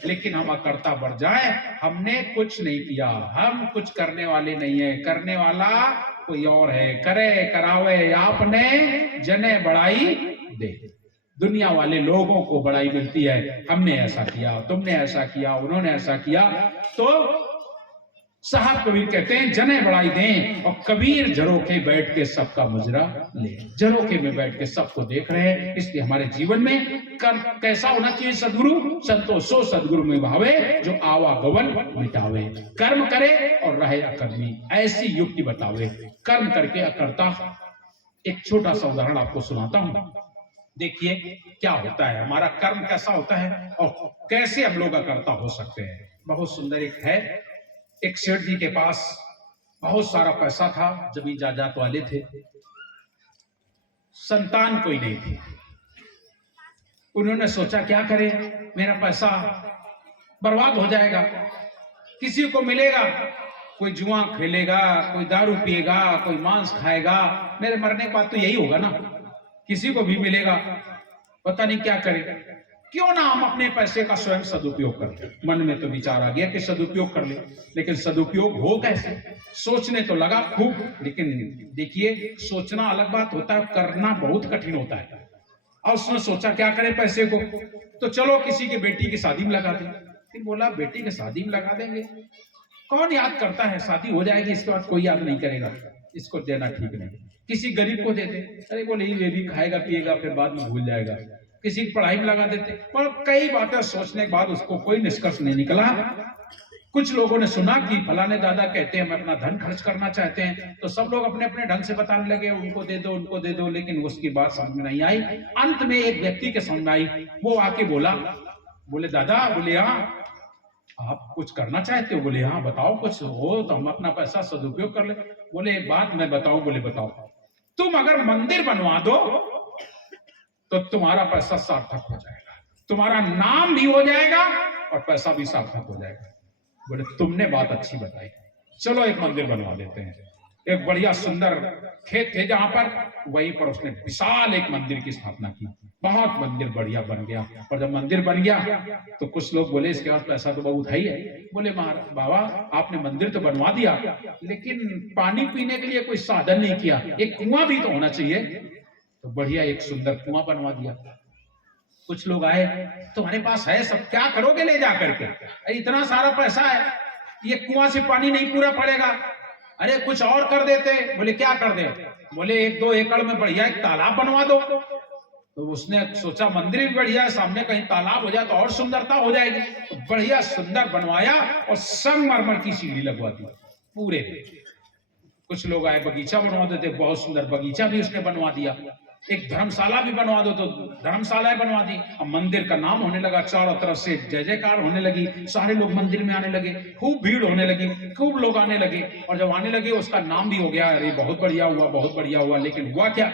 लेकिन हम अकर्ता बढ़ जाए। हमने कुछ नहीं किया, हम कुछ करने वाले नहीं है, करने वाला कोई और है, करे करावे आपने जने बड़ाई दे। दुनिया वाले लोगों को बड़ाई मिलती है, हमने ऐसा किया, तुमने ऐसा किया, उन्होंने ऐसा किया। तो साहब कबीर कहते हैं जने बड़ाई दें, और कबीर झरोखे बैठ के सबका मुजरा ले। झरोखे में बैठ के सबको देख रहे हैं। इसलिए हमारे जीवन में कर्म कैसा होना चाहिए? सदगुरु संतोषो सदगुरु में भावे, जो आवागमन मिटावे। कर्म करे और रहे अकर्मी, ऐसी युक्ति बतावे। कर्म करके अकर्ता। एक छोटा सा उदाहरण आपको सुनाता हूं। देखिए क्या होता है, हमारा कर्म कैसा होता है और कैसे हम लोग अकर्ता हो सकते हैं। बहुत सुंदर एक है, एक सेठ जी के पास बहुत सारा पैसा था, जमीन जायदाद वाले थे, संतान कोई नहीं थी। उन्होंने सोचा क्या करें, मेरा पैसा बर्बाद हो जाएगा, किसी को मिलेगा, कोई जुआ खेलेगा, कोई दारू पिएगा, कोई मांस खाएगा, मेरे मरने के बाद तो यही होगा ना, किसी को भी मिलेगा, पता नहीं क्या करें। क्यों ना हम अपने पैसे का स्वयं सदुपयोग कर ले। मन में तो विचार आ गया कि सदुपयोग कर ले, लेकिन सदुपयोग हो कैसे? सोचने तो लगा खूब, लेकिन देखिए सोचना अलग बात होता है, करना बहुत कठिन होता है। और उसने सोचा क्या करे पैसे को, तो चलो किसी की बेटी की शादी में लगा दें। फिर बोला बेटी की शादी में लगा देंगे, कौन याद करता है, शादी हो जाएगी इसके बाद कोई याद नहीं करेगा, इसको देना ठीक नहीं। किसी गरीब को दे दे, अरे बोले ये भी खाएगा पिएगा फिर बाद में भूल जाएगा। किसी की पढ़ाई में लगा देते, पर कई बातें सोचने के बाद उसको कोई निष्कर्ष नहीं निकला। कुछ लोगों ने सुना कि फलाने दादा कहते हैं हम अपना धन खर्च करना चाहते हैं, तो सब लोग अपने अपने ढंग से बताने लगे, उनको दे दो उनको दे दो, लेकिन उसकी बात समझ में नहीं आई। अंत में एक व्यक्ति के समझ में आई, वो आके बोला, बोले दादा, बोले हाँ आप कुछ करना चाहते हो? बोले हाँ बताओ, कुछ हो तो हम अपना पैसा सदुपयोग कर ले। बोले एक बात मैं बताऊं? बोले बताओ। तुम अगर मंदिर बनवा दो तो तुम्हारा पैसा सार्थक हो जाएगा, तुम्हारा नाम भी हो जाएगा और पैसा भी सार्थक हो जाएगा। बोले तुमने बात अच्छी बताई, चलो एक मंदिर बनवा देते हैं। एक बढ़िया सुंदर खेत थे जहां पर, वहीं पर उसने विशाल एक मंदिर की स्थापना की। बहुत मंदिर बढ़िया बन गया। और जब मंदिर बन गया तो कुछ लोग बोले इसके पास पैसा तो बहुत है ही है। बोले महाराज बाबा आपने मंदिर तो बनवा दिया, लेकिन पानी पीने के लिए कोई साधन नहीं किया, एक कुआं भी तो होना चाहिए। तो बढ़िया एक सुंदर कुआं बनवा दिया। कुछ लोग आए, तुम्हारे पास है सब, क्या करोगे ले जा करके? इतना सारा पैसा है, ये कुआं से पानी नहीं पूरा पड़ेगा, अरे कुछ और कर देते। बोले क्या कर दे? बोले 1-2 एकड़ में बढ़िया एक तालाब बनवा दो। तो उसने सोचा मंदिर भी बढ़िया है, सामने कहीं तालाब हो जाए तो और सुंदरता हो जाएगी। तो बढ़िया सुंदर बनवाया और संगमरमर की सीढ़ी लगवा दी पूरे। कुछ लोग आए बगीचा बनवा देते, बहुत सुंदर बगीचा भी उसने बनवा दिया। एक धर्मशाला भी बनवा दो तो धर्मशाला बनवा दी। अब मंदिर का नाम होने लगा, चारों तरफ से जय जयकार होने लगी, सारे लोग मंदिर में आने लगे, खूब भीड़ होने लगी, खूब लोग आने लगे। और जब आने लगे उसका नाम भी हो गया, अरे बहुत बढ़िया हुआ, बहुत बढ़िया हुआ। लेकिन हुआ क्या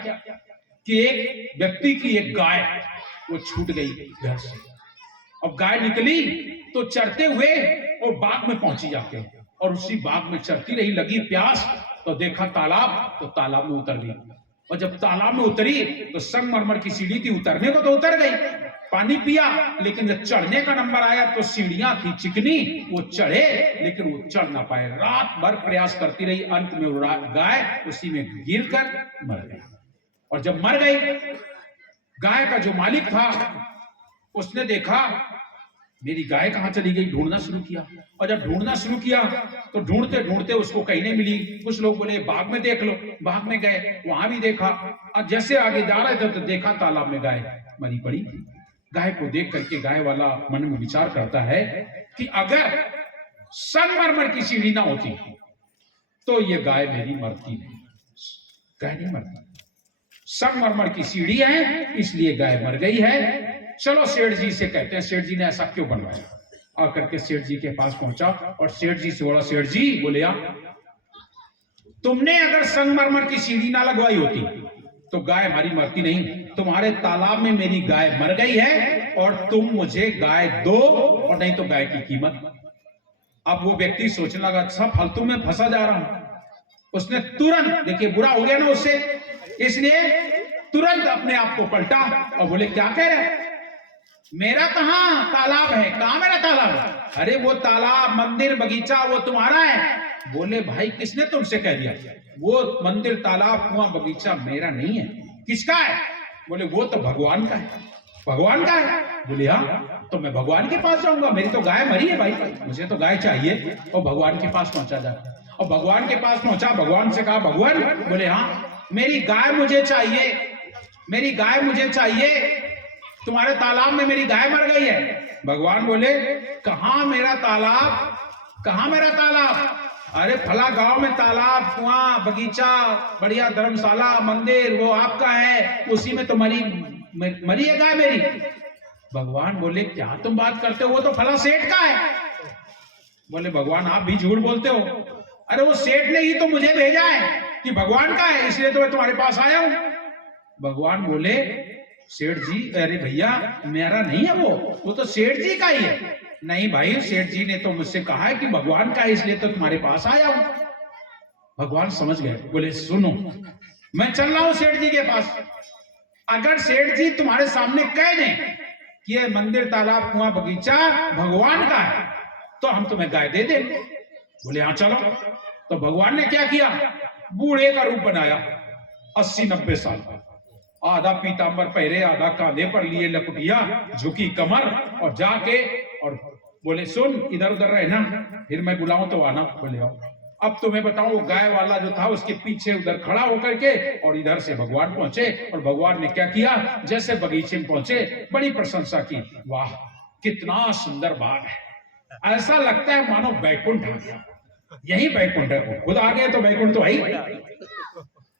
कि एक व्यक्ति की एक गाय वो छूट गई घर से। अब गाय निकली तो चरते हुए और बाग में पहुंची जाके, और उसी बाग में चरती रही, लगी प्यास तो देखा तालाब, तो तालाब में उतर गई। और जब तालाब में उतरी तो संगमरमर की सीढ़ी थी, उतरने को तो उतर गई, पानी पिया, लेकिन जब चढ़ने का नंबर आया तो सीढ़ियां थी चिकनी, वो चढ़े लेकिन वो चढ़ ना पाए। रात भर प्रयास करती रही, अंत में गाय उसी में गिरकर मर गई। और जब मर गई, गाय का जो मालिक था उसने देखा मेरी गाय कहां चली गई, ढूंढना शुरू किया। और जब ढूंढना शुरू किया तो ढूंढते ढूंढते उसको कहीं नहीं मिली। कुछ लोग बोले बाग में देख लो, बाग में गए, वहां भी देखा। और जैसे आगे जा रहे थे तो देखा तालाब में गाय मरी पड़ी थी। गाय को देख करके गाय वाला मन में विचार करता है कि अगर संगमरमर की सीढ़ी ना होती तो ये गाय मेरी मरती नहीं। गाय नहीं मरती, संगमरमर की सीढ़ी है इसलिए गाय मर गई है। चलो सेठ जी से कहते हैं सेठ जी ने ऐसा क्यों बनवाया। आकर के सेठ जी के पास पहुंचा और सेठ जी से बोला, सेठ जी बोले तुमने अगर संगमरमर की सीढ़ी ना लगवाई होती तो गाय हमारी मरती नहीं। तुम्हारे तालाब में मेरी गाय मर गई है और तुम मुझे गाय दो, और नहीं तो गाय की कीमत। अब वो व्यक्ति सोचने लगा अच्छा फालतू में फंसा जा रहा हूं। उसने तुरंत, देखिए बुरा हो गया ना उससे, इसलिए तुरंत अपने आप को पलटा और बोले क्या कह रहे हैं, मेरा कहां तालाब है, कहां मेरा तालाब है? अरे वो तालाब मंदिर बगीचा वो तुम्हारा है। बोले भाई किसने तुमसे कह दिया? वो मंदिर, तालाब, कुआं, बगीचा मेरा नहीं है। किसका है? बोले वो तो भगवान का है। भगवान का है? बोले हाँ। तो मैं भगवान के पास जाऊंगा, मेरी तो गाय मरी है भाई, मुझे तो गाय चाहिए। और भगवान के पास पहुंचा जाता, और भगवान के पास पहुंचा, भगवान से कहा भगवान, बोले हाँ मेरी गाय मुझे चाहिए, मेरी गाय मुझे चाहिए, तुम्हारे तालाब में मेरी गाय मर गई है। भगवान बोले कहां मेरा तालाब, कहां मेरा तालाब? अरे फला गांव में तालाब, कुआं, बगीचा, बढ़िया धर्मशाला, मंदिर वो आपका है, उसी में तो मरी है गाय मेरी। भगवान बोले क्या तुम बात करते हो, वो तो फला सेठ का है। बोले भगवान आप भी झूठ बोलते हो। अरे वो सेठ ने ही तो मुझे भेजा है कि भगवान का है, इसलिए तो मैं तुम्हारे पास आया हूं। भगवान बोले सेठ जी, अरे भैया मेरा नहीं है वो तो सेठ जी का ही है। नहीं भाई, सेठ जी ने तो मुझसे कहा है कि भगवान का है, इसलिए तो तुम्हारे पास आया हूं। भगवान समझ गए, बोले सुनो मैं चल रहा हूं सेठ जी के पास, अगर सेठ जी तुम्हारे सामने कह दें कि ये मंदिर, तालाब, कुआं, बगीचा भगवान का है तो हम तुम्हें गाय दे देंगे। बोले हाँ चलो। तो भगवान ने क्या किया, बूढ़े का रूप बनाया, 80-90 साल का, आधा पीतांबर पहरे, आधा कांधे पर लिए लकुटिया, झुकी कमर, और जाके और बोले सुन इधर उधर रहना, फिर मैं बुलाऊं तो आना। बोले आओ। अब तुम्हें बताऊं, वो गाय वाला जो था उसके पीछे उधर खड़ा होकर के, और इधर से भगवान पहुंचे, और भगवान ने क्या किया, जैसे बगीचे में पहुंचे बड़ी प्रशंसा की, वाह कितना सुंदर बाग है, ऐसा लगता है मानो बैकुंठ आ गया, यही बैकुंठ है, खुद आ गए तो बैकुंठ तो है।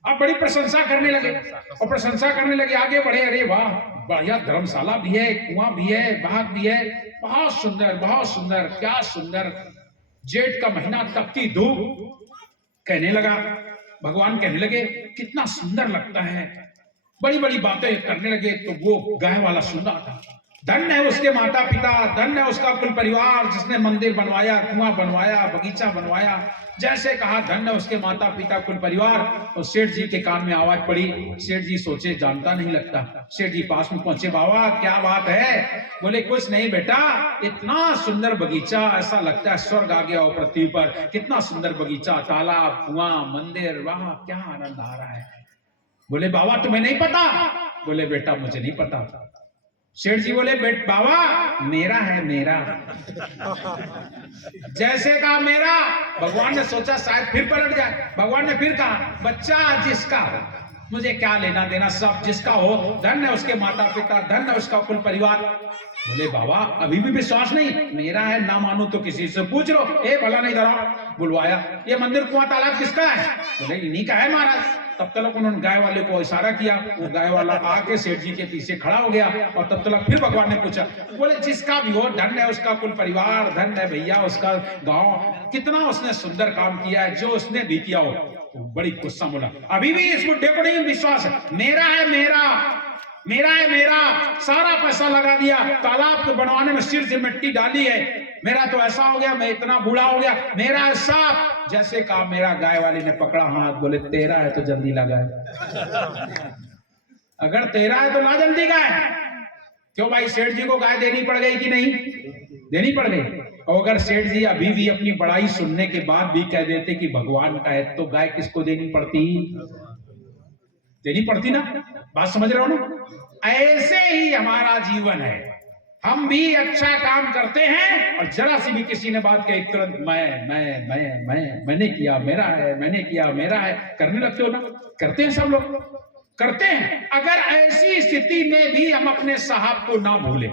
अब बड़ी प्रशंसा करने लगे, और प्रशंसा करने लगे, आगे बढ़े, अरे वाह बढ़िया धर्मशाला भी है, कुआं भी है, बाग भी है, बहुत सुंदर बहुत सुंदर, क्या सुंदर। जेठ का महीना, तपती धूप। कहने लगा, भगवान कहने लगे कितना सुंदर लगता है, बड़ी बड़ी बातें करने लगे। तो वो गाय वाला सुन रहा था, धन्य है उसके माता पिता, धन्य है उसका कुल परिवार, जिसने मंदिर बनवाया, कुआं बनवाया, बगीचा बनवाया, जैसे कहा धन्य है उसके माता पिता, कुल परिवार। और सेठ जी के कान में आवाज पड़ी, सेठ जी सोचे जानता नहीं लगता। सेठ जी पास में पहुंचे, बाबा क्या बात है? बोले कुछ नहीं बेटा, इतना सुंदर बगीचा, ऐसा लगता है स्वर्ग आ गया हो पृथ्वी पर, कितना सुंदर बगीचा, तालाब, कुआं, मंदिर, वाह क्या आनंद आ रहा है। बोले बाबा तुम्हें नहीं पता? बोले बेटा मुझे नहीं पता। सेठ जी बोले बेट बाबा मेरा है, मेरा। जैसे कहा मेरा, भगवान ने सोचा शायद फिर पलट जाए, भगवान ने फिर कहा बच्चा जिसका हो, मुझे क्या लेना देना, सब जिसका हो, धन्य है उसके माता पिता, धन्य है उसका कुल परिवार। बोले बाबा अभी भी विश्वास नहीं? मेरा है, ना मानो तो किसी से पूछ लो। ए भला नहीं डरा, बुलवाया, ये मंदिर कुआं तालाब किसका है? बोले इन्हीं का है महाराज। तब तक उन्होंने गाय वाले को इशारा किया, वो गाय वाला आके सेठ जी के पीछे खड़ा हो गया, और तब तक फिर भगवान ने पूछा, बोले जिसका भी हो, धन्य है उसका कुल परिवार, धन्य है भैया उसका गांव, कितना उसने सुंदर काम किया है, जो उसने भी किया हो। तो बड़ी गुस्सा बोला, अभी भी इस बुड्ढे को नहीं विश्वास है, मेरा है, मेरा मेरा है, मेरा सारा पैसा लगा दिया, तालाब को बनवाने में सिर से मिट्टी डाली है, मेरा तो ऐसा हो गया, मैं इतना बूढ़ा हो गया, मेरा है साफ। जैसे कहा मेरा, गाय वाले ने पकड़ा हाथ, बोले तेरा है तो जल्दी लगा, अगर तेरा है तो ला जल्दी गाय। क्यों भाई, सेठ जी को गाय देनी पड़ गई कि नहीं देनी पड़ गई? और अगर सेठ जी अभी भी अपनी बड़ाई सुनने के बाद भी कह देते कि भगवान का है, तो गाय किसको देनी पड़ती? देनी पड़ती ना। बात समझ रहे हो ना? ऐसे ही हमारा जीवन है, हम भी अच्छा काम करते हैं, और जरा सी भी किसी ने बात कही तुरंत मैंने किया, मेरा है, मैंने किया, मेरा है, करने लगते हो ना। करते हैं, सब लोग करते हैं। अगर ऐसी स्थिति में भी हम अपने साहब को ना भूलें,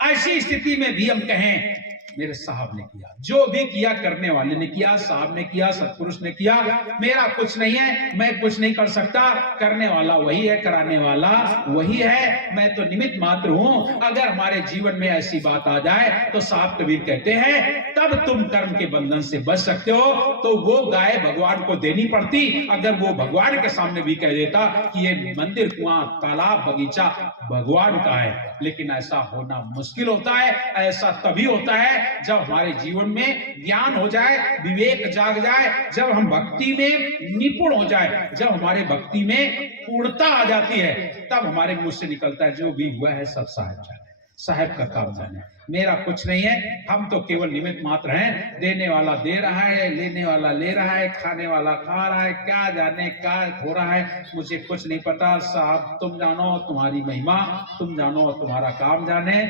ऐसी स्थिति में भी हम कहें मेरे साहब ने किया, जो भी किया करने वाले ने किया, साहब ने किया, सतपुरुष ने किया, मेरा कुछ नहीं है, मैं कुछ नहीं कर सकता, करने वाला वही है, कराने वाला वही है, मैं तो निमित्त मात्र हूं। अगर हमारे जीवन में ऐसी बात आ जाए तो साहब कबीर कहते हैं तब तुम कर्म के बंधन से बच सकते हो। तो वो गाय भगवान को देनी पड़ती, अगर वो भगवान के सामने भी कह देता कि ये मंदिर, कुआं, तालाब, बगीचा भगवान का है। लेकिन ऐसा होना मुश्किल होता है, ऐसा तभी होता है जब हमारे जीवन में ज्ञान हो जाए, विवेक जाग जाए, जब हम भक्ति में निपुण हो जाए, जब हमारे भक्ति में पूर्णता आ जाती है, तब हमारे मुंह से निकलता है जो भी हुआ है सब साहब जाने। साहब का काम जाने, मेरा कुछ नहीं है, हम तो केवल निमित्त मात्र हैं। देने वाला दे रहा है, लेने वाला ले रहा है, खाने वाला खा रहा है, क्या जाने क्या हो रहा है मुझे कुछ नहीं पता। साहब तुम जानो तुम्हारी महिमा, तुम जानो तुम्हारा काम जाने,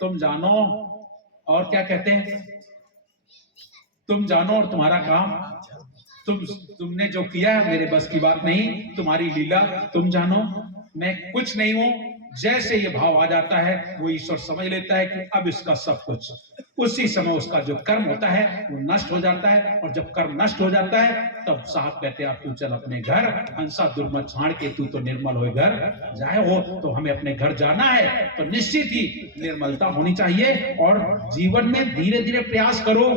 तुम जानो और क्या कहते हैं, तुम जानो और तुम्हारा काम, तुमने जो किया मेरे बस की बात नहीं, तुम्हारी लीला तुम जानो, मैं कुछ नहीं हूं। जैसे ये भाव आ जाता है वो ईश्वर समझ लेता है कि अब इसका सब कुछ, उसी समय उसका जो कर्म होता है वो नष्ट हो जाता है। और जब कर्म नष्ट हो जाता है तब साहब कहते हैं अब तू चल अपने घर, हंसा दुर्मत छाड़ के तू तो निर्मल हो घर जाए हो। तो हमें अपने घर जाना है तो निश्चित ही निर्मलता होनी चाहिए और जीवन में धीरे धीरे प्रयास करो।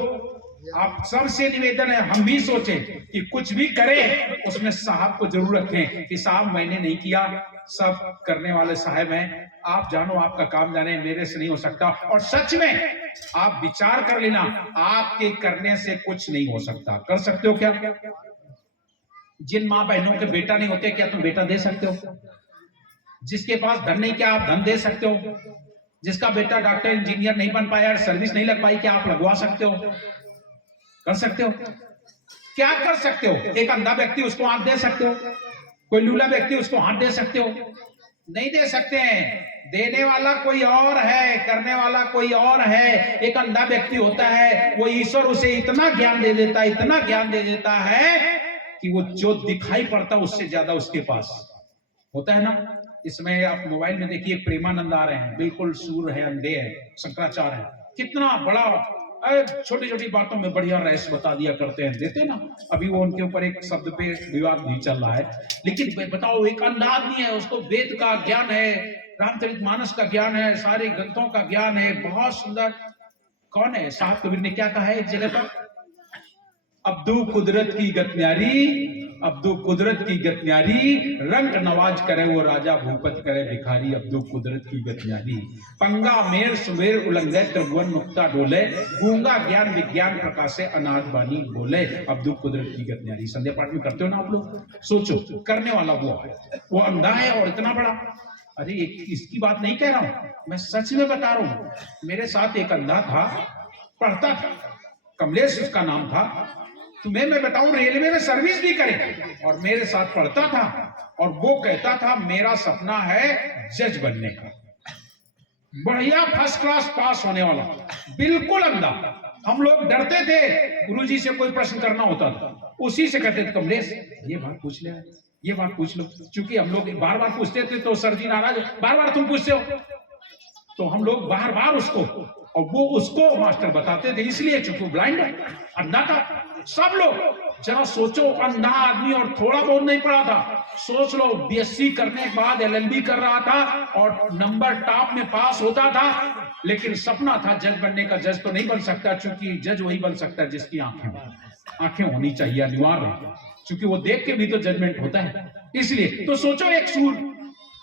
आप सबसे निवेदन है, हम भी सोचें कि कुछ भी करें उसमें साहब को जरूर रखें कि साहब मैंने नहीं किया, सब करने वाले साहब हैं, आप जानो आपका काम जाने, मेरे से नहीं हो सकता। और सच में आप विचार कर लेना, आपके करने से कुछ नहीं हो सकता। कर सकते हो क्या? जिन माँ बहनों के बेटा नहीं होते क्या तुम बेटा दे सकते हो? जिसके पास धन नहीं क्या आप धन दे सकते हो? जिसका बेटा डॉक्टर इंजीनियर नहीं बन पाया, सर्विस नहीं लग पाई, क्या आप लगवा सकते हो? कर सकते हो? क्या कर सकते हो? एक अंधा व्यक्ति उसको आंख दे सकते हो? कोई लूला व्यक्ति उसको हाथ दे सकते हो? नहीं दे सकते हैं। देने वाला कोई और है, करने वाला कोई और है। एक अंधा व्यक्ति होता है, वो ईश्वर उसे इतना ज्ञान दे देता है, इतना ज्ञान दे देता है कि वो जो दिखाई पड़ता उससे ज्यादा उसके पास होता है ना। इसमें आप मोबाइल में देखिए प्रेमानंद आ रहे हैं, बिल्कुल सूर है, अंधे है, शंकराचार्य है, कितना बड़ा छोटी छोटी बातों में बढ़िया रहस्य बता दिया करते हैं, देते ना। अभी वो उनके ऊपर एक शब्द पे विवाद नहीं चल रहा है, लेकिन बताओ एक अंधा आदमी है, उसको वेद का ज्ञान है, रामचरितमानस का ज्ञान है, सारे ग्रंथों का ज्ञान है, बहुत सुंदर। कौन है? साहब कबीर ने क्या कहा है एक जगह पर, अब्दू कुदरत की गत न्यारी, अब्दू कुदरत की गत न्यारी, रंग नवाज करे वो राजा भूपत करे भिखारी, अब्दू कुदरत की गत न्यारी। पंगा मेर सुमेर उलंघे त्रिभुवन मुक्ता डोले, गूंगा ज्ञान विज्ञान प्रकाशे अनाथ बानी बोले, अब्दू कुदरत की गत न्यारी। संध्या पाठ में करते हो ना आप लोग? सोचो, करने वाला वो है, वो अंधा है और इतना बड़ा। अरे इसकी बात नहीं कह रहा हूं, मैं सच में बता रहा हूं। मेरे साथ एक अंधा था, पढ़ता था, कमलेश उसका नाम था। तुम्हें मैं बताऊं रेलवे में सर्विस भी करे और मेरे साथ पढ़ता था, और वो कहता था मेरा सपना है जज बनने का, बढ़िया फर्स्ट क्लास पास होने वाला, बिल्कुल अंधा। हम लोग डरते थे गुरुजी से कोई प्रश्न करना होता था, उसी से कहते थे कमलेश ये बात पूछ ले, ये बात पूछ लो। क्योंकि हम लोग बार बार पूछते थे तो सर जी नाराज, बार बार तुम पूछते हो, तो हम लोग बार बार उसको, और वो उसको मास्टर बताते थे, इसलिए चूंकि ब्लाइंड है, अंधा था। सब लोग जरा सोचो, अंधा आदमी और थोड़ा बहुत नहीं पढ़ा था, सोच लो बीएससी करने के बाद एलएलबी कर रहा था और नंबर टॉप में पास होता था, लेकिन सपना था जज बनने का। जज तो नहीं बन सकता, क्योंकि जज वही बन सकता है जिसकी आंखें होनी चाहिए अनिवार्य, क्योंकि वो देख के भी तो जजमेंट होता है। इसलिए तो सोचो, एक सूर,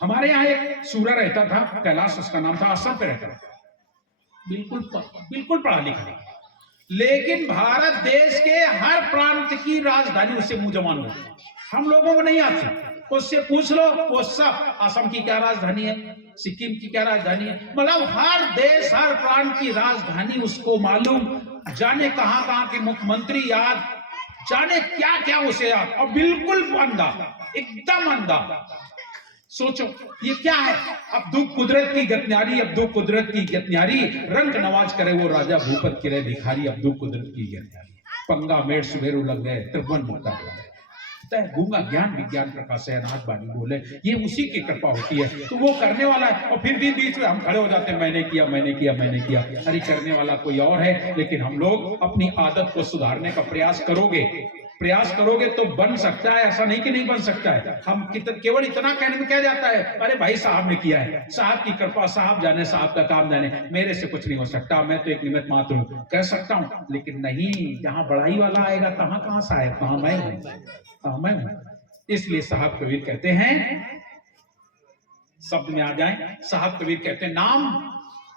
हमारे यहाँ एक सूरा रहता था, कैलाश उसका नाम था, असम पे रहता था, बिल्कुल पढ़ा लिखा, लेकिन भारत देश के हर प्रांत की राजधानी उससे मुंह जबान हो, हम लोगों को नहीं आती। उससे पूछ लो, वो सब असम की क्या राजधानी है, सिक्किम की क्या राजधानी है, मतलब हर देश हर प्रांत की राजधानी उसको मालूम, जाने कहां कहां के मुख्यमंत्री याद, जाने क्या क्या उसे याद, और बिल्कुल अंधा, एकदम अंधा। सोचो ये क्या है? अब्दू कुदरत की गत न्यारी, अब्दू कुदरत की गत न्यारी, रंग नवाज करे वो राजा भूपत करे भिखारी, अब्दू कुदरत की गत न्यारी। पंगा मेड़ सुबेर लग गए त्रिभुवन मुक्ता डोले, गूंगा ज्ञान विज्ञान प्रकाश है अनाथ बानी बोले, ये उसी की कृपा होती है। तो वो करने वाला है, और फिर भी बीच में हम खड़े हो जाते हैं, मैंने किया मैंने किया मैंने किया। अरे करने वाला कोई और है, लेकिन हम लोग अपनी आदत को सुधारने का प्रयास करोगे तो बन सकता है, ऐसा नहीं कि नहीं बन सकता है। हम केवल इतना कहने में क्या जाता है, अरे भाई साहब ने किया है, साहब की कृपा, साहब जाने, साहब का काम जाने, मेरे से कुछ नहीं हो सकता, मैं तो एक निमित्त मात्र हूं, कह सकता हूं। लेकिन नहीं, जहां बड़ाई वाला आएगा कहां साहब, कहां मैं हूं। इसलिए साहब कबीर कहते हैं, शब्द में आ जाए, साहब कबीर कहते हैं नाम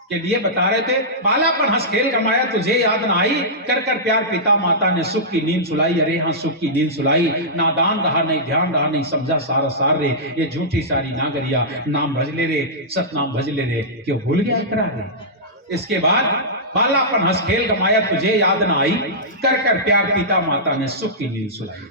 के लिए बता रहे थे। बालापन हंस खेल कमाया तुझे याद न आई, कर कर प्यार पिता माता ने सुख की नींद सुलाई। अरे हाँ सुख की नींद सुलाई, नादान रहा नहीं ध्यान रहा नहीं समझा सारा सार रे, ये झूठी सारी नागरिया नाम भजले रे सतनाम भजले रे, क्यों भूल गया इकरार रे। इसके बाद बालापन हंस खेल कमाया तुझे याद न आई, कर कर प्यार पिता माता ने सुख की नींद सुलाई।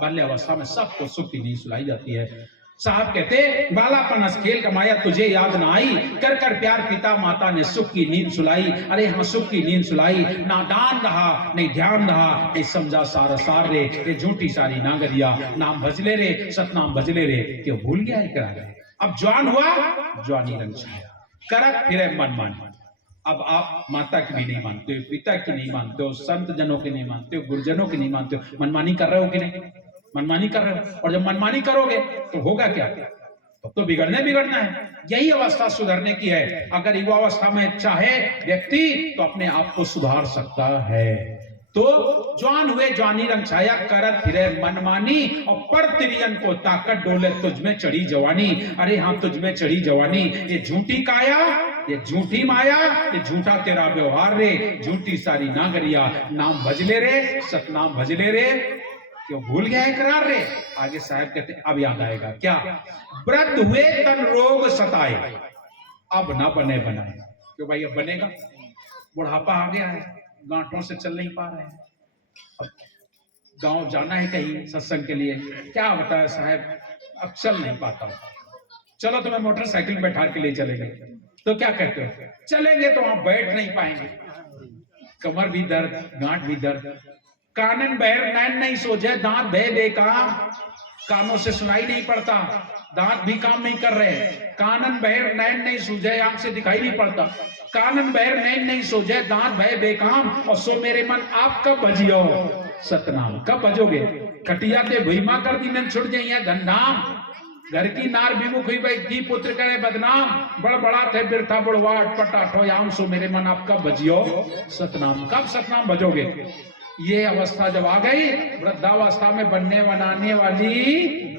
बाल्यावस्था में सबको सुख की नींद सुलाई जाती है। साहब कहते बालापन हंस खेल कमाया तुझे याद न आई, कर कर प्यार पिता माता ने सुख की नींद सुलाई। अरे हाँ सुख की नींद सुलाई, नादान रहा नहीं ध्यान रहा नहीं समझा सारा सार रे, ये झूठी सारी नागरिया नाम भजले रे सतनाम भजले रे, क्यों भूल गया इकरार रे। अब जवान हुआ जवानी रंग छाया, करत फिरे मन मानी। अब आप माता की भी नहीं मानते हो, पिता की नहीं मानते हो, संत जनों की नहीं मानते हो, गुरुजनों की नहीं मानते हो, मनमानी कर रहे हो कि नहीं? मनमानी कर रहे हो। और जब मनमानी करोगे तो होगा क्या? तो बिगड़ना है। यही अवस्था सुधरने की है। अगर युवावस्था में चाहे व्यक्ति तो अपने आप को सुधार सकता है। तो जवान हुए जवानी रंग छाया, करत फिरे मनमानी, और पर तिरियन को ताकत डोले तुझ में चढ़ी जवानी। अरे हाँ तुझ में चढ़ी जवानी, ये झूठी काया ये झूठी माया, ये झूठा तेरा व्यवहार रे, झूठी सारी नागरिया नाम भजले रे सतनाम भजले रे, क्यों भूल गया इकरार रे। आगे साहब कहते अब याद आएगा क्या? वृद्ध हुए तन रोग सताए, अब ना बने बनाए। क्यों भाई अब बनेगा? बुढ़ापा आ गया है, गांठों से चल नहीं पा रहे हैं। अब गांव जाना है कहीं सत्संग के लिए, क्या बताया साहब अब चल नहीं पाता हूं। चलो तुम्हें मोटरसाइकिल बैठा के ले चलेंगे, तो क्या कहते हो? चलेंगे तो आप बैठ नहीं पाएंगे, कमर भी दर्द गांठ भी दर्द। कानन बहर नैन नहीं सोचे, दांत भय बेकाम, कानों से सुनाई नहीं पड़ता, दांत भी काम नहीं कर रहे। कानन बहर नैन नहीं सूझे, आंख से दिखाई नहीं पड़ता। कानन बहर नैन नहीं सोचे, दांत भय बेकाम, और सो मेरे मन आप कब भजियो सतनाम। कब भजोगे? खटिया ते भुईमा कर दी नन छुट जाइए धनधाम, घर की नार विमुख हुई बैठी पुत्र करे बदनाम, बड़ बड़ा थे बिरथा बुढ़वाट पटाठो याम, सो मेरे मन आप कब भजियो सतनाम। कब सतनाम भजोगे? ये अवस्था जब आ गई, वृद्धावस्था में बनने बनाने वाली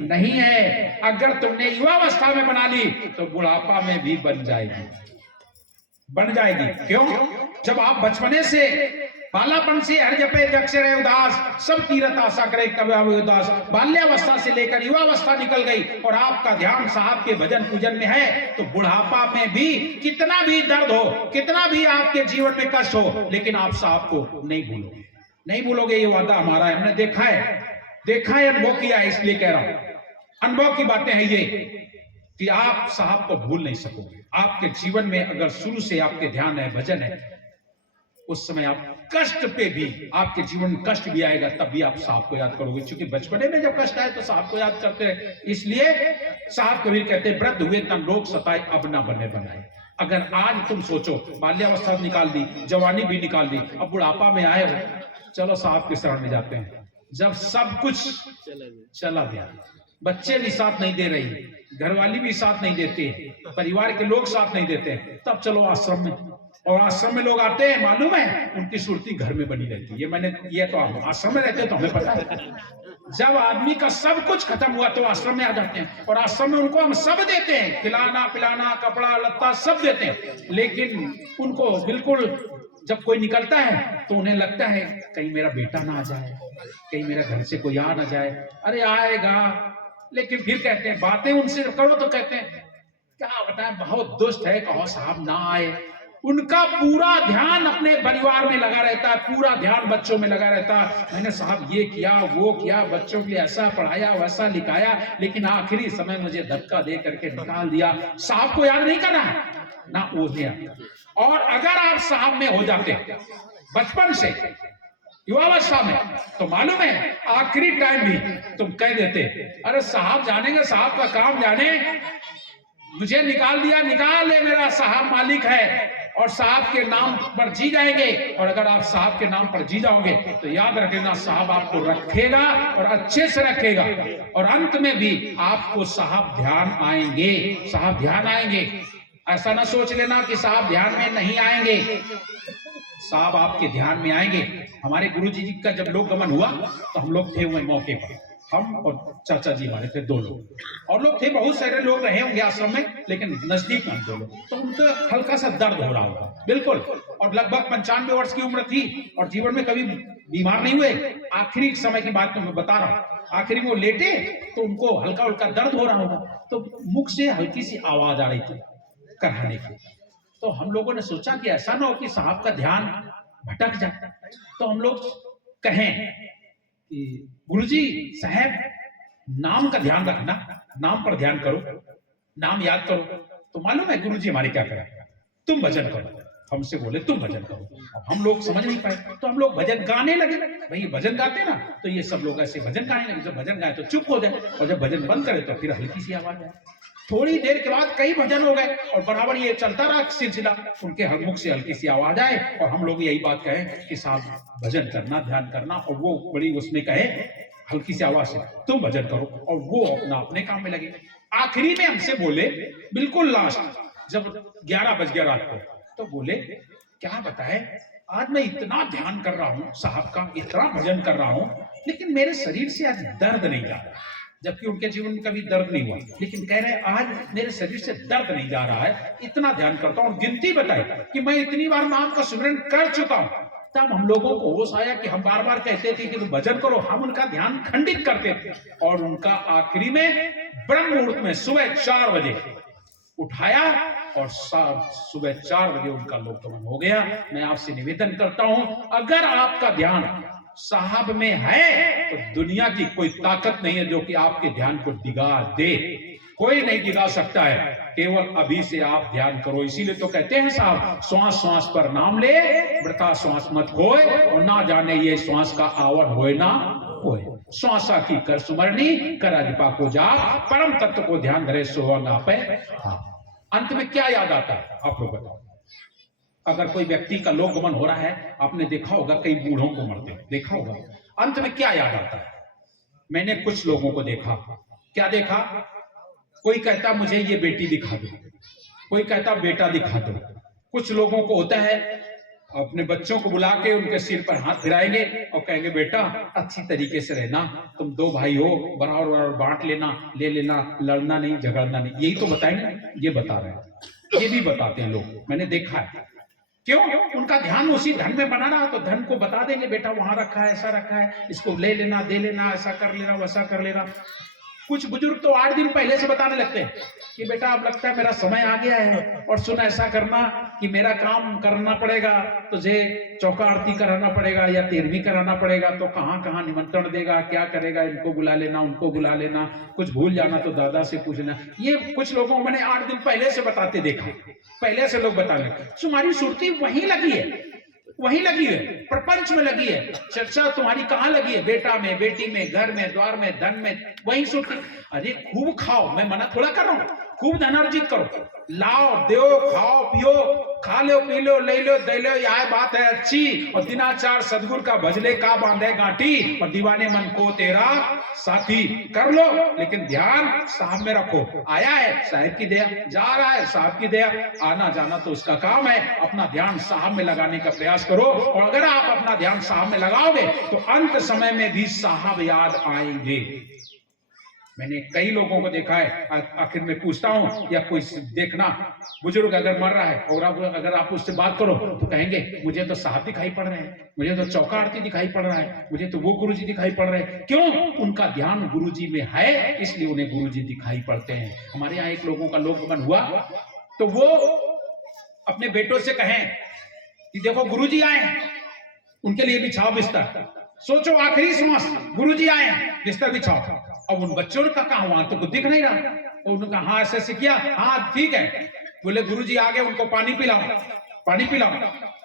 नहीं है। अगर तुमने युवावस्था में बना ली तो बुढ़ापा में भी बन जाएगी। क्यों? जब आप बचपने से बालापन से हर जपे जक्ष रहे उदास, सब तीरथ आशा करे कभी उदास। बाल्यावस्था से लेकर युवावस्था निकल गई और आपका ध्यान साहब के भजन पूजन में है, तो बुढ़ापा में भी कितना भी दर्द हो, कितना भी आपके जीवन में कष्ट हो, लेकिन आप साहब को नहीं भूलोगे। ये वादा हमारा है, हमने देखा है अनुभव किया है, इसलिए कह रहा हूं। अनुभव की बातें हैं ये कि आप साहब को भूल नहीं सकोगे। आपके जीवन में अगर शुरू से आपके ध्यान है भजन है, उस समय आप कष्ट पे भी, आपके जीवन में कष्ट भी आएगा तब भी आप साहब को याद करोगे। क्योंकि बचपने में जब कष्ट आए तो साहब को याद करते हैं। इसलिए साहब कबीर कहते हैं वृद्ध हुए तन रोग सताए, अब ना बने बनाए। अगर आज तुम सोचो बाल्यावस्था निकाल दी, जवानी भी निकाल दी, अब बुढ़ापा में आए हो, चलो साहब के शरण में जाते हैं। जब सब कुछ चला गया, बच्चे भी साथ नहीं दे रही, घरवाली भी साथ नहीं देते, परिवार के लोग साथ नहीं देते, तब चलो आश्रम में। और आश्रम में लोग आते हैं, मालूम है उनकी सुरती घर में बनी रहती है। ये तो आश्रम में रहते तो हमें पता है। जब आदमी का सब कुछ खत्म हुआ तो आश्रम में आ जाते हैं, और आश्रम में उनको हम सब देते हैं, खिलाना पिलाना कपड़ा लत्ता सब देते हैं। लेकिन उनको बिल्कुल जब कोई निकलता है तो उन्हें लगता है कहीं मेरा बेटा ना आ जाए, कहीं मेरा घर से कोई आ ना जाए। अरे आएगा, लेकिन फिर कहते हैं बातें उनसे करो तो कहते हैं क्या बताएं बहुत दुष्ट है, कहो साहब ना आए। उनका पूरा ध्यान अपने परिवार में लगा रहता है, पूरा ध्यान बच्चों में लगा रहता है। मैंने साहब ये किया वो किया, बच्चों के लिए ऐसा पढ़ाया वैसा लिखाया, लेकिन आखिरी समय मुझे धक्का दे करके निकाल दिया। साहब को याद नहीं करना है ना वो दिया। और अगर आप साहब में हो जाते बचपन से युवावस्था में, तो मालूम है आखिरी टाइम भी तुम कह देते अरे साहब जानेंगे, साहब का काम जाने, मुझे निकाल दिया, निकाल ले, मेरा साहब मालिक है, और साहब के नाम पर जी जाएंगे। और अगर आप साहब के नाम पर जी जाओगे तो याद रखना साहब आपको रखेगा और अच्छे से रखेगा, और अंत में भी आपको साहब ध्यान आएंगे, साहब ध्यान आएंगे। ऐसा ना सोच लेना कि साहब ध्यान में नहीं आएंगे, साहब आपके ध्यान में आएंगे। हमारे गुरुजी जी का जब लोक गमन हुआ तो हम लोग थे वही मौके पर, हम और चाचा जी हमारे थे, 2 लोग, और लोग थे, बहुत सारे लोग रहे होंगे आश्रम में, लेकिन नजदीक में हम 2 लोग। तो उनको हल्का सा दर्द हो रहा होगा, बिल्कुल, और लगभग 95 वर्ष की उम्र थी और जीवन में कभी बीमार नहीं हुए। आखिरी समय की बात तो मैं बता रहा हूँ, आखिरी में वो लेटे तो उनको हल्का हल्का दर्द हो रहा होगा, तो मुख से हल्की सी आवाज आ रही थी कराने की। तो हम लोगों ने सोचा कि ऐसा ना हो कि साहब का ध्यान भटक जाए, तो हम लोग कहें कि गुरुजी साहब नाम का ध्यान रखना, नाम पर ध्यान करो, नाम याद करो। तो मालूम है गुरुजी हमारे क्या करें, तुम भजन करो। हमसे बोले तुम भजन करो। अब हम लोग समझ नहीं पाए, तो हम लोग भजन गाने लगे। भाई भजन गाते ना, तो ये सब लोग ऐसे भजन गाने लगे। जब भजन गाए तो चुप हो जाए, और जब भजन बंद करे तो फिर हल्की सी आवाज आए। थोड़ी देर के बाद कई भजन हो गए और बराबर ये चलता रहा सिलसिला, उनके मुख से हल्की सी आवाज आए और हम लोग यही बात कहें कि साहब भजन करना, ध्यान करना, और वो बड़ी उसमें कहे हल्की सी आवाज से तुम भजन करो, और वो अपना अपने काम में लगे। आखिरी में हमसे बोले, बिल्कुल लास्ट, जब 11 बज गया रात को, तो बोले क्या बताए, आज मैं इतना ध्यान कर रहा हूं साहब का, इतना भजन कर रहा हूं, लेकिन मेरे शरीर से आज दर्द नहीं जा रहा। जबकि उनके जीवन में कभी दर्द नहीं हुआ, लेकिन कह रहे आज मेरे शरीर से दर्द नहीं जा रहा है, इतना ध्यान करता हूं। गिनती बताई कि मैं इतनी बार नाम का सुमिरन कर चुका हूं। तब हम लोगों को होश आया कि हम बार बार कहते थे कि तुम भजन करो, हम उनका ध्यान खंडित करते थे। और उनका आखिरी में ब्रह्म मुहूर्त में सुबह 4 बजे उठाया और सुबह 4 बजे उनका लोकगमन हो गया। मैं आपसे निवेदन करता हूं, अगर आपका ध्यान साहब में है तो दुनिया की कोई ताकत नहीं है जो कि आपके ध्यान को डिगा दे। कोई नहीं डिगा सकता है, केवल अभी से आप ध्यान करो। इसीलिए तो कहते हैं साहब, श्वास श्वास पर नाम ले, वृथा श्वास मत खोए, और ना जाने ये श्वास का आवर होए ना होए। श्वासा की कर सुमरनी, कर अधिपा को जाप, परम तत्व को ध्यान धरे सोहंग आपे। अंत में क्या याद आता है आप लोग बताओ। अगर कोई व्यक्ति का लोकगमन हो रहा है, आपने देखा होगा कई बूढ़ों को मरते देखा होगा, अंत में क्या याद आता है। मैंने कुछ लोगों को देखा, क्या देखा, कोई कहता मुझे ये बेटी दिखा दो, कोई कहता बेटा दिखा दो। कुछ लोगों को होता है अपने बच्चों को बुला के उनके सिर पर हाथ फिराएंगे और कहेंगे बेटा अच्छी तरीके से रहना, तुम 2 भाई हो, बराबर बराबर बांट लेना, ले लेना, लड़ना नहीं, झगड़ना नहीं। यही तो बताएंगे, ये बता रहे हैं, ये भी बताते हैं लोग, मैंने देखा है। क्यों, उनका ध्यान उसी धन में बना रहा, तो धन को बता देंगे बेटा वहां रखा है, ऐसा रखा है, इसको ले लेना, दे लेना, ऐसा कर लेना, वैसा कर लेना। कुछ बुजुर्ग तो 8 दिन पहले से बताने लगते हैं कि बेटा अब लगता है मेरा समय आ गया है, और सुन ऐसा करना कि मेरा काम करना पड़ेगा, तुझे चौका आरती कराना पड़ेगा या 13वीं कराना पड़ेगा, तो कहां कहां निमंत्रण देगा, क्या करेगा, इनको बुला लेना, उनको बुला लेना, कुछ भूल जाना तो दादा से पूछना। ये कुछ लोगों को मैंने 8 दिन पहले से बताते देखा, पहले से लोग बताने। तुम्हारी सुरती वहीं लगी है, वहीं लगी है, प्रपंच में लगी है। चर्चा तुम्हारी कहां लगी है, बेटा में, बेटी में, घर में, द्वार में, धन में, वहीं सुरती। अरे खूब खाओ, मैं मना थोड़ा कर रहा हूं, खूब धन अर्जित करो, लाओ, दो, खाओ, पियो, खा लो, पी लो, ले लो, दे लो, यह बात है अच्छी। और दिनाचार सदगुरु का भजले का बांधे गांठी, और दीवाने मन को तेरा साथी। कर लो, लेकिन ध्यान साहब में रखो। आया है साहब की दया, जा रहा है साहब की दया, आना जाना तो उसका काम है। अपना ध्यान साहब में लगाने का प्रयास करो, और अगर आप अपना ध्यान साहब में लगाओगे तो अंत समय में भी साहब याद आएंगे। मैंने कई लोगों को देखा है, आखिर में पूछता हूं, या कोई देखना बुजुर्ग अगर मर रहा है और अगर आप उससे बात करो तो कहेंगे मुझे तो साहब दिखाई पड़ रहे हैं, मुझे तो चौका आरती दिखाई पड़ रहा है, मुझे तो वो गुरुजी दिखाई पड़ रहे हैं। क्यों, उनका ध्यान गुरुजी में है, इसलिए उन्हें गुरुजी दिखाई पड़ते हैं। हमारे यहाँ एक लोगों का लोकगमन हुआ, तो वो अपने बेटों से कहें कि देखो गुरुजी आए, उनके लिए बिछाओ बिस्तर, सोचो आखिरी श्वास, गुरुजी आए, बिस्तर बिछाओ। अब उन बच्चों ने कहा वहां तो कुछ दिख नहीं रहा, तो उन्होंने कहा हाँ ऐसे किया, हाँ ठीक है। बोले गुरुजी आ गए, उनको पानी पिलाओ, पानी पिलाओ।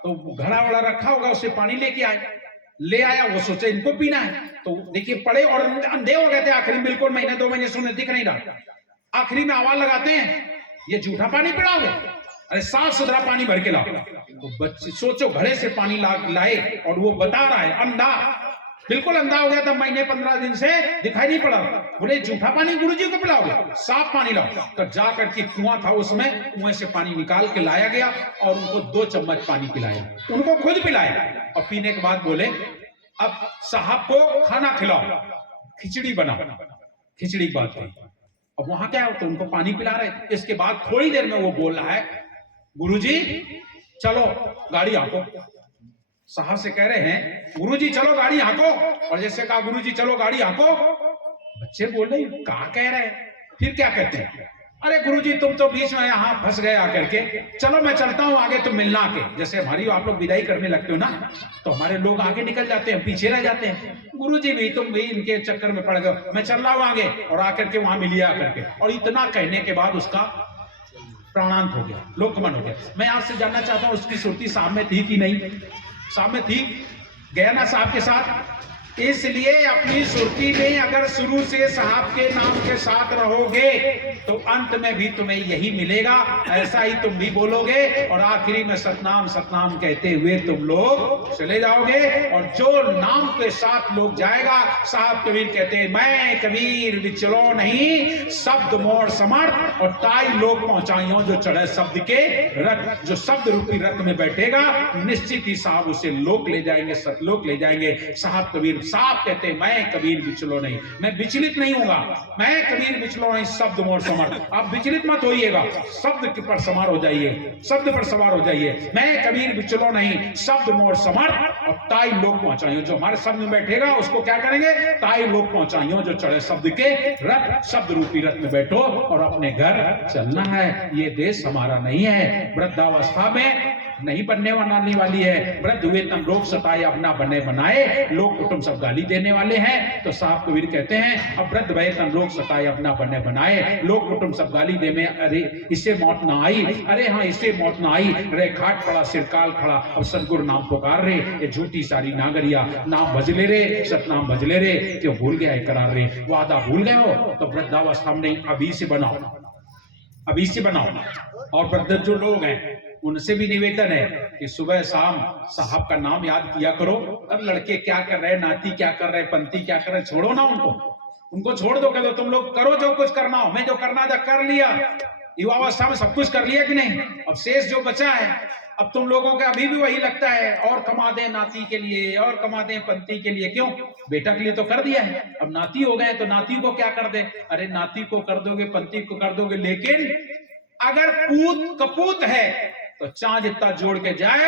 तो घड़ा वड़ा रखा होगा, उससे पानी लेके आए, ले आया, वो सोचे इनको पीना है, तो देखिए पड़े और अंधे हो गए थे। आखिरी में बिल्कुल महीने 2 महीने सुने दिख नहीं रहा, आखिरी में आवाज लगाते हैं ये झूठा पानी पिलाओगे, अरे साफ सुथरा पानी भर के लाओ। तो बच्चे सोचो घड़े से पानी लाए, और वो बता रहा है अंधा, बिल्कुल अंधा हो गया था, महीने 15 दिन से दिखाई नहीं पड़ा। बोले झूठा पानी गुरुजी को पिलाओगे, साफ पानी लाओ। तो जाकर के कुआं था, उसमें कुएं से पानी निकाल के लाया गया और उनको 2 चम्मच पानी पिलाया, उनको खुद पिलाया। और पीने के बाद बोले अब साहब को खाना खिलाओ। खिचड़ी बना, खिचड़ी की बात कही। अब वहां क्या है, तो उनको पानी पिला रहे। इसके बाद थोड़ी देर में वो बोल रहा है, गुरुजी चलो गाड़ी हाँको। साहब से कह रहे हैं, गुरुजी चलो गाड़ी हाँको। और जैसे कहा गुरुजी चलो गाड़ी हाँको, बच्चे बोल रहे कहा कह रहे हैं, फिर क्या कहते हैं, अरे गुरुजी तुम तो बीच में यहाँ फंस गए आकर के, चलो मैं चलता हूँ आगे, तुम मिलना के। जैसे हमारी आप लोग विदाई करने लगते हो ना, तो हमारे लोग आगे निकल जाते हैं, पीछे रह जाते हैं। गुरुजी भी तुम भी इनके चक्कर में पड़ गए, मैं चल रहा हूँ आगे, और आकर के वहां मिलिए आकर के। और इतना कहने के बाद उसका प्राणांत हो गया, लोकमन हो गया। मैं आपसे जानना चाहता हूँ उसकी सुरती साहब में थी कि नहीं? साहब में थी, गया ना साहब के साथ। इसलिए अपनी सुरती में अगर शुरू से साहब के नाम के साथ रहोगे तो अंत में भी तुम्हें यही मिलेगा, ऐसा ही तुम भी बोलोगे और आखिरी में सतनाम सतनाम कहते हुए तुम लोग चले जाओगे। और जो नाम के साथ लोग जाएगा, साहब कबीर कहते हैं, मैं कबीर विचलो नहीं, शब्द मोर समर्थ और ताई लोग पहुंचाइयों जो चढ़े शब्द के रथ। जो शब्द रूपी रथ में बैठेगा निश्चित ही साहब उसे लोक ले जाएंगे, सतलोक ले जाएंगे। साहब कबीर साहब कहते हैं, मैं कबीर विचलो नहीं, मैं विचलित नहीं होगा, मैं कबीर विचलो नहीं, शब्द मोर समर्थ। आप विचलित मत होइएगा, शब्द पर सवार हो जाइए, शब्द पर सवार हो जाइए। मैं कबीर विचलो नहीं, शब्द मोर समर्थ और ताई लोग पहुंचाइयो। जो हमारे शब्द में बैठेगा उसको क्या करेंगे? ताई लोग पहुंचाइयो जो चढ़े शब्द के रथ। शब्द रूपी रथ में बैठो और अपने घर चलना है। ये देश हमारा नहीं है। वृद्धावस्था में नहीं बनने वाली है। वृद्ध हुए तम लोग सताए, अपना बने बनाए, लोग कुटुंब सब गाली देने वाले हैं। तो साहब कबीर कहते हैं, अब वृद्ध भय तम लोग सताए, अपना बने बनाए, लोग कुटुंब सब गाली दे में, अरे इससे मौत ना आई, अरे हाँ इससे मौत ना आई, रे खाट पड़ा सिरकाल खड़ा, अब सदगुरु नाम पुकार रे, ये झूठी सारी नागरिया, नाम भजले रे, सतनाम भजले रे, क्यों भूल गया है करार रे, वादा भूल गए हो तो वृद्धावस्था में अभी से बनाओ, अभी से बनाओ। और वृद्ध जो लोग हैं उनसे भी निवेदन है कि सुबह शाम साहब का नाम याद किया करो। अब लड़के क्या कर रहे, नाती क्या कर रहे, पंती क्या कर रहे, छोड़ो ना उनको छोड़ दो, कह दो तुम लोग करो जो कुछ करना हो, मैं जो करना था कर लिया। युवावस्था में सब कुछ कर लिया कि नहीं? अब शेष जो बचा है, अब तुम लोगों के अभी भी वही लगता है, और कमा दे नाती के लिए, और कमा दे पंती के लिए। क्यों? बेटा के लिए तो कर दिया है, अब नाती हो गए तो नाती को क्या कर दे? अरे नाती को कर दोगे, पंती को कर दोगे, लेकिन अगर पूत कपूत है तो चांद इतना जोड़ के जाए।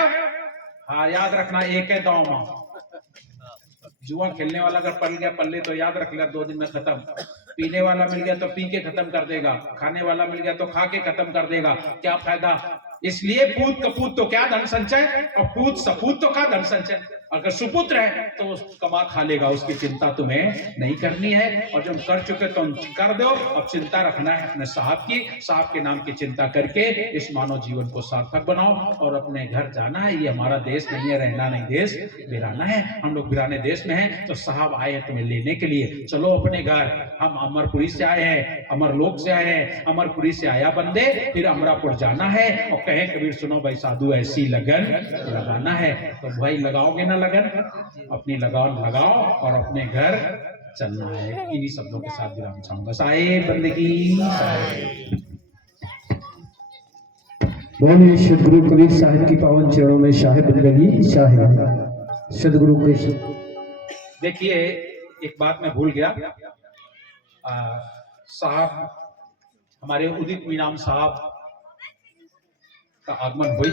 हाँ याद रखना, एक है दांव मां। जुआ खेलने वाला अगर पल गया पल्ले तो याद रख लिया, 2 दिन में खत्म। पीने वाला मिल गया तो पी के खत्म कर देगा, खाने वाला मिल गया तो खा के खत्म कर देगा, क्या फायदा? इसलिए पूत कपूत तो क्या धन संचय, और पूत सपूत तो क्या धन संचय। अगर सुपुत्र है तो कमा खा लेगा, उसकी चिंता तुम्हें नहीं करनी है। और जब कर चुके तो कर दो। अब चिंता रखना है अपने साहब की, साहब के नाम की चिंता करके इस मानव जीवन को सार्थक बनाओ और अपने घर जाना है। ये हमारा देश नहीं है, रहना नहीं देश, बिराना है। हम लोग बिराने देश में हैं, तो साहब आए हैं तुम्हें लेने के लिए, चलो अपने घर। हम अमरपुरी से आए हैं, अमरलोक से आए हैं, अमरपुरी से आया बंदे, फिर अमरापुर जाना है। और कहे कबीर सुनो भाई साधु ऐसी लगन लगाना है, तो भाई लगाओगे ना लगन, अपनी लगान लगाओ और अपने घर चलना है। इन्हीं शब्दों के साथ विराम चाहूंगा। साहिब बंदगी बोलिए सदगुरु कबीर साहिब की पावन चरणों में साहिब बंदगी साहिब सदगुरु के। देखिए एक बात मैं भूल गया, साहब हमारे उदित मीनाम साहब का आगमन हुई।